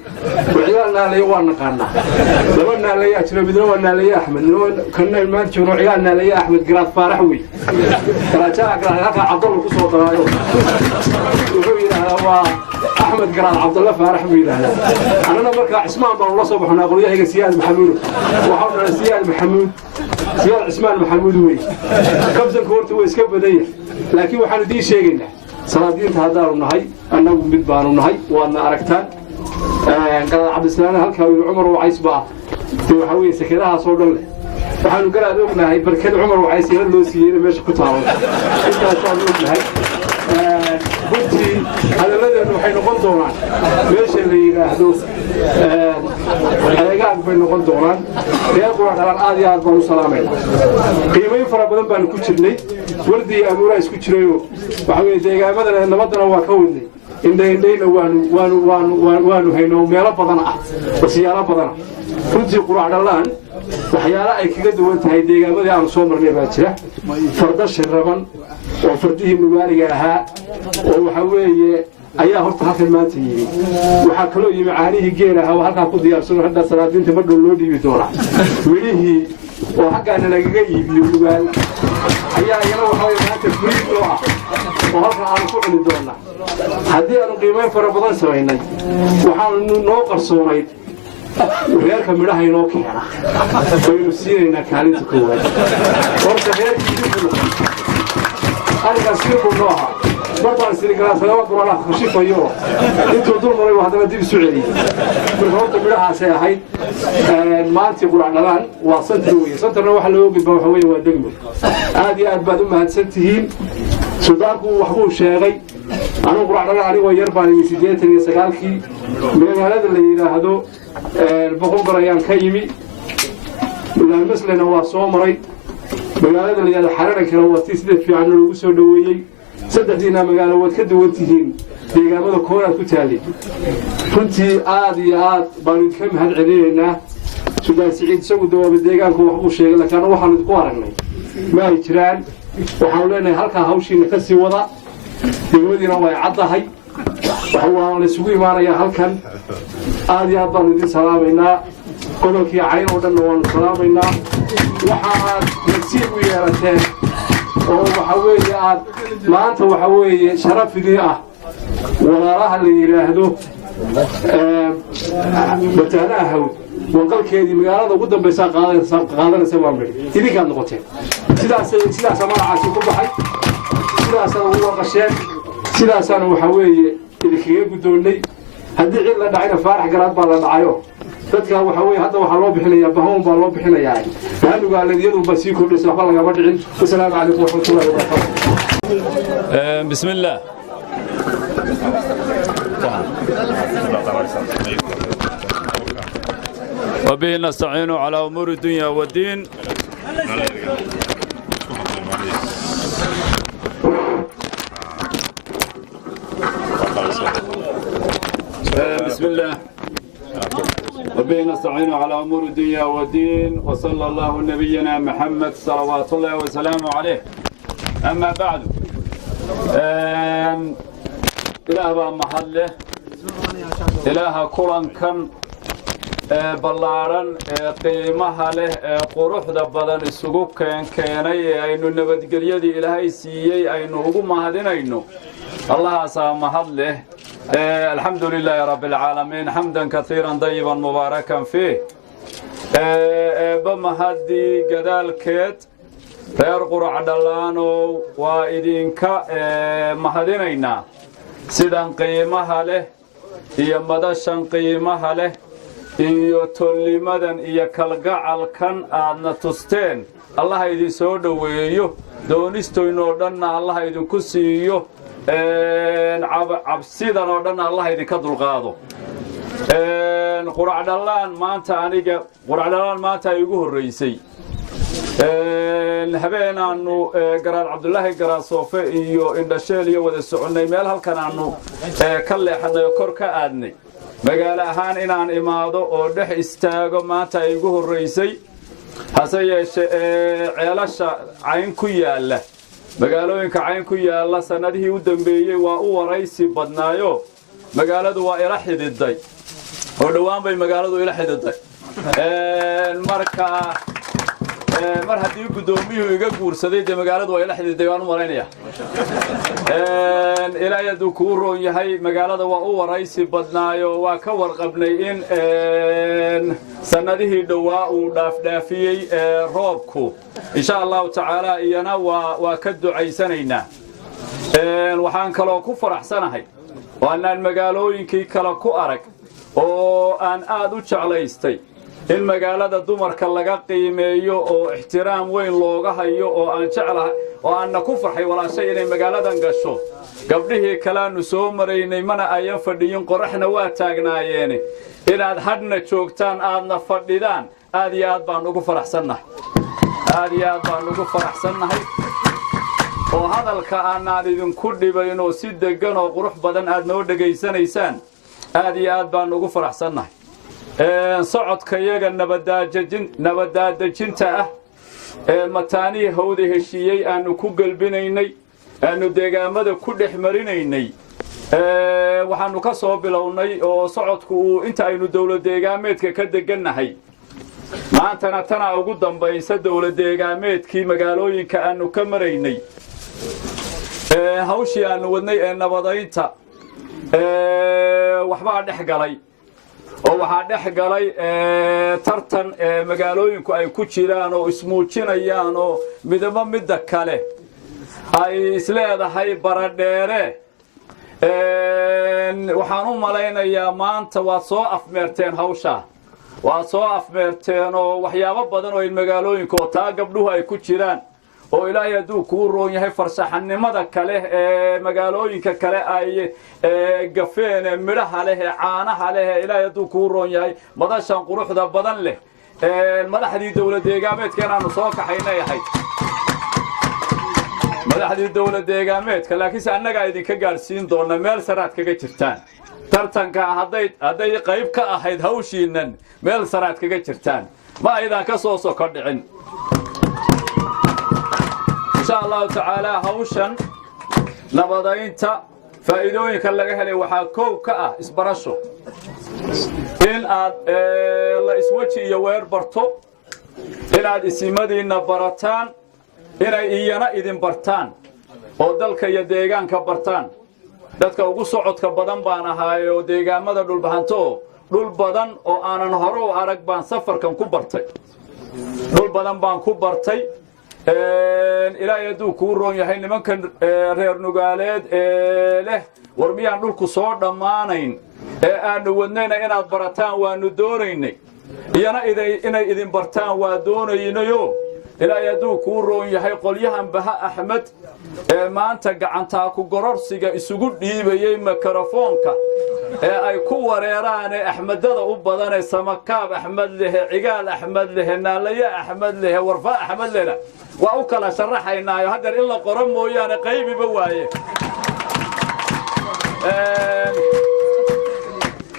war cigaal naalaye waa naqaanaa laba naalayaa jiro midna waa naalaye axmed kana maanta joogno cigaal naalaye axmed garaad faarax wey garaajaha garaad halkaa cabdalla ku soo daraayo wuxuu yidhaahdaa waa axmed garaad cabdalla faarax buu yidhaahdaa annana markaa cismaan baan ula soo baxnaa qolyahayga siyaad maxamuud waxau dhalay siyaad cismaan maxamuud wey kabsanku horta waa iska badan yahay laakiin waxaanu idiin sheegaynaa salaadiinta haddaanu nahay annagu mid baanu nahay waadna aragtaan galaad cabdisalaana halkaa wiil cumar wacays baa de waxaa weeye sakeedahaasoo dhan leh waxaanu garaad ognahay barkada cumar wacays yara loo siiyey inay meesha ku taalo intaasaanu ognahay runtii hadalladeennu waxay noqon doonaan meesha la yidhaahdo eegaag bay noqon doonaan reer quracdhalaan aad iyo aad baan u salaamayna qiimayn fara badan baanu ku jirnay wardi iyo abuuraa isku jirayoo waxaa weeye deegaamadana nabaddana waa ka wadnay indhaindhayna waanu hayno meelo badan ah wasiyaalo badana runtii quracdhalaan waxyaala ay kaga duwan tahay deegaamadii aanu soo marnay baa jira farda shiraban oo fardihii nugaaliga ahaa oo waxaa weeye ayaa horta halkan maanta yimi waxaa kaloo yimi caanihii geel ahaa oo halkaa ku diyaarsano hadda salaadiinta madhow loo dhiibi doonaa welihii oo xaggaana lagaga iibiyo nugaal ayaa iyana waxaa weye maanta furiid loo ah oo halkan aanu ku cuni doonaa haddii aanu qiimayn fara badan samaynay waxaanu noo qarsoonayd reerka midhaha inoo keena baynu siinaynaa kaalinta koowaad horta reerkii arrinkaas sirku noo ahaa mar baan sirigalaasagama gurala khashifayo intuu dul maray haddana dib isu celiyey marka horta midhahaasay ahayd maantii quracdhalaan waa santar weye santarna waxa looga gudbaa waxa weye waa degmo aad iyo aad baad u mahadsan tihiin suldaanku waxbuu sheegay anugu quracdhalaan anigoo yar baan imi 89kii magaalada la yidhaahdo boqolgor ayaan ka yimi maslena waa soo maray magaalada la yidhahdo xararankana waa tii sida fiican loogu soo dhoweeyey saddexdiina magaalo waad ka duwan tihiin deegaamada koonaad ku taallay runtii aad iyo aad baanu idinka mahad celinaynaa suldaan siciid isagu dawaaba deegaanku waxbuu sheegay laakiin waxaanu idinku aragnay ma ay jiraan waxaanu leenahay halkaa hawshiina ka sii wada degmadiina way caddahay waana la isugu imaanayaa halkan aad iyo aad baanu idin salaamaynaa gobolkii cayn oo dhanna waanu salaamaynaa waxa aad nasiib u yeelateen oo waxa weeye aad maanta waxa weeye sharafigii ah walaalaha la yidhaahdo bataanaha hawd wanqalkeedii magaalada ugu dambaysaa qaadanaysa waa midhi idinkaad noqoteen sidaasa magacaasi ku baxay sidaasaana ugu waqasheen sidaasaana waxa weeye idinkaga guddoonnay haddii cid la dhacayna faarax garaad baa la dhacayo dadka waxa weeye hadda waxaa loo bixinayaa bahoon baa loo bixinayaa hanugaaleedyadunba sii kordhaysa waxba lagama dhicin wasalaamu calaykum waraxmatullahi wabarakaatu bismi illaah وبه نستعين على أمور الدنيا والدين بسم الله وبه نستعين على أمور الدنيا والدين وصلى الله نبينا محمد صلوات الله وسلامه عليه أما بعد إله محله إله كلان كان ballaaran qiimaha leh quruxda badan isugu keenay aynu nabadgelyadii ilaahay siiyey aynu ugu mahadinayno allahaasaa mahad leh alxamdu lilaahi rabbi alcaalamiin xamdan kaiiran dayiban mubaarakan fiih eebba mahaddii gadaalkeed reer qurac dhallaanow waa idinka mahadinaynaa sidan qiimaha leh iyo madashan qiimaha leh iyo tollimadan iyo kalgacalkan aadna tusteen allaha idin soo dhoweeyo doonistoynoo dhanna allaha idinku siiyo cabsidan oo dhanna allaha idinka dulqaado quracdhallaan maanta ay igu horraysay habeenaannu garaad cabdulaahi garaasoofe iyo indhasheel iyo wada soconnay meel halkan aannu ka leexannay oo kor ka aadnay magaalo ahaan inaan imaado oo dhex istaago maanta ay igu horraysay hase yeeshe ceelasha cayn ku yaalla magaalooyinka cayn ku yaalla sannadihii u dambeeyey waa u waraysi badnaayo magaaladu waa ila xididay oo dhowaan bay magaaladu ila xididay mar haddii guddoomiyuhu iga guursaday dee magaaladu waa ila xididay waan u malaynayaa ilaahay hadduu kuu roon yahay magaalada waa u waraysi badnaayo waa ka warqabnay in sannadihii dhowaa uu dhaafdhaafiyey roobku insha allahu tacaala iyana waa ka ducaysanaynaa waxaan kaloo ku faraxsanahay oo annaan magaalooyinkii kale ku arag oo aan aad u jeclaystay in magaalada dumarka laga qiimeeyo oo ixtiraam weyn looga hayo oo aan jeclahay oo aanna ku farxay walaashay inay magaaladan gasho gabdhihii kaleaannu soo maraynay mana ayan fadhiyin qoraxna waa taagnaayeene inaad hadhna joogtaan aadna fadhidaan aad iyo aad baan ugu faraxsannahay oo hadalka aanaan idinku dhibayn oo si deggan oo qurux badan aad noo dhegaysanaysaan aad iyo aad baan ugu faraxsannahay socodka iyaga nabadaadejinta ah ee mataanihii hawda heshiiyey aannu ku gelbinaynay aannu deegaamada ku dhex marinaynay waxaannu ka soo bilownay oo socodku uu inta aynu dowladdeegaameedka ka degannahay maantana tanaa ugu dambaysa dowladdeegaameedkii magaalooyinka aannu ka maraynay hawshii aannu wadnay ee nabadaynta waxbaa dhex galay oo waxaa dhex galay tartan magaalooyinku ay ku jiraan oo ismuujinayaan oo midabo midda kale ay isleedahay baradheere waxaan u malaynayaa maanta waad soo afmeerteen hawshaa waad soo afmeerteen oo waxyaabo badan oo magaalooyinku oo taa gabdhuhu ay ku jiraan oo ilaahay hadduu kuu roon yahay farshaxanimada kale ee magaalooyinka kale ay gafeen ee midhaha leh ee caanaha leh ee ilaahay hadduu kuu roon yahay madashan quruxda badan leh madaxdii dowladdeegaameedka inaannu soo kaxaynay ahayd madaxdii dowladdeegaameedka laakiinse annagaa idinka gaadhsiin doonna meel saraad kaga jirtaan tartanka hadday qayb ka ahayd hawshiinnan meel saraad kaga jirtaan ma aydaan ka soo soko dhicin insha allahu tacaala hawshan nabadaynta faa'iidooyinka laga helay waxaa koow ka ah isbarasho in aad la isweji iyo weer barto inaad isimadiinna barataan inay iyana idin bartaan oo dalka iyo deegaanka bartaan dadka ugu socodka badan baan ahaay oo deegaamada dhulbahanto dhul badan oo aanan hore u arag baan safarkan ku bartay dhul badan baan ku bartay ilaahay hadduu kuu roon yahay nimankan reer nugaaleed ee leh war miyaan dhulku soo dhammaanayn ee aanu wadnayna inaad barataan waanu doonaynay iyana inay idin bartaan waa doonaynayo ilaahay hadduu kuu roon yahay qolyahan baha axmed ee maanta gacantaa ku gororsiga isugu dhiibayey mikrofoonka ee ay ku wareeraan ee axmedada u badan ee samakaab axmed lehe cigaal axmed lehe naalaye axmed lehe warfa axmed lehna waa u kala sharaxaynaayo haddeer in la qoro mooyaane qaybiba waaye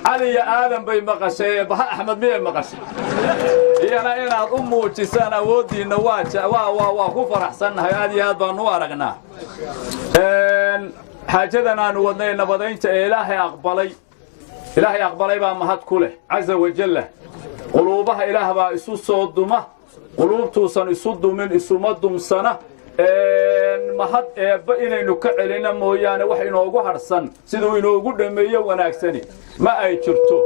cali iyo aadan bay maqashay baha axmed miyay maqashay iyana inaad u muujisaan awooddiinna waa ku faraxsannahay aad iyo aad baan u aragnaa xaajadan aanu wadnay nabadaynta ee ilaahay aqbalay baa mahad ku leh caza wajalla quluubaha ilaah baa isu soo duma quluubtuusan isu dumin isuma dumsana mahad eebba inaynu ka celina mooyaane wax inoogu hadhsan siduu inoogu dhammeeyo wanaagsani ma ay jirto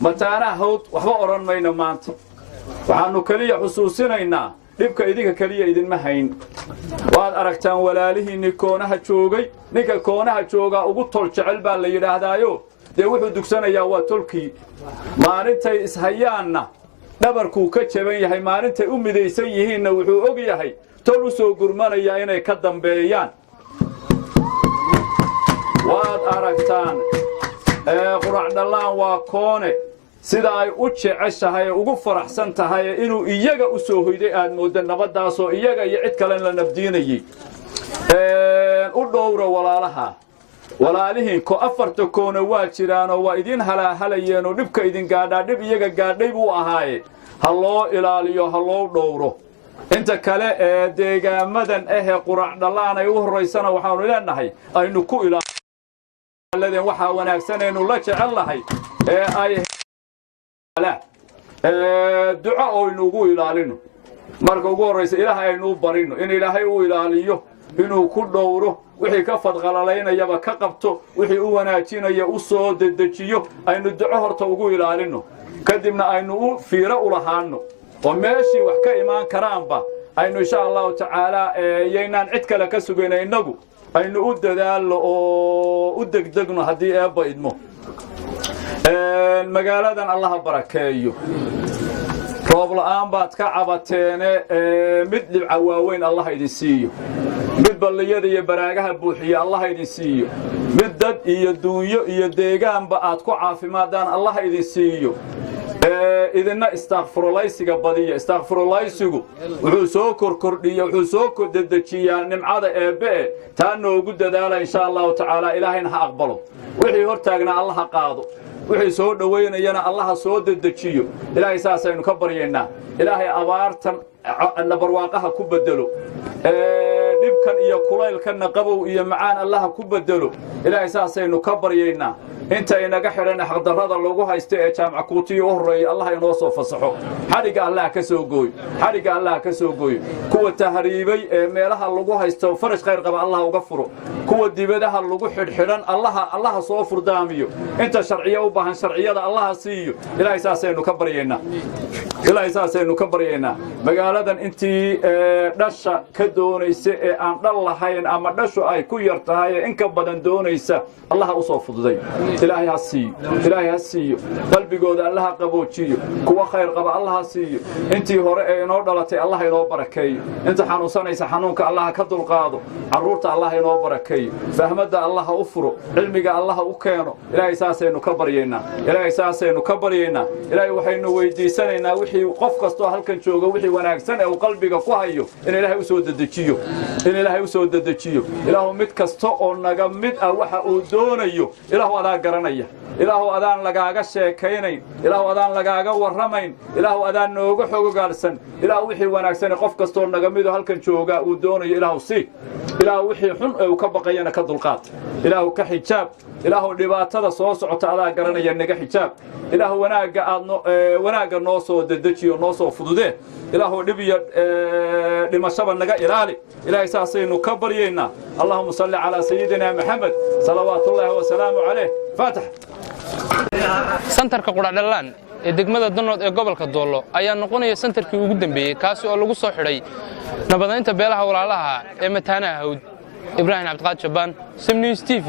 mataanaha hawd waxba odhan mayno maanta waxaannu keliya xusuusinaynaa dhibka idinka keliya idinma hayn waad aragtaan walaalihiinni koonaha joogay ninka koonaha joogaa ugu tol jecel baa la yidhaahdaayo dee wuxuu dugsanayaa waa tolkii maalintay ishayaanna dhabarkuu ka jaban yahay maalintay u midaysan yihiinna wuxuu og yahay tol u soo gurmanayaa inay ka dambeeyaan waad aragtaan quracdhallaan waa koone sida ay u jeceshahay ee ugu faraxsan tahay inuu iyaga u soo hoyday aad moodda nabaddaasoo iyaga iyo cid kale la nabdiinayey u dhowra walaalaha walaalihiin afarta koona waa jiraanoo waa idin halaahalayeenoo dhibka idin gaadhaa dhib iyaga gaadhay buu ahaaye ha loo ilaaliyo ha loo dhowro inta kale ee deegaamadan ahee quracdhallaan ay u horraysana waxaannu leenahay aynu ku ilaaladeen waxaa wanaagsanaynu la jecel lahay ee ay duco oynu ugu ilaalino marka ugu horraysa ilaahay aynu u barino in ilaahay u ilaaliyo inuu ku dhowro wixii ka fadqalalaynayaba ka qabto wixii u wanaajinaya u soo dedejiyo aynu duco horta ugu ilaalino kadibna aynu u fiiro u lahaano oo meeshii wax ka imaan karaanba aynu insha allahu tacaala yaynaan cid kale ka sugayna innagu aynu u dadaalno oo u degdegno haddii eebba idmo magaaladan allaha barakeeyo roob la'aan baad ka cabateene mid dhibca waaweyn allaha idin siiyo mid balliyada iyo baraagaha buuxiya allaha idin siiyo mid dad iyo duunyo iyo deegaanba aad ku caafimaadaan allaha idin siiyo idinna istaakfirulaysiga badiya istaakfirulaysigu wuxuu soo korkordhiya wuxuu soo dedejiyaa nimcada eebbe taa noogu dadaala insha allahu tacaala ilaahayna ha aqbalo wixii hortaagnaa alla ha qaado wixii soo dhowaynayana allaha soo dedejiyo ilaahay saasaynu ka baryaynaa ilaahay abaartan barwaaqaha ku bedelo dhibkan iyo kulaylkanna qabow iyo macaan allaha ku bedelo ilaahay saasaynu ka baryaynaa inta inaga xidhan xaqdarrada lagu haysto ee jaamac kuutiyo u horreeya allah inoo soo fasaxo xadhigga allah ka soo gooyo xadhigga allah ka soo gooyo kuwa tahriibay ee meelaha lagu haysto farash khayr qaba allah uga furo kuwa dibadaha lagu xidhxidhan allaha soo furdaamiyo inta sharciyo u baahan sharciyada allaha siiyo ilaahay saasaynu ka baryaynaa ilaahay saasaynu ka baryaynaa magaaladan intii dhasha ka doonaysa ee aan dhal lahayn ama dhashu ay ku yar tahay ee in ka badan doonaysa allaha u soo fududay ilaahay ha siiyo ilaahay ha siiyo qalbigooda allaha qaboojiyo kuwa khayr qaba allaha siiyo intii hore ee inoo dhalatay allah inoo barakeeyo inta xanuunsanaysa xanuunka allaha ka dulqaado carruurta allah inoo barakeeyo fahmadda allaha u furo cilmiga allaha u keeno ilaahay saasaynu ka baryaynaa ilaahay saasaynu ka baryaynaa ilaahay waxaynu weydiisanaynaa wixii qof kastoo halkan jooga wixii wanaagsan ee uu qalbiga ku hayo in ilaahay u soo dedejiyo ilaahu mid kasta oo naga mid ah waxa uu doonayo ilaahu adaa garanaya ilaahu adaan lagaaga sheekaynayn ilaahu adaan lagaaga warramayn ilaahu adaan nooga xogogaalsan ilaahu wixii wanaagsan qof kastoo naga mido halkan jooga uu doonayo ilaahu sii ilaahu wixii xun ee uu ka baqayana ka dulqaad ilaahu ka xijaab ilaahu dhibaatada soo socota adaa garanaya naga xijaab ilaahu wanaagga noo soo dedejiyo noo soo fududee ilaahu dhib iyo dhimashaba naga ilaali ilaahay saasaynu ka baryaynaa allahuma salli calaa sayidina maxamed salawaatullaahi wasalaamu calayh faatax santarka qudhadhallaan ee degmada danood ee gobolka doollo ayaa noqonaya santarkii ugu dambeeyey kaasi oo lagu soo xidhay nabadaynta beelaha walaalaha ee mataanaha hawd ibraahim cabdiqaadir jabaan Sim News TV